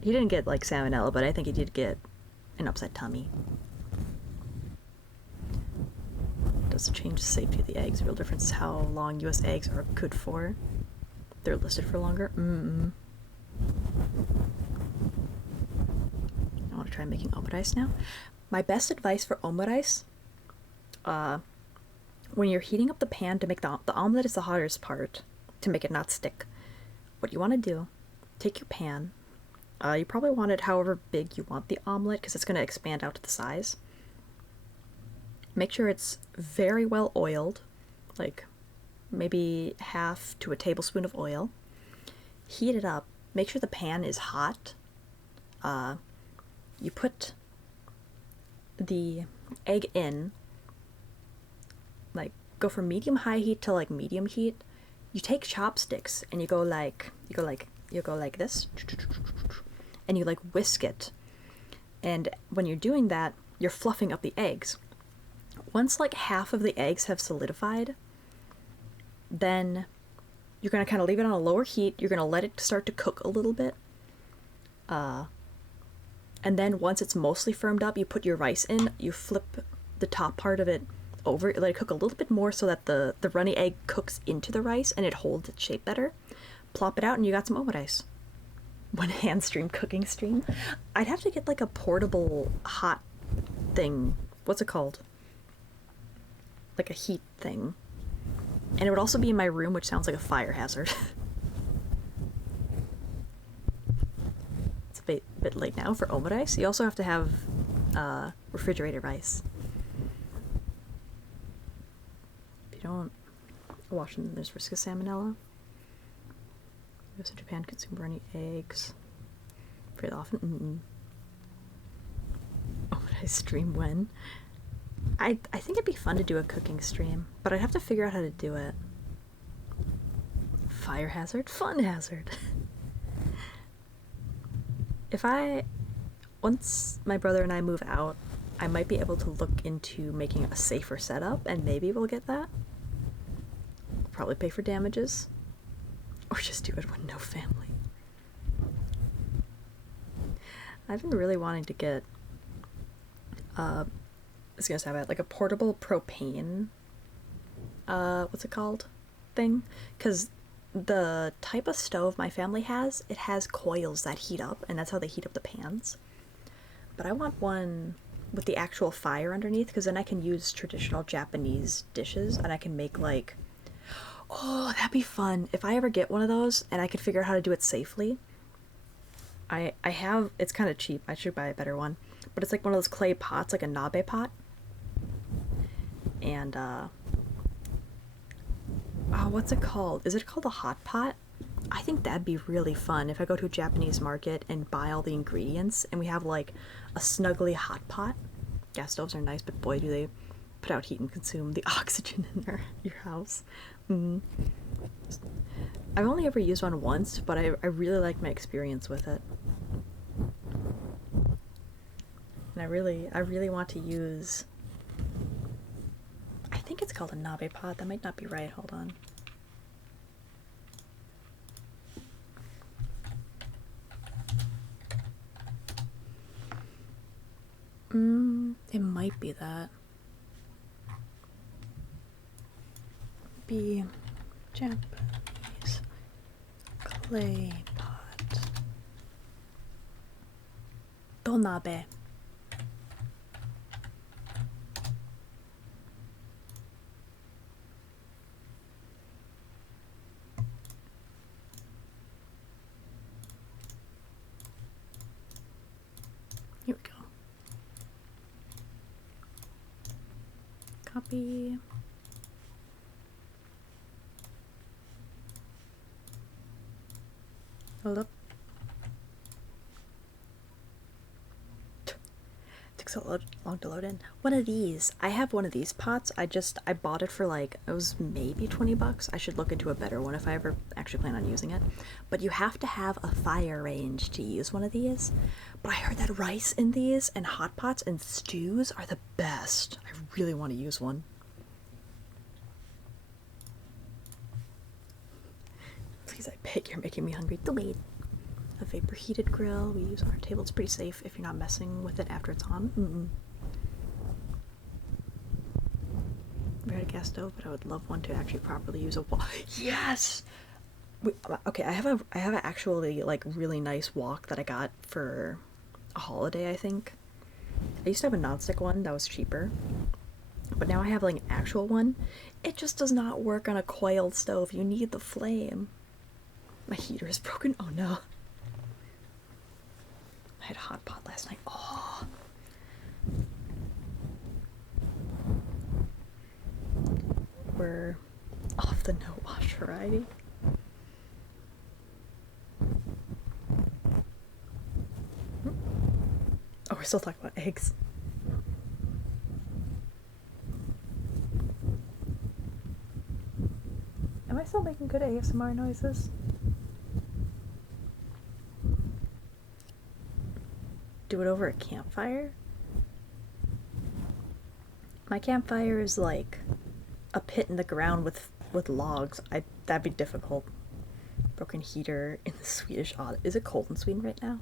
He didn't get like salmonella, but I think he did get an upset tummy. Doesn't change the safety of the eggs. The real difference is how long US eggs are good for. They're listed for longer. I want to try making omurice now. My best advice for omurice, when you're heating up the pan to make the omelet is the hardest part to make it not stick. What you want to do, take your pan. You probably want it however big you want the omelet, because it's going to expand out to the size. Make sure it's very well oiled, like maybe half to a tablespoon of oil. Heat it up. Make sure the pan is hot. You put the egg in, like go from medium-high heat to like medium heat. You take chopsticks and you go like this, and you like whisk it. And when you're doing that, you're fluffing up the eggs. Once like half of the eggs have solidified, then you're gonna kind of leave it on a lower heat. You're gonna let it start to cook a little bit. And then once it's mostly firmed up, you put your rice in, you flip the top part of it over, let it cook a little bit more so that the runny egg cooks into the rice and it holds its shape better. Plop it out and you got some omurice. One hand stream, cooking stream. I'd have to get like a portable hot thing. What's it called? Like a heat thing. And it would also be in my room, which sounds like a fire hazard. It's a bit late now for omurice. You also have to have refrigerated rice. If you don't wash them, there's risk of salmonella. US and Japan consume runny eggs very often. Omurice stream when? I think it'd be fun to do a cooking stream, but I'd have to figure out how to do it. Fire hazard? Fun hazard. once my brother and I move out, I might be able to look into making a safer setup, and maybe we'll get that. Probably pay for damages. Or just do it with no family. I've been really wanting to get I was gonna say that, like a portable propane what's it called? Thing. Because the type of stove my family has, it has coils that heat up, and that's how they heat up the pans. But I want one with the actual fire underneath, because then I can use traditional Japanese dishes, and I can make like, oh, that'd be fun if I ever get one of those and I could figure out how to do it safely. I have, it's kind of cheap, I should buy a better one, but it's like one of those clay pots, like a nabe pot. And oh, what's it called? Is it called a hot pot? I think that'd be really fun if I go to a Japanese market and buy all the ingredients and we have like a snuggly hot pot. Gas stoves are nice, but boy, do they put out heat and consume the oxygen in your house. I've only ever used one once, but I really like my experience with it. And I really want to use, I think it's called a nabe pot. That might not be right. Hold on. It might be that. Be Japanese clay pot. Donabe. Here we go. Copy. Hold up. Took so long to load in. One of these. I have one of these pots. I bought it for like, it was maybe 20 bucks. I should look into a better one if I ever actually plan on using it. But you have to have a fire range to use one of these. But I heard that rice in these and hot pots and stews are the best. I really want to use one. Please, I beg, you're making me hungry. Wait. A vapor heated grill we use on our table. It's pretty safe if you're not messing with it after it's on. We had a gas stove, but I would love one to actually properly use a wok. Yes. Wait, okay, I have a actually like really nice wok that I got for a holiday. I think I used to have a nonstick one that was cheaper, but now I have like an actual one. It just does not work on a coiled stove. You need the flame. My heater is broken. Oh no. I had a hot pot last night. Oh. We're off the no wash variety. Oh, we're still talking about eggs. Am I still making good ASMR noises? Do it over a campfire? My campfire is like a pit in the ground with logs. That'd be difficult. Broken heater in the Swedish autumn. Is it cold in Sweden right now?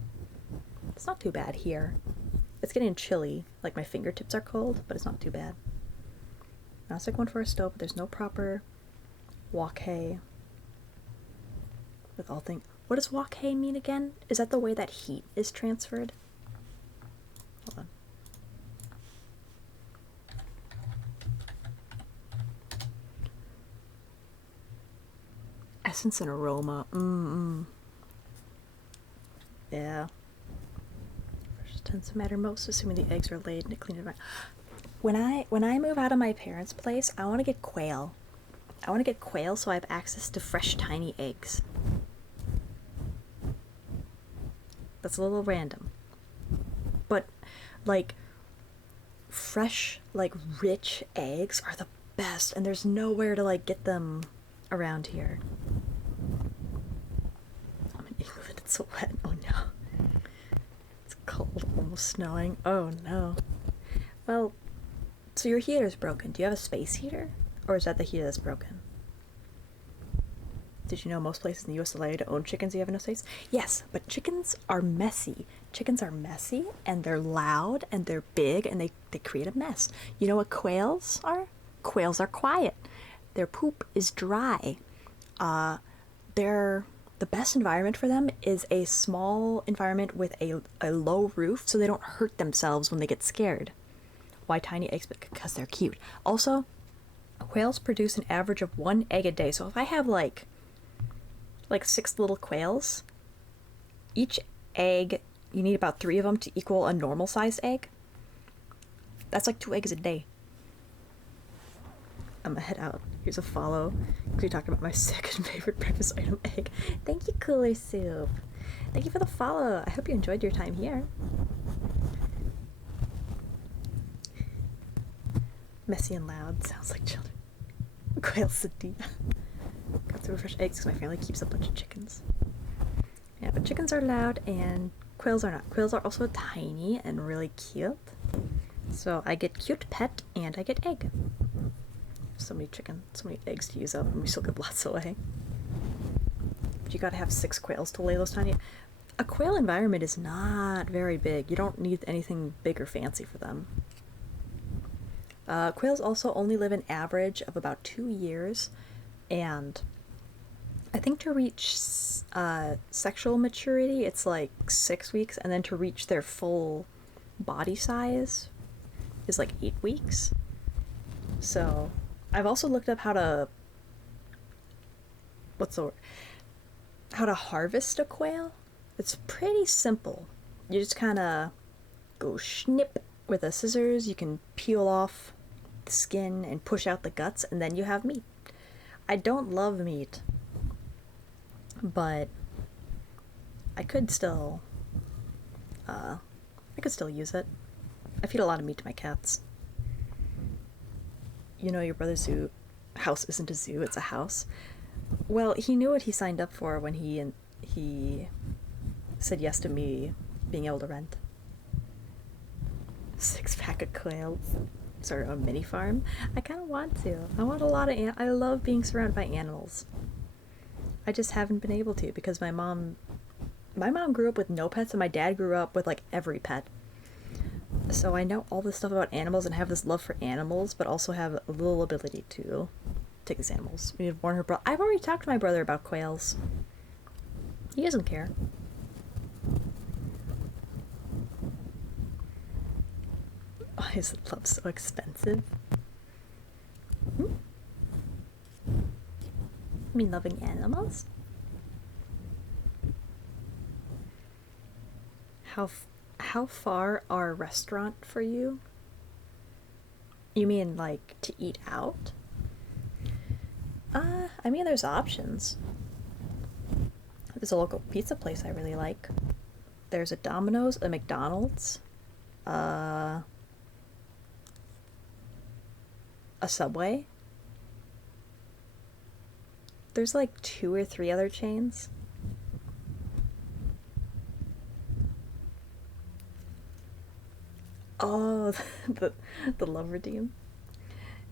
It's not too bad here. It's getting chilly. Like my fingertips are cold, but it's not too bad. Now it's like one for a stove, but there's no proper wok hay. With all things. What does wok hay mean again? Is that the way that heat is transferred? Hold on. Essence and aroma. Yeah. Fresh tends to matter most, assuming the eggs are laid and it cleaned it. When I move out of my parents' place, I want to get quail. I want to get quail so I have access to fresh, tiny eggs. That's a little random. But, like, fresh, like, rich eggs are the best, and there's nowhere to, like, get them around here. I'm in England, it's so wet. Oh no. It's cold. Oh almost snowing. Oh no. Well, so your heater's broken. Do you have a space heater? Or is that the heater that's broken? Did you know most places in the US allow you to own chickens if you have no space? Yes, but chickens are messy. Chickens are messy, and they're loud, and they're big, and they create a mess. You know what quails are? Quails are quiet. Their poop is dry. The best environment for them is a small environment with a low roof so they don't hurt themselves when they get scared. Why tiny eggs? Because they're cute. Also, quails produce an average of 1 egg a day. So if I have like 6 little quails, each egg, you need about 3 of them to equal a normal sized egg. That's like 2 eggs a day. I'm gonna head out. Here's a follow. We talked about my second favorite breakfast item, egg. Thank you, Cooler Soup. Thank you for the follow. I hope you enjoyed your time here. Messy and loud. Sounds like children. Quail City. Got some fresh eggs because my family keeps a bunch of chickens. Yeah, but chickens are loud and quails are not. Quails are also tiny and really cute. So I get cute pet and I get egg. So many chicken, so many eggs to use up, and we still give lots away. But you gotta have 6 quails to lay those tiny. A quail environment is not very big. You don't need anything big or fancy for them. Quails also only live an average of about 2 years, and I think to reach sexual maturity, it's like 6 weeks, and then to reach their full body size is like 8 weeks. So I've also looked up how to harvest a quail. It's pretty simple. You just kind of go snip with a scissors. You can peel off the skin and push out the guts, and then you have meat. I don't love meat, but I could still use it. I feed a lot of meat to my cats. You know, your brother's house isn't a zoo, it's a house. Well, he knew what he signed up for when he said yes to me being able to rent. 6-pack of quails. Sort of a mini farm. I kind of want to. I want a lot of I love being surrounded by animals. I just haven't been able to because my mom grew up with no pets and my dad grew up with like every pet. So I know all this stuff about animals and have this love for animals, but also have a little ability to take these animals. We have warned her I've already talked to my brother about quails. He doesn't care. Why is love so expensive? You mean loving animals? How far are a restaurant for you? You mean like to eat out? I mean there's options. There's a local pizza place I really like. There's a Domino's, a McDonald's, a Subway. There's like 2 or 3 other chains. Oh, the love redeem.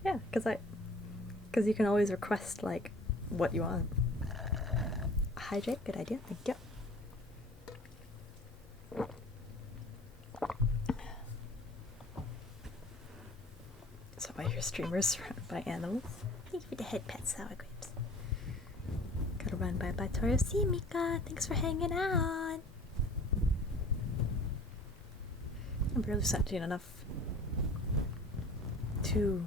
Yeah, because you can always request like what you want. Hi Jake, good idea. Thank you. So why your streamers surrounded by animals? Thank you for the head pet sour grapes. Gotta run by Torio. See Mika, thanks for hanging out. I'm barely sentient enough to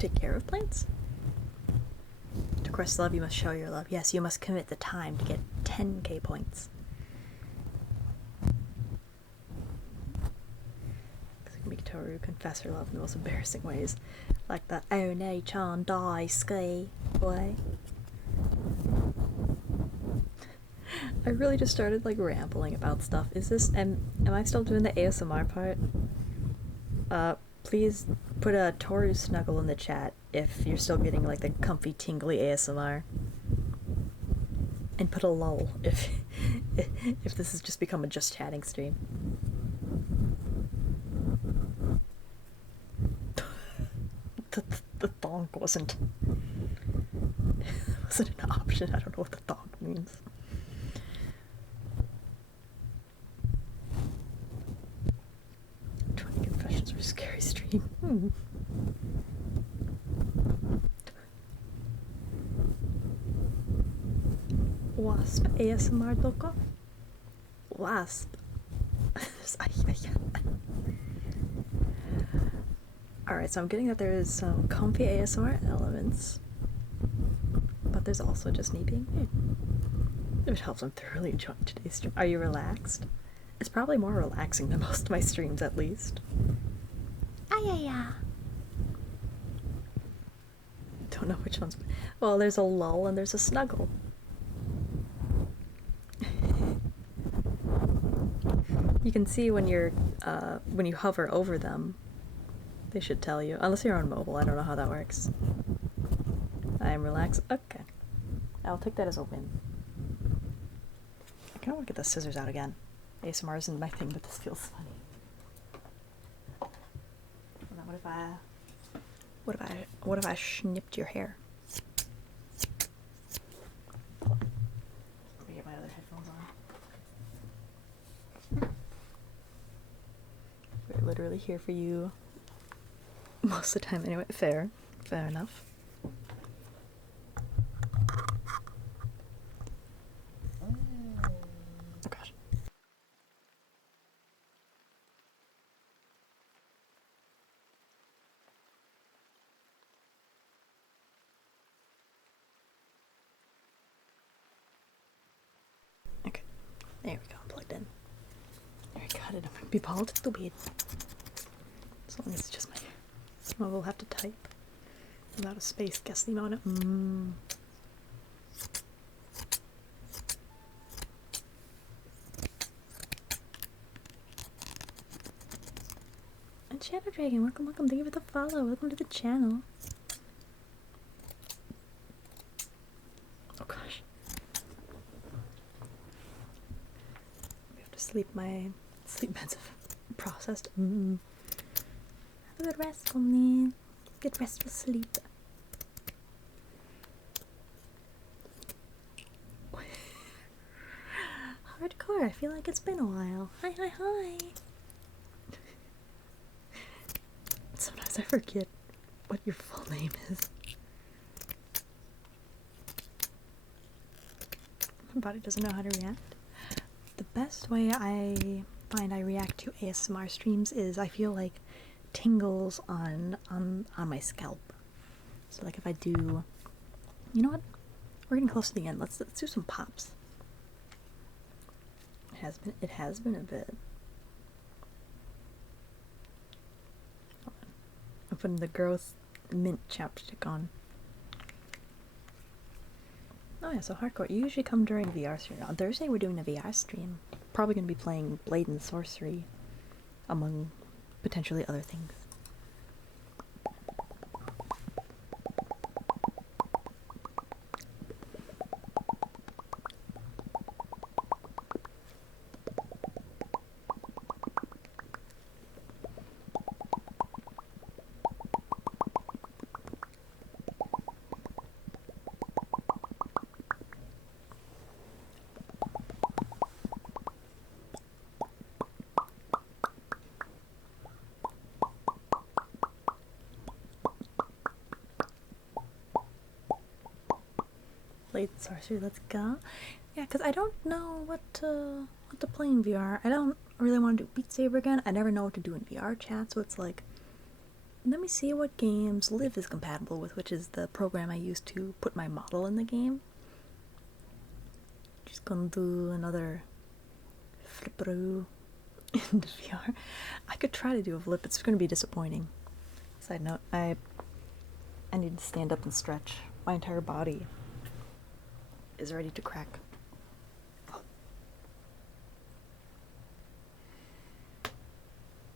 take care of plants. To express love, you must show your love. Yes, you must commit the time to get 10k points. Make Toru confess her love in the most embarrassing ways. Like that, oh no, Chan die, ski way. I really just started like rambling about stuff. Am I still doing the ASMR part? Please put a Toru snuggle in the chat if you're still getting like the comfy tingly ASMR. and put a lull if if this has just become a just chatting stream. The thonk wasn't an option. I don't know what the thonk means. 20 confessions for scary stream. Wasp ASMR doko? Wasp. Alright, so I'm getting that there is some comfy ASMR elements, but there's also just me being me. If it helps, I'm thoroughly enjoying today's stream. Are you relaxed? It's probably more relaxing than most of my streams, at least. Ayaya. Don't know which one's. Well, there's a lull and there's a snuggle. You can see when you hover over them. They should tell you, unless you're on mobile. I don't know how that works. I am relaxed. Okay, I'll take that as a win. I kind of want to get the scissors out again. ASMR isn't my thing, but this feels funny. What if I snipped your hair? Let me get my other headphones on. We're literally here for you most of the time anyway. Fair enough. Oh gosh. Okay, there we go, I'm plugged in. There we got it, I'm gonna be bald to be. As long as it's just my hair. Well, we'll have to type. I'm out of space, guess the amount of And Shadow Dragon, welcome, thank you for the follow, welcome to the channel. Oh gosh. We have to sleep, my sleep meds have processed. Have a good restful need. Good restful sleep. Hardcore, I feel like it's been a while. Hi. Sometimes I forget what your full name is. My body doesn't know how to react. The best way I find I react to ASMR streams is I feel like tingles on my scalp. So like if I do, you know what? We're getting close to the end. Let's do some pops. It has been a bit. I'm putting the gross mint chapstick on. Oh yeah, so hardcore. You usually come during VR stream. On Thursday we're doing a VR stream. Probably gonna be playing Blade and Sorcery, among potentially other things. Blade and Sorcery, let's go. Yeah, because I don't know what to play in VR. I don't really want to do Beat Saber again. I never know what to do in VR chat, so it's like, let me see what games Live is compatible with, which is the program I use to put my model in the game. Just gonna do another flipperoo in VR. I could try to do a flip, it's gonna be disappointing. Side note, I need to stand up and stretch. My entire body is ready to crack.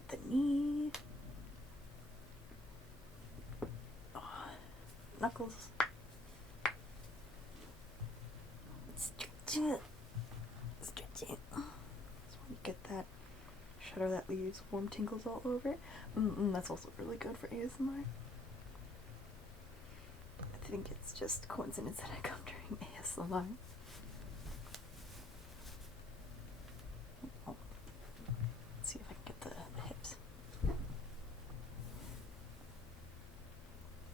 The knee. Oh, knuckles. get that shutter that leaves warm tingles all over it. That's also really good for ASMR. I think it's just coincidence that I come during ASMR. Oh. Let's see if I can get the hips.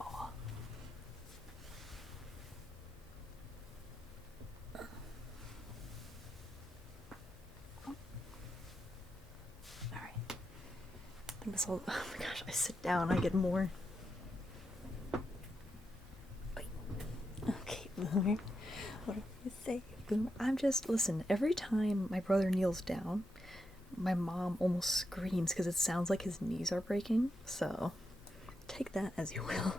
Oh. Alright. I think this will, oh my gosh, I sit down, I get more. Okay, Boomer. What do you say, Boomer? I'm just, listen, every time my brother kneels down, my mom almost screams because it sounds like his knees are breaking, so take that as you will.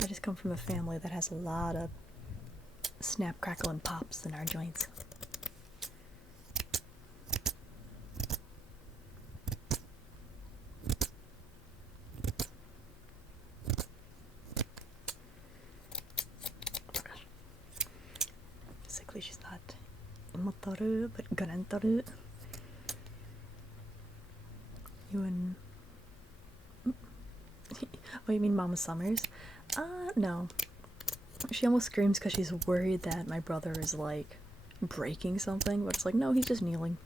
I just come from a family that has a lot of snap, crackle, and pops in our joints. Basically, she's not imotoru, but garantoru. You and... Oh, you mean Mama Summers? No. She almost screams because she's worried that my brother is, like, breaking something, but it's like, no, he's just kneeling.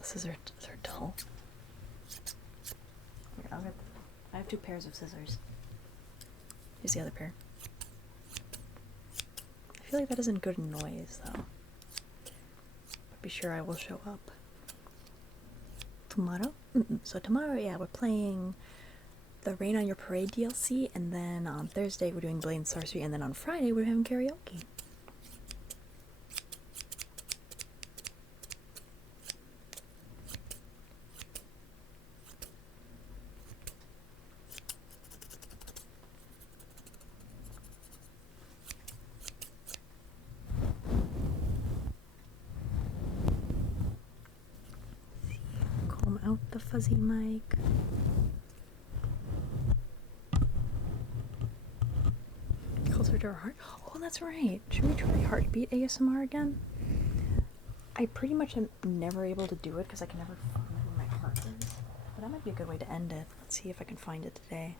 The scissors are dull. Here, I have 2 pairs of scissors. Here's the other pair. I feel like that isn't good noise, though. But be sure I will show up. Tomorrow? So tomorrow, yeah, we're playing the Rain on Your Parade DLC, and then on Thursday we're doing Blade and Sorcery, and then on Friday we're having karaoke. Comb out the fuzzy mic. Closer to her heart. Oh, that's right. Should we try heartbeat ASMR again? I pretty much am never able to do it because I can never find where my heart is. But that might be a good way to end it. Let's see if I can find it today.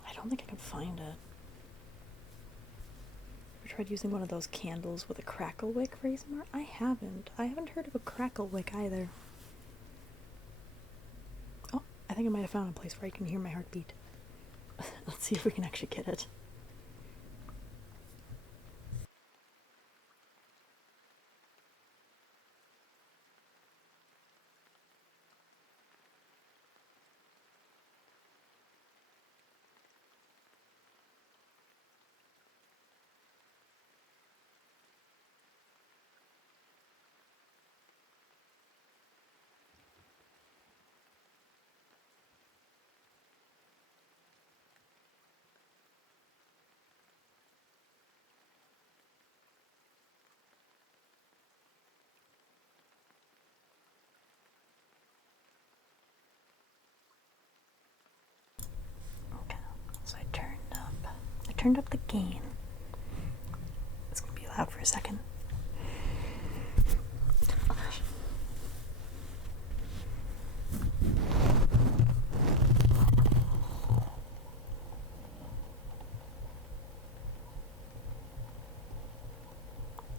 I don't think I can find it. Ever tried using one of those candles with a crackle wick for ASMR? I haven't. I haven't heard of a crackle wick either. Oh, I think I might have found a place where I can hear my heartbeat. Let's see if we can actually get it. So I turned up the gain. It's gonna be loud for a second. Oh gosh.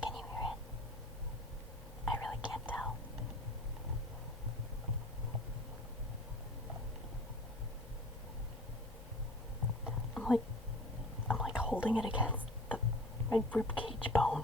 Can you hear it? I really can't tell. I'm like holding it against my rib cage bone.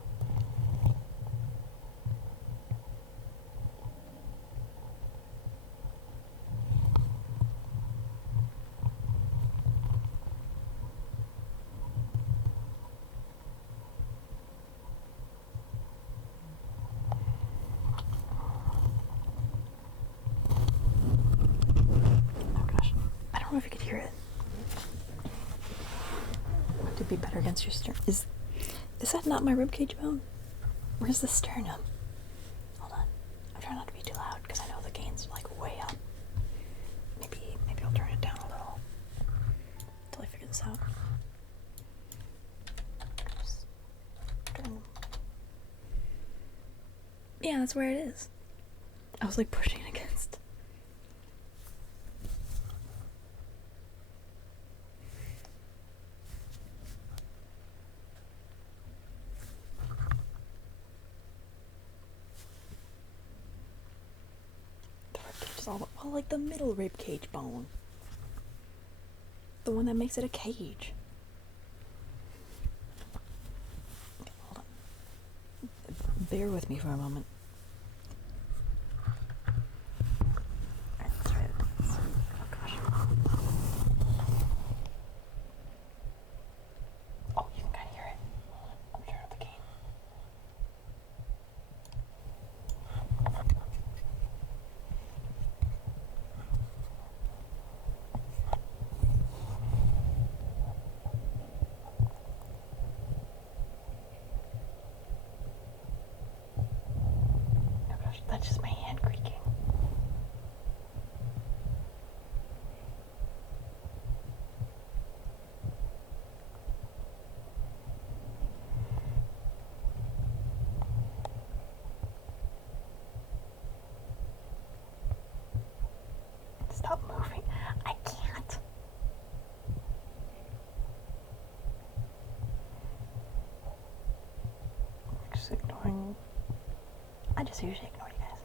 Oh gosh, I don't know if you could hear it. To be better against your sternum. Is that not my ribcage bone? Where's the sternum? Hold on. I'm trying not to be too loud because I know the gain's like way up. Yeah, that's where it is. I was like pushing against. The rib cage is all well, like the middle rib cage bone. The one that makes it a cage. Okay, hold on. Bear with me for a moment. Alright, let's try it. Oh gosh. Oh, you can kind of hear it. I'm turning up the gain. Oh gosh, that's just my hand creaking. Stop moving. I can't. Just ignoring. I just usually ignore you guys.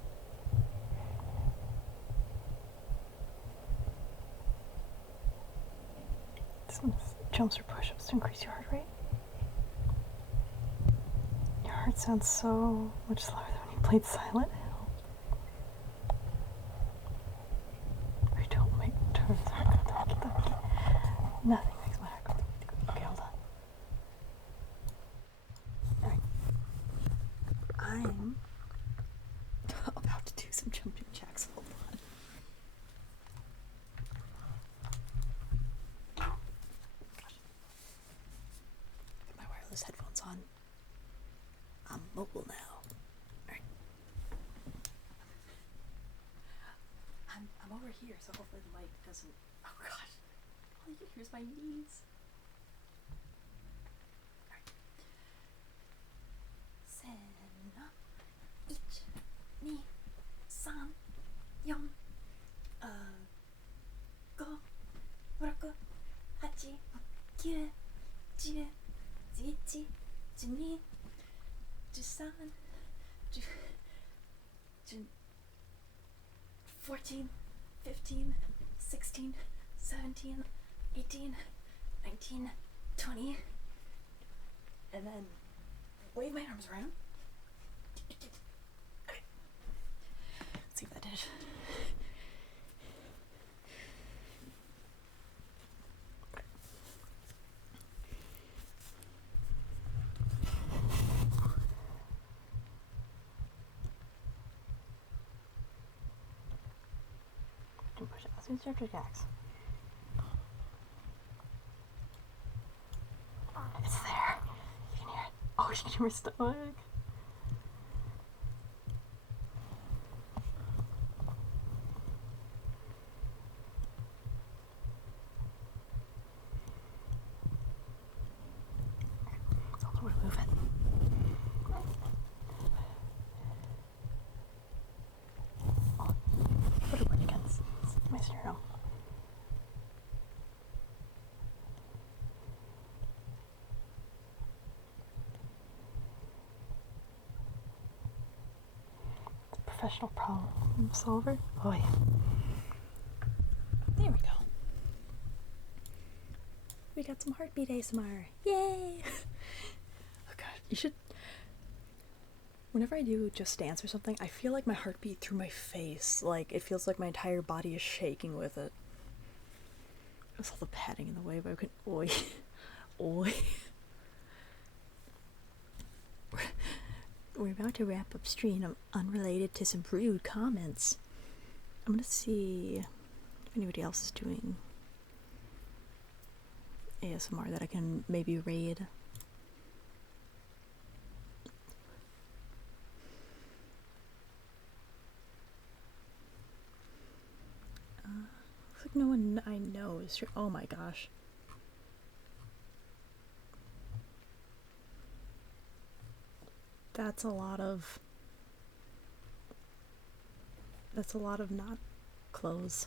Some jumps or push-ups to increase your heart rate. Your heart sounds so much slower than when you played Silent Hill. We don't make turns. Nothing makes my heart go. Okay, hold on. Alright. I'm about to do some jumping jacks. Hold on. Get my wireless headphones on. I'm mobile now. Alright. I'm over here, so hopefully the mic doesn't. Oh gosh. All you can hear is my knees. Alright. せーの。1、2、3、4、5、6、8、9、10、11、12、13、14, 15, 16, 17, 18, 19, 20, and then wave my arms around. Okay. Let's see if that did. Push it. Let's do jumping jacks. It's there. You can hear it. Oh, you can hear my stomach. Oh, we're moving. Oh, put it right against my sternum. Professional problem solver. Oh yeah. There we go. We got some heartbeat ASMR. Yay! Oh god, you should. Whenever I do Just Dance or something, I feel like my heartbeat through my face. Like it feels like my entire body is shaking with it. There's all the padding in the way, but I can. Oi, oi. We're about to wrap up stream unrelated to some rude comments. I'm gonna see if anybody else is doing ASMR that I can maybe raid. Looks like no one I know is. Oh my gosh. That's a lot of That's a lot of not clothes.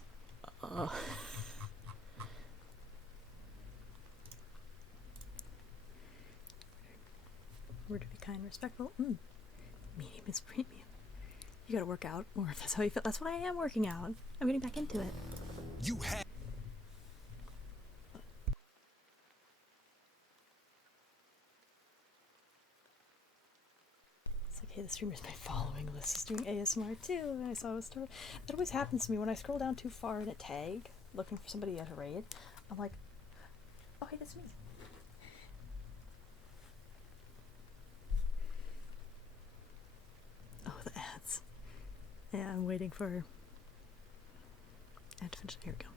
We're to be kind, respectful. Medium is premium. You gotta work out, or if that's how you feel. That's why I am working out. I'm getting back into it. You have. It's like, hey, the streamer's my following list is doing ASMR too. And I saw a story. That always happens to me when I scroll down too far in a tag, looking for somebody at a raid. I'm like, oh, hey, that's me. Oh, the ads. Yeah, I'm waiting for ad to finish. Here we go.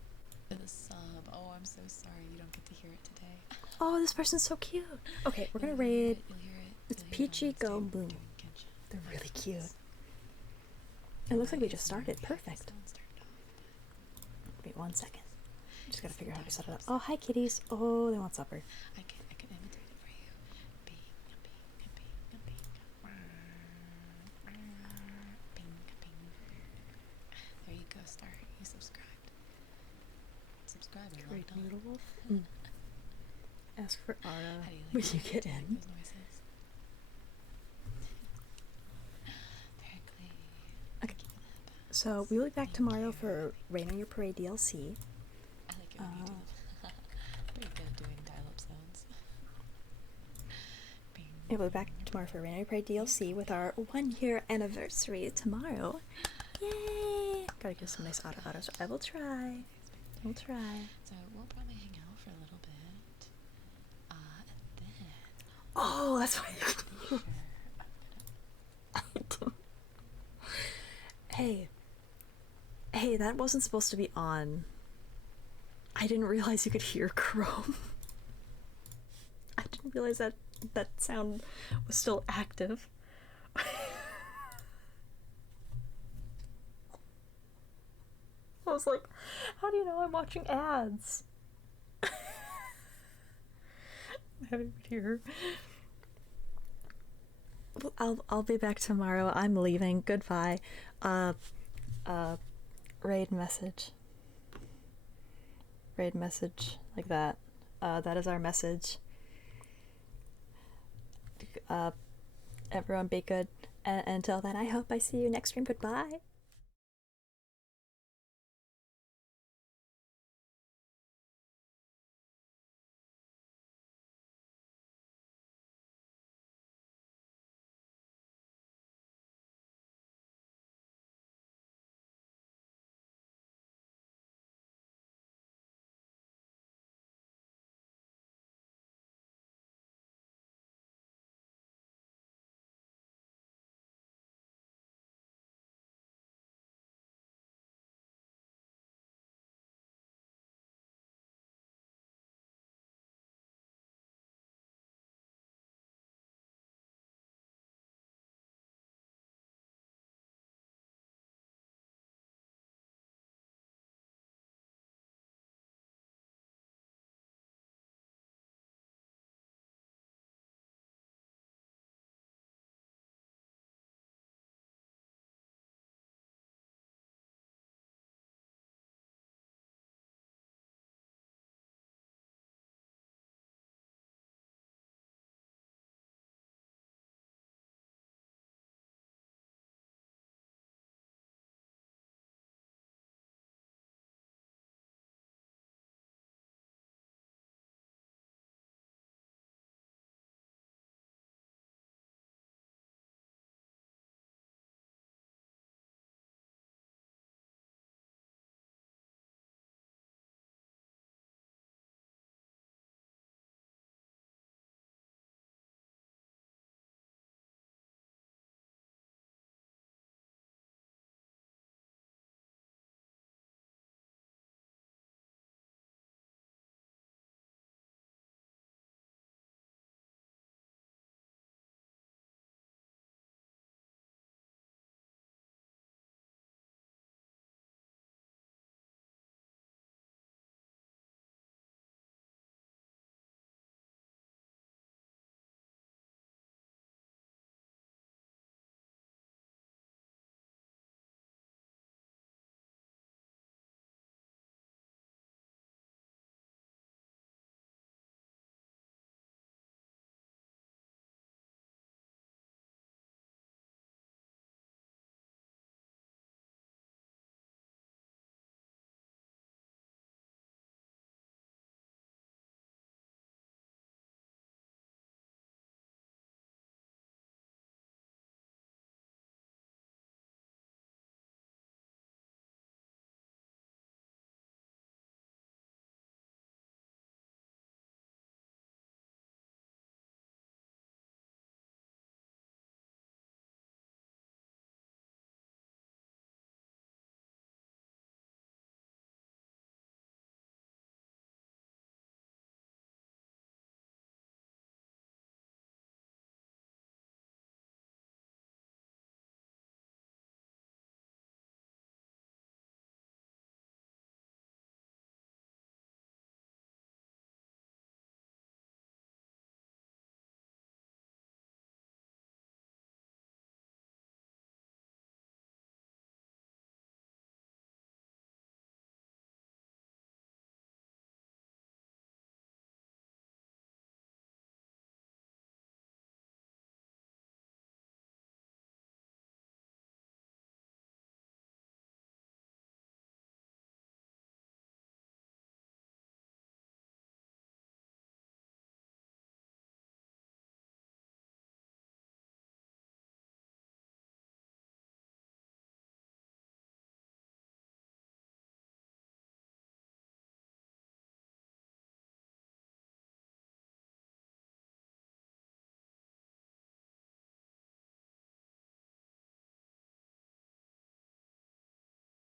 The sub. Oh, I'm so sorry you don't get to hear it today. Oh, this person's so cute. Okay, we're gonna raid. It's Peachy Go Boom. They're really cute. It looks like we just started. Perfect. Wait 1 second. Just gotta figure out how to set it up. Oh, hi kitties. Oh, they want supper. I can imitate it for you. Bing, bing, bing, bing. Bing, bing. There you go, Star. You subscribed. Subscribe and Great log on. Noodle Wolf. Ask for Ara How do you like when that? you get Do you like in. those noises? Very clean. Okay. So we will be back tomorrow for Rain on Your Parade DLC. I like it when you do them. Pretty good doing dial-up sounds. Bing. Yeah, we'll be back tomorrow for Rain on Your Parade DLC with our 1-year anniversary tomorrow. Yay! Gotta give some nice autos. I will try. I will try. So we'll probably hang out for a little bit. And then Oh, that's why. sure, Hey, that wasn't supposed to be on. I didn't realize you could hear Chrome. I didn't realize that sound was still active. I was like, how do you know I'm watching ads? I haven't been here. I'll be back tomorrow. I'm leaving. Goodbye. Raid message. Raid message like that. That is our message. Everyone be good. And until then, I hope I see you next stream. Goodbye.